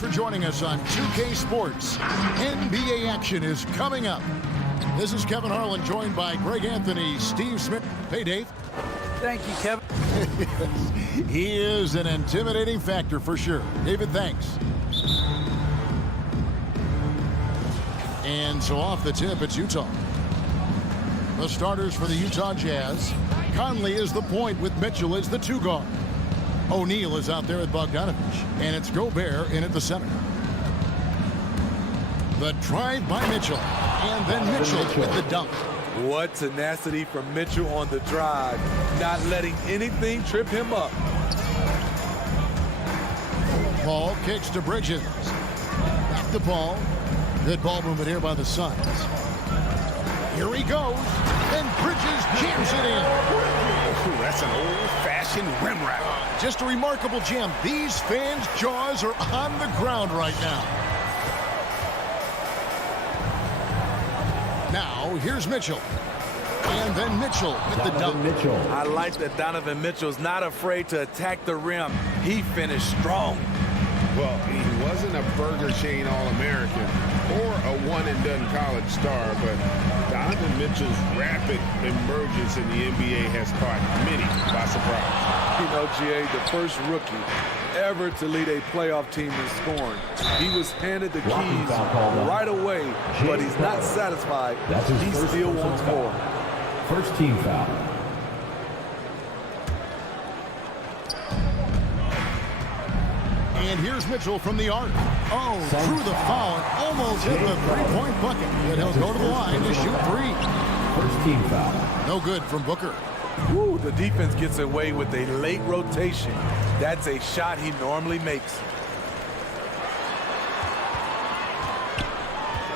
for joining us on 2K Sports. NBA action is coming up. This is Kevin Harlan, joined by Greg Anthony, Steve Smith. Hey, Dave. Thank you, Kevin. He is an intimidating factor for sure. David, thanks. And so off the tip, it's Utah. The starters for the Utah Jazz. Conley is the point with Mitchell as the 2 guard. O'Neal is out there with Bogdanovich, and it's Gobert in at the center. The drive by Mitchell, and then Mitchell with the dunk. What tenacity from Mitchell on the drive, not letting anything trip him up. Paul kicks to Bridges. Back to Paul. Good ball movement here by the Suns. Here he goes, and Bridges jams it in. Ooh, that's an old-fashioned rim wrap. Just a remarkable jam. These fans' jaws are on the ground right now. Now, here's Mitchell. And then Mitchell with the dunk. I like that Donovan Mitchell's not afraid to attack the rim. He finished strong. Well, he wasn't a Burger Chain All-American or a one-and-done college star, but Donovan Mitchell's rapid emergence in the NBA has caught many by surprise. You know, GA, the first rookie ever to lead a playoff team in scoring. He was handed the keys right away, but he's not satisfied. He still wants more. First team foul. And here's Mitchell from the arc. Oh, through the foul and almost hit the three-point bucket. But he'll go to the line to shoot 3. First team foul. No good from Booker. Woo, the defense gets away with a late rotation. That's a shot he normally makes.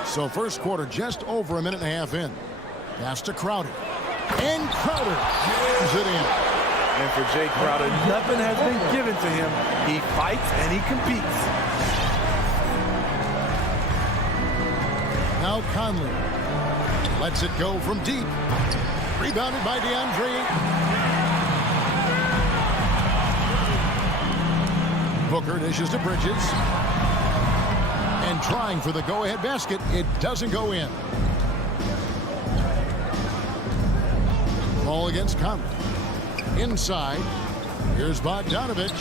So first quarter just over a minute and a half in. Pass to Crowder. And Crowder jams it in. And for Jay Crowder, nothing has been given to him. He fights and he competes. Now Conley lets it go from deep. Rebounded by DeAndre. Booker dishes to Bridges. And trying for the go-ahead basket. It doesn't go in. Ball against Conley. Inside. Here's Bogdanovich.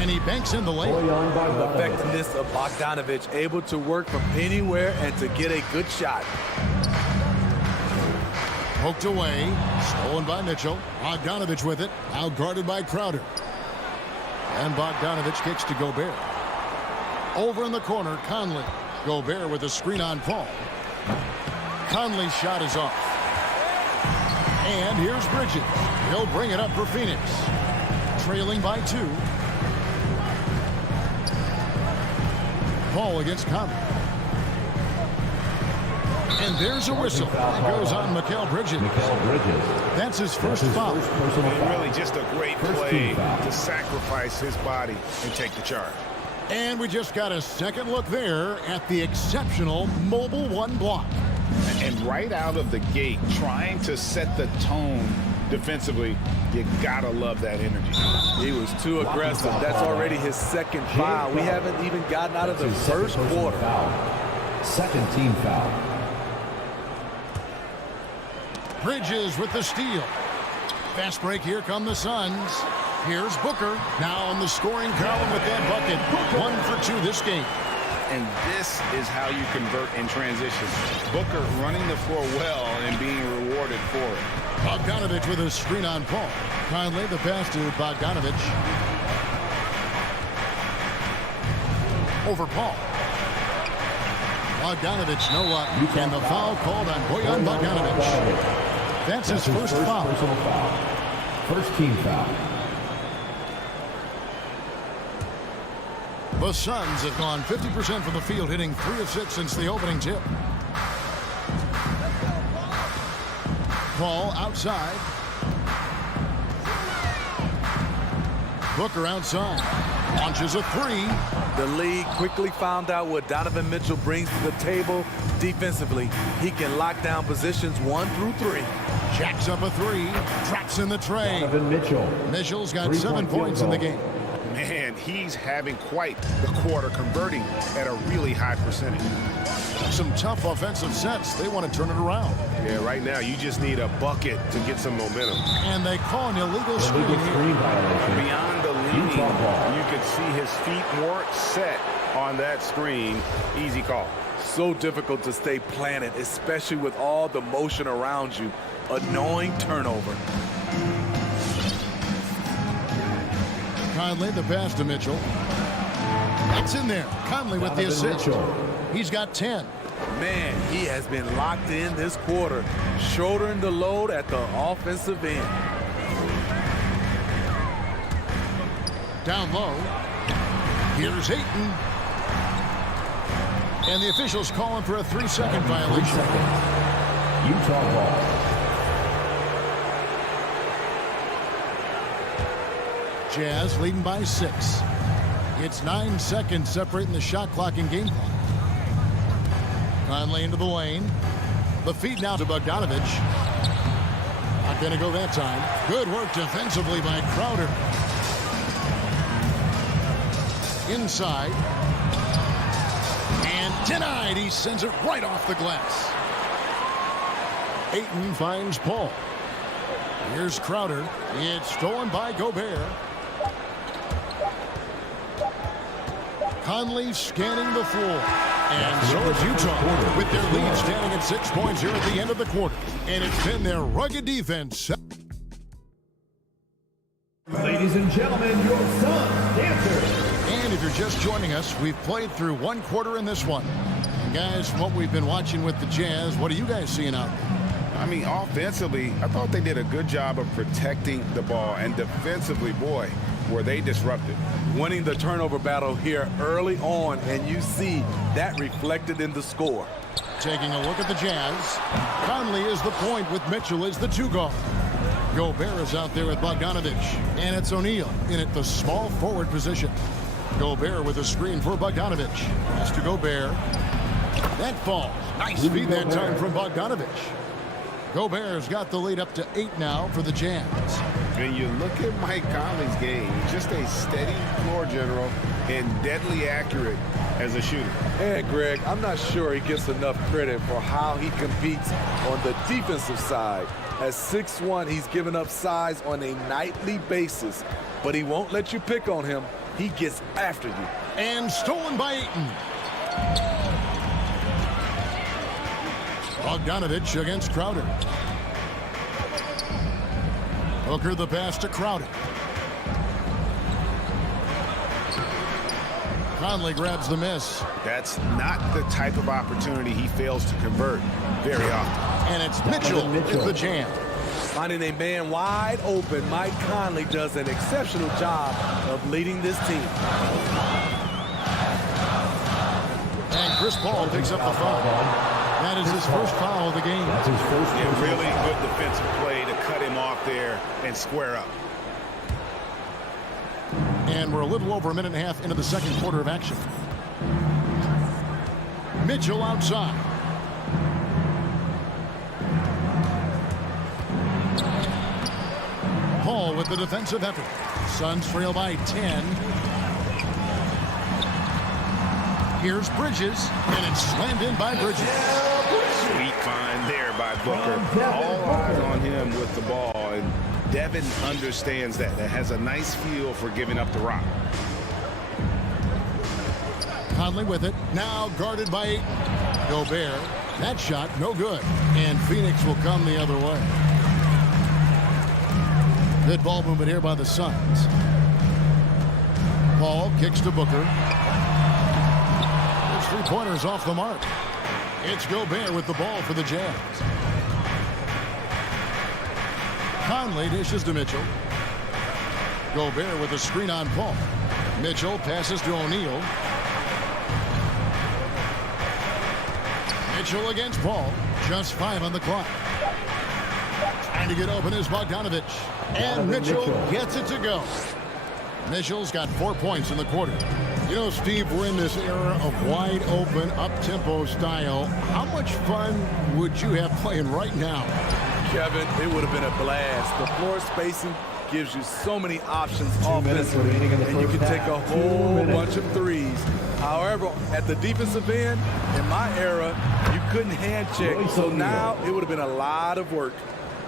And he banks in the lane. The effectiveness of Bogdanovich, able to work from anywhere and to get a good shot. Poked away. Stolen by Mitchell. Bogdanovich with it. Now guarded by Crowder. And Bogdanovich kicks to Gobert. Over in the corner, Conley. Gobert with a screen on Paul. Conley's shot is off. And here's Bridges. He'll bring it up for Phoenix. Trailing by 2. Paul against Conley. And there's a whistle. That goes on Mikal Bridges. That's his first foul. And really just a great play to sacrifice his body and take the charge. And we just got a second look there at the exceptional Mobile 1 block. And right out of the gate, trying to set the tone defensively, you gotta love that energy. He was too aggressive. That's already his second foul. We haven't even gotten out of the first quarter. Second team foul. Bridges with the steal. Fast break, here come the Suns. Here's Booker, now on the scoring column with that bucket. 1 for 2 this game. And this is how you convert in transition. Booker running the floor well and being rewarded for it. Bogdanovich with a screen on Paul. Conley, the pass to Bogdanovich. Over Paul. Bogdanovich, no luck. And the foul called on Bojan Bogdanovich. That's his first foul. Personal foul. First team foul. The Suns have gone 50% from the field, hitting 3 of 6 since the opening tip. Paul outside. Booker outside. Launches a 3. The league quickly found out what Donovan Mitchell brings to the table defensively. He can lock down positions 1 through 3. Jacks up a 3. Drops in the tray. Donovan Mitchell. Mitchell's got 7 points in the game. Man, and he's having quite the quarter, converting at a really high percentage. Some tough offensive sets. They want to turn it around. Yeah, right now you just need a bucket to get some momentum. And they call an illegal screen. Beyond the leaning, you could see his feet more set on that screen. Easy call. So difficult to stay planted, especially with all the motion around you. Annoying turnover. Conley, the pass to Mitchell. It's in there. Conley with the assist. He's got 10. Man, he has been locked in this quarter, shouldering the load at the offensive end. Down low. Here's Ayton. And the officials calling for a 3-second violation. Utah ball. Jazz leading by 6. It's 9 seconds separating the shot clock and game clock. Conley into the lane. The feed now to Bogdanovich. Not going to go that time. Good work defensively by Crowder. Inside. And denied. He sends it right off the glass. Ayton finds Paul. Here's Crowder. It's stolen by Gobert. Conley scanning the floor. And so is Utah with their lead standing at 6 points here at the end of the quarter. And it's been their rugged defense. Ladies and gentlemen, your Suns dancers. And if you're just joining us, we've played through one quarter in this one. And guys, from what we've been watching with the Jazz, what are you guys seeing out there? I mean, offensively, I thought they did a good job of protecting the ball. And defensively, boy, were they disrupted. Winning the turnover battle here early on, and you see that reflected in the score. Taking a look at the Jazz. Conley is the point with Mitchell as the 2-guard. Gobert is out there with Bogdanovich. And it's O'Neal in at the small forward position. Gobert with a screen for Bogdanovich. Pass to Gobert. That falls. Nice feed that time from Bogdanovich. Gobert's got the lead up to 8 now for the Jazz. When you look at Mike Conley's game, just a steady floor general and deadly accurate as a shooter. And Greg, I'm not sure he gets enough credit for how he competes on the defensive side. At 6'1", he's given up size on a nightly basis, but he won't let you pick on him. He gets after you. And stolen by Ayton. Bogdanovich against Crowder. Hooker the pass to Crowder. Conley grabs the miss. That's not the type of opportunity he fails to convert very often. And it's Mitchell with the jam. Finding a man wide open, Mike Conley does an exceptional job of leading this team. And Chris Paul picks up the foul. That is his first foul of the game. That's his first. Yeah, really good defensive play to cut him off there and square up. And we're a little over a minute and a half into the second quarter of action. Mitchell outside. Paul with the defensive effort. Suns trail by 10. Here's Bridges, and it's slammed in by Bridges. Sweet find there by Booker. All eyes on him with the ball, and Devin understands that. That has a nice feel for giving up the rock. Conley with it, now guarded by Ayton. Gobert, that shot no good, and Phoenix will come the other way. Good ball movement here by the Suns. Paul kicks to Booker. Three-pointers off the mark. It's Gobert with the ball for the Jazz. Conley dishes to Mitchell. Gobert with a screen on Paul. Mitchell passes to O'Neal. Mitchell against Paul. Just 5 on the clock. Trying to get open is Bogdanovich. And Mitchell gets it to go. Mitchell's got 4 points in the quarter. You know, Steve, we're in this era of wide open, up-tempo style. How much fun would you have playing right now? Kevin, it would have been a blast. The floor spacing gives you so many options offensively, and you can take a whole bunch of threes. However, at the defensive end, in my era, you couldn't hand check. So now it would have been a lot of work.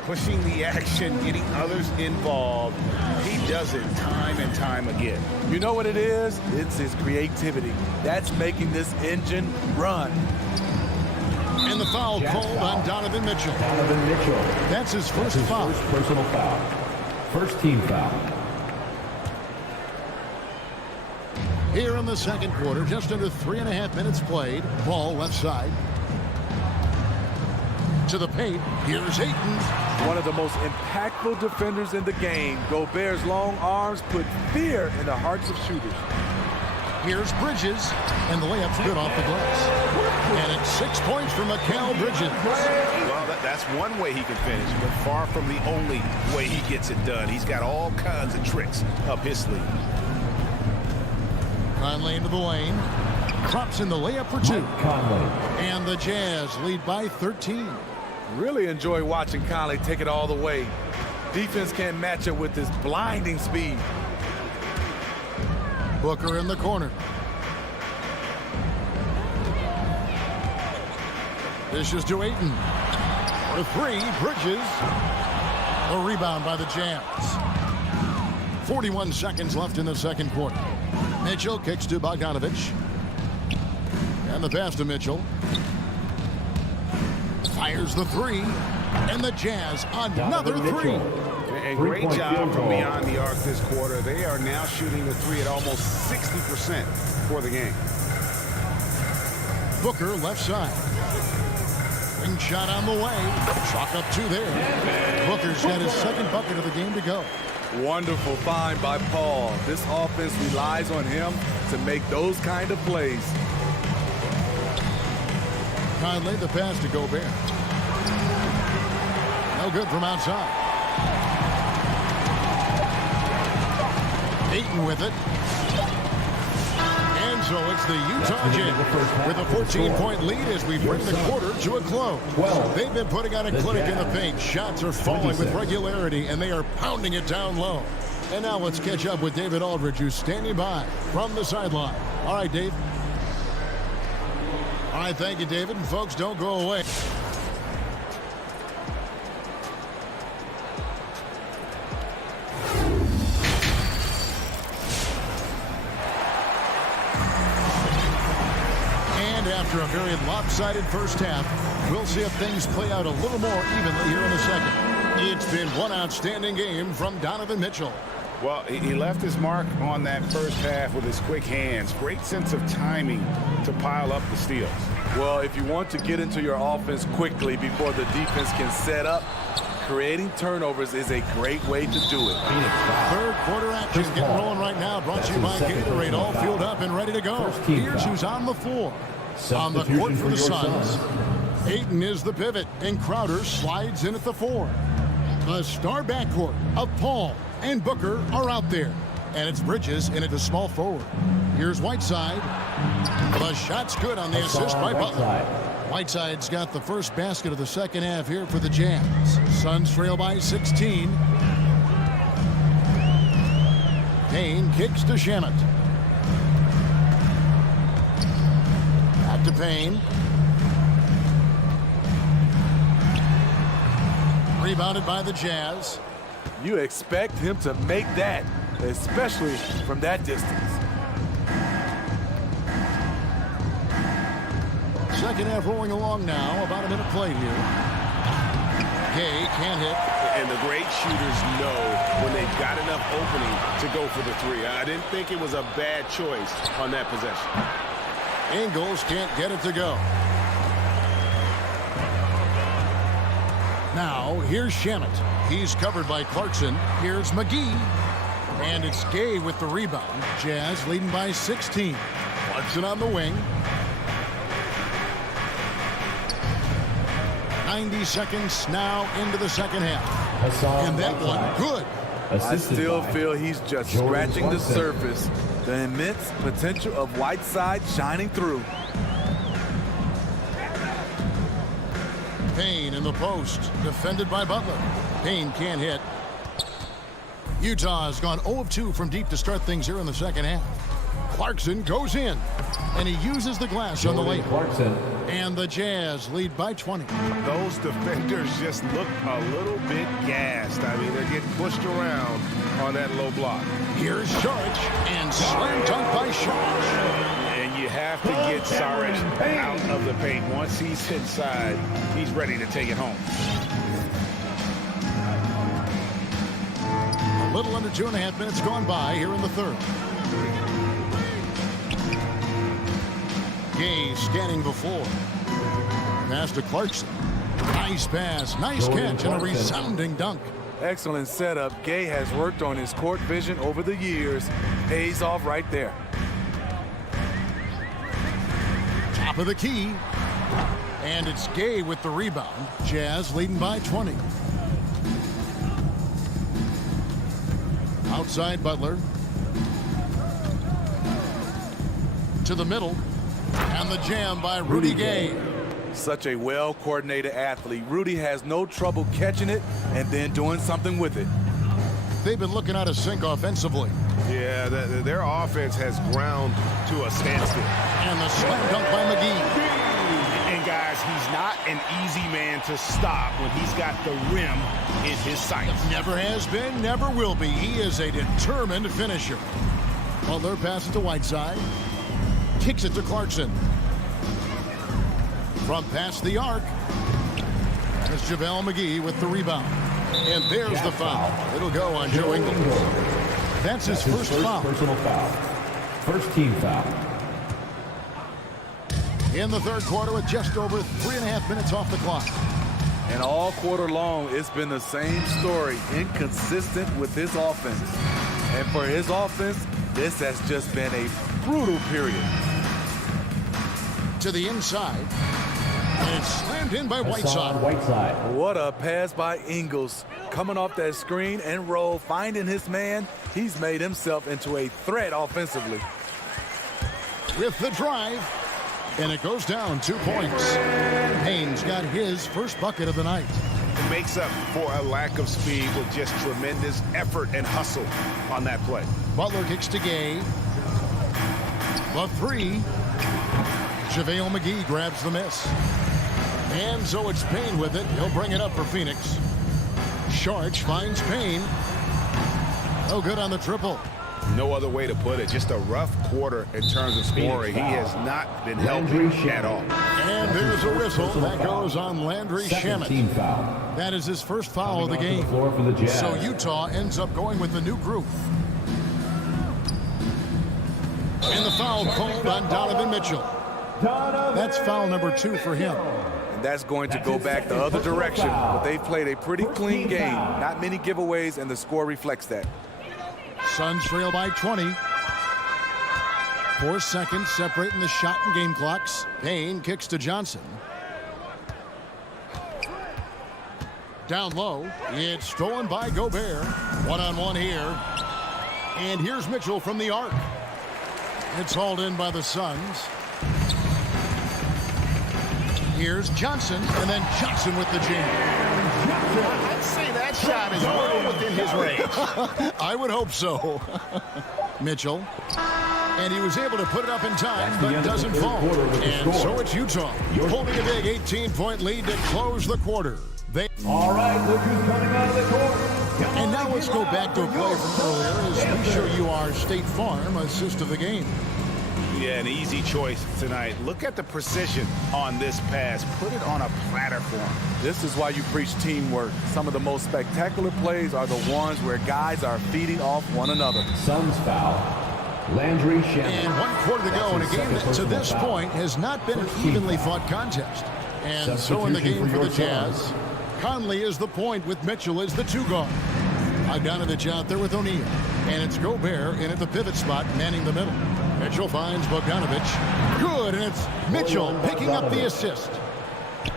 Pushing the action, getting others involved. He does it time and time again. You know what it is? It's his creativity. That's making this engine run. And the foul called on Donovan Mitchell. Donovan Mitchell. That's his first foul. First personal foul. First team foul. Here in the second quarter, just under 3.5 minutes played. Ball left side. To the paint. Here's Ayton. One of the most impactful defenders in the game. Gobert's long arms put fear in the hearts of shooters. Here's Bridges, and the layup's good off the glass. And it's 6 points for Mikal Bridges. Well, that's one way he can finish, but far from the only way he gets it done. He's got all kinds of tricks up his sleeve. Conley into the lane. Drops in the layup for 2. Conley. And the Jazz lead by 13. Really enjoy watching Conley take it all the way. Defense can't match it with his blinding speed. Booker in the corner. This is to Ayton. For 3, Bridges. A rebound by the Jazz. 41 seconds left in the second quarter. Mitchell kicks to Bogdanovich. And the pass to Mitchell. Fires the 3. And the Jazz another 3. And great job from beyond the arc this quarter. They are now shooting the 3 at almost 60% for the game. Booker left side. Wing shot on the way. Chalk up 2 there. Booker's got his second bucket of the game to go. Wonderful find by Paul. This offense relies on him to make those kind of plays. Conley, the pass to Gobert. No good from outside. Ayton with it. And so it's the Utah Jazz with a 14-point lead as we bring the quarter to a close. They've been putting on a clinic in the paint. Shots are falling with regularity, and they are pounding it down low. And now let's catch up with David Aldridge, who's standing by from the sideline. All right, Dave. All right, thank you, David. And folks, don't go away. And after a very lopsided first half, we'll see if things play out a little more evenly here in a second. It's been one outstanding game from Donovan Mitchell. Well, he left his mark on that first half with his quick hands. Great sense of timing to pile up the steals. Well, if you want to get into your offense quickly before the defense can set up, creating turnovers is a great way to do it. Third quarter action getting rolling right now. Brought to you by Gatorade, all fueled up and ready to go. Here's who's on the floor. On the court for the Suns, Ayton is the pivot, and Crowder slides in at the 4. The star backcourt of Paul and Booker are out there. And it's Bridges in at the small forward. Here's Whiteside. The shot's good on the assist by Butler. Whiteside's got the first basket of the second half here for the Jazz. Suns trail by 16. Payne kicks to Shamet. Back to Payne. Rebounded by the Jazz. You expect him to make that, especially from that distance. Second half rolling along now. About a minute played here. Gay can't hit. And the great shooters know when they've got enough opening to go for the 3. I didn't think it was a bad choice on that possession. Ingles can't get it to go. Now, here's Shamet. He's covered by Clarkson. Here's McGee. And it's Gay with the rebound. Jazz leading by 16. Clarkson on the wing. 90 seconds now into the second half. And that one, good. I still feel he's just scratching the surface. The immense potential of Whiteside shining through. Payne in the post, defended by Butler. Payne can't hit. Utah has gone 0 of 2 from deep to start things here in the second half. Clarkson goes in, and he uses the glass on the lane. And the Jazz lead by 20. Those defenders just look a little bit gassed. I mean, they're getting pushed around on that low block. Here's Saric, and slam dunk by Saric. And you have to get Saric out of the paint. Once he's inside, he's ready to take it home. A little under 2.5 minutes gone by here in the third. Gay scanning before. Pass to Clarkson. Nice pass, nice catch, and a resounding dunk. Excellent setup. Gay has worked on his court vision over the years. Pays off right there. Top of the key. And it's Gay with the rebound. Jazz leading by 20. Outside Butler. To the middle. And the jam by Rudy Gay. Such a well-coordinated athlete. Rudy has no trouble catching it and then doing something with it. They've been looking out of sync offensively. Yeah, their offense has ground to a standstill. And the slam dunk by McGee. And guys, he's not an easy man to stop when he's got the rim in his sights. Never has been, never will be. He is a determined finisher. Butler passes to Whiteside. Kicks it to Clarkson. From past the arc. It's JaVale McGee with the rebound. And there's the foul. It'll go on Joe Ingles. That's his first foul. Personal foul. First team foul. In the third quarter with just over 3.5 minutes off the clock. And all quarter long, it's been the same story. Inconsistent with his offense. And for his offense, this has just been a brutal period. To the inside. And it's slammed in by Whiteside. What a pass by Ingles. Coming off that screen and roll, finding his man. He's made himself into a threat offensively. With the drive. And it goes down 2 points. Payne's got his first bucket of the night. It makes up for a lack of speed with just tremendous effort and hustle on that play. Butler kicks to Gay. The three. JaVale McGee grabs the miss. And so it's Payne with it. He'll bring it up for Phoenix. Saric finds Payne. No good on the triple. No other way to put it. Just a rough quarter in terms of scoring. He has not been helping at all. And there's a whistle. That goes on Landry Shamet. Team foul. That is his first foul of the game. So Utah ends up going with the new group. And the foul called on Donovan Mitchell. That's foul number 2 for him. And that's going to go back the other direction. But they've played a pretty clean game. Not many giveaways, and the score reflects that. Suns trail by 20. 4 seconds separating the shot and game clocks. Payne kicks to Johnson. Down low. It's stolen by Gobert. One-on-one here. And here's Mitchell from the arc. It's hauled in by the Suns. Here's Johnson, and then Johnson with the jam. I'd say that shot is well within his range. I would hope so. Mitchell. And he was able to put it up in time, but doesn't fall. And so it's Utah holding a big 18-point lead to close the quarter. All right, look who's coming out of the court. And now let's go back to a play from earlier as we show you our State Farm assist of the game. Yeah, an easy choice tonight. Look at the precision on this pass. Put it on a platter for him. This is why you preach teamwork. Some of the most spectacular plays are the ones where guys are feeding off one another. Suns foul. Landry Shamet. And 1 quarter to go in a game that to this point has not been an evenly fought contest. And so in the game for the Jazz, Conley is the point with Mitchell as the 2 guard. Bogdanovich out there with O'Neal. And it's Gobert in at the pivot spot, manning the middle. Mitchell finds Bogdanovich. Good, and it's Mitchell picking up the assist.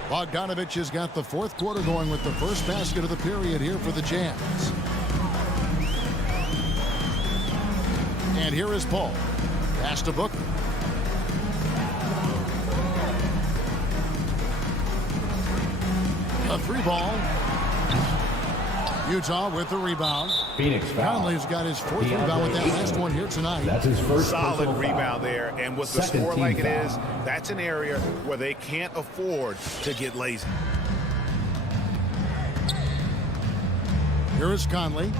Bogdanovich has got the 4th quarter going with the first basket of the period here for the Jazz. And here is Paul. Pass to Booker. A 3 ball. Utah with the rebound. Phoenix foul. Conley's got his fourth rebound with that last one here tonight. That's his first Solid personal rebound foul. there. And with the Second score team like it foul. is, that's an area where they can't afford to get lazy. Here is Conley.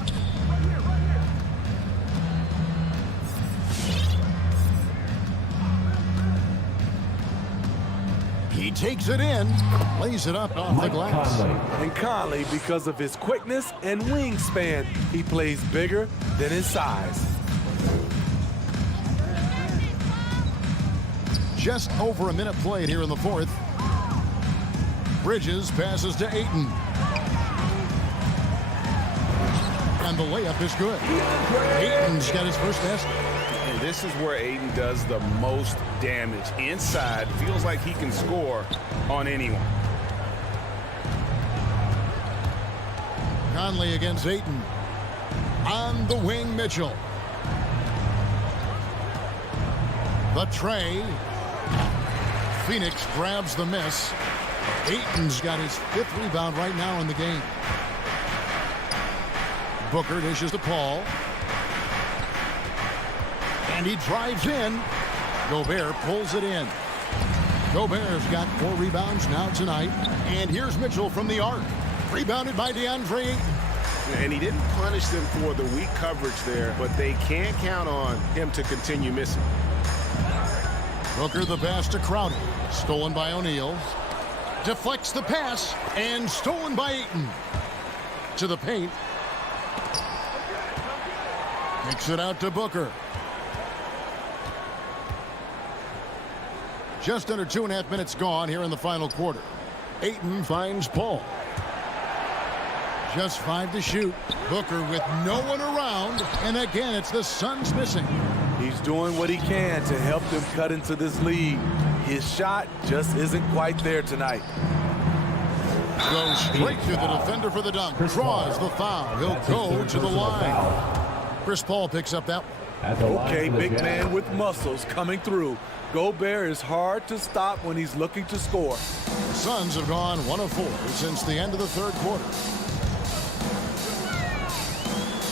He takes it in, lays it up off the glass. And Conley, because of his quickness and wingspan, he plays bigger than his size. Just over a minute played here in the fourth. Bridges passes to Ayton. And the layup is good. Ayton's got his first basket. And this is where Ayton does the most damage. Inside, feels like he can score on anyone. Conley against Ayton. On the wing, Mitchell. The tray. Phoenix grabs the miss. Ayton's got his fifth rebound right now in the game. Booker dishes to Paul. And he drives in. Gobert pulls it in. Gobert's got 4 rebounds now tonight. And here's Mitchell from the arc. Rebounded by DeAndre Ayton. And he didn't punish them for the weak coverage there, but they can't count on him to continue missing. Booker the pass to Crowder. Stolen by O'Neal. Deflects the pass. And stolen by Ayton. To the paint. Kicks it out to Booker. Just under 2.5 minutes gone here in the final quarter. Ayton finds Paul. Just 5 to shoot. Booker with no one around. And again, it's the Suns missing. He's doing what he can to help them cut into this lead. His shot just isn't quite there tonight. Goes straight to the defender for the dunk. Draws the foul. He'll go to the line. Chris Paul picks up that one. Okay, big man with muscles coming through. Gobert is hard to stop when he's looking to score. The Suns have gone 1 of 4 since the end of the third quarter.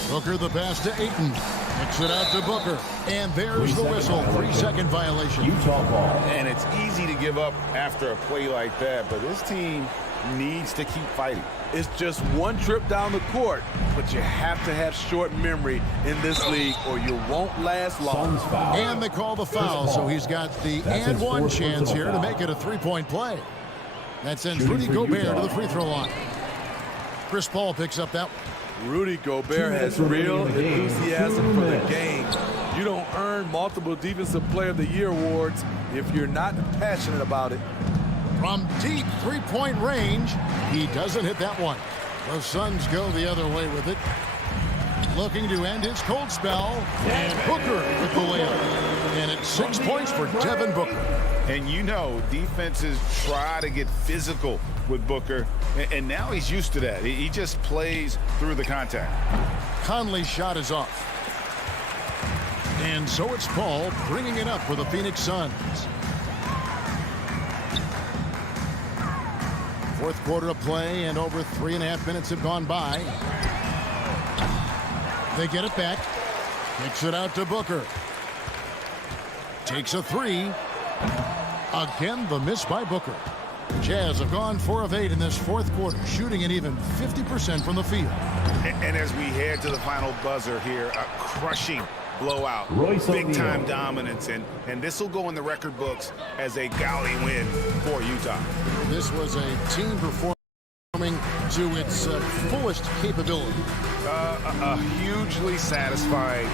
Booker the pass to Ayton. Kicks it out to Booker. And there's the whistle. 3-second violation. Utah ball. And it's easy to give up after a play like that, but this team needs to keep fighting. It's just one trip down the court, but you have to have short memory in this league or you won't last long. And they call the foul, so he's got the and one chance here to make it a 3-point play. That sends Rudy Gobert to the free throw line. Chris Paul picks up that one. Rudy Gobert has real enthusiasm for the game. You don't earn multiple Defensive Player of the Year awards if you're not passionate about it. From deep 3-point range, he doesn't hit that one. The Suns go the other way with it. Looking to end his cold spell. And Booker with the layup. And it's 6 points for Devin Booker. And you know, defenses try to get physical with Booker, and now he's used to that. He just plays through the contact. Conley's shot is off. And so it's Paul bringing it up for the Phoenix Suns. Fourth quarter of play, and over 3.5 minutes have gone by. They get it back. Kicks it out to Booker. Takes a 3. Again, the miss by Booker. Jazz have gone 4 of 8 in this fourth quarter, shooting an even 50% from the field. And as we head to the final buzzer here, a crushing blowout, big-time dominance, and this will go in the record books as a gaudy win for Utah. This was a team performing to its fullest capability. A hugely satisfying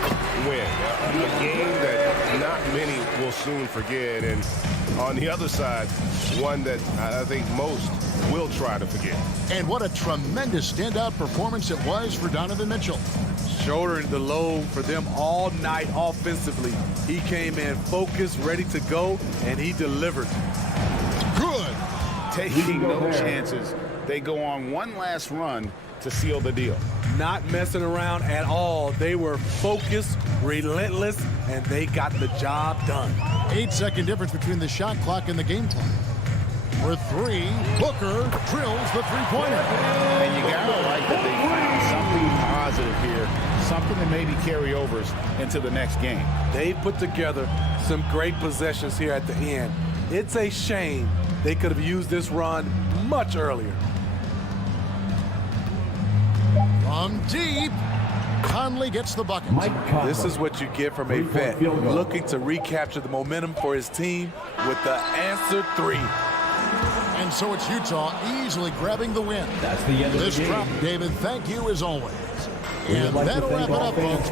win. A game that not many will soon forget. And on the other side, one that I think most will try to forget. And what a tremendous standout performance it was for Donovan Mitchell. Shouldering the load for them all night offensively. He came in focused, ready to go, and he delivered. Good. Taking no chances. They go on one last run to seal the deal. Not messing around at all. They were focused, relentless, and they got the job done. 8-second difference between the shot clock and the game clock. For three, Booker drills the three-pointer. And you got to like that they found something positive here, something that maybe carry overs into the next game. They put together some great possessions here at the end. It's a shame they could have used this run much earlier. From deep, Conley gets the bucket. This is what you get from a vet looking to recapture the momentum for his team with the answer three. And so it's Utah easily grabbing the win. That's the end of this drop, David. Thank you as always. And that'll wrap it up, folks.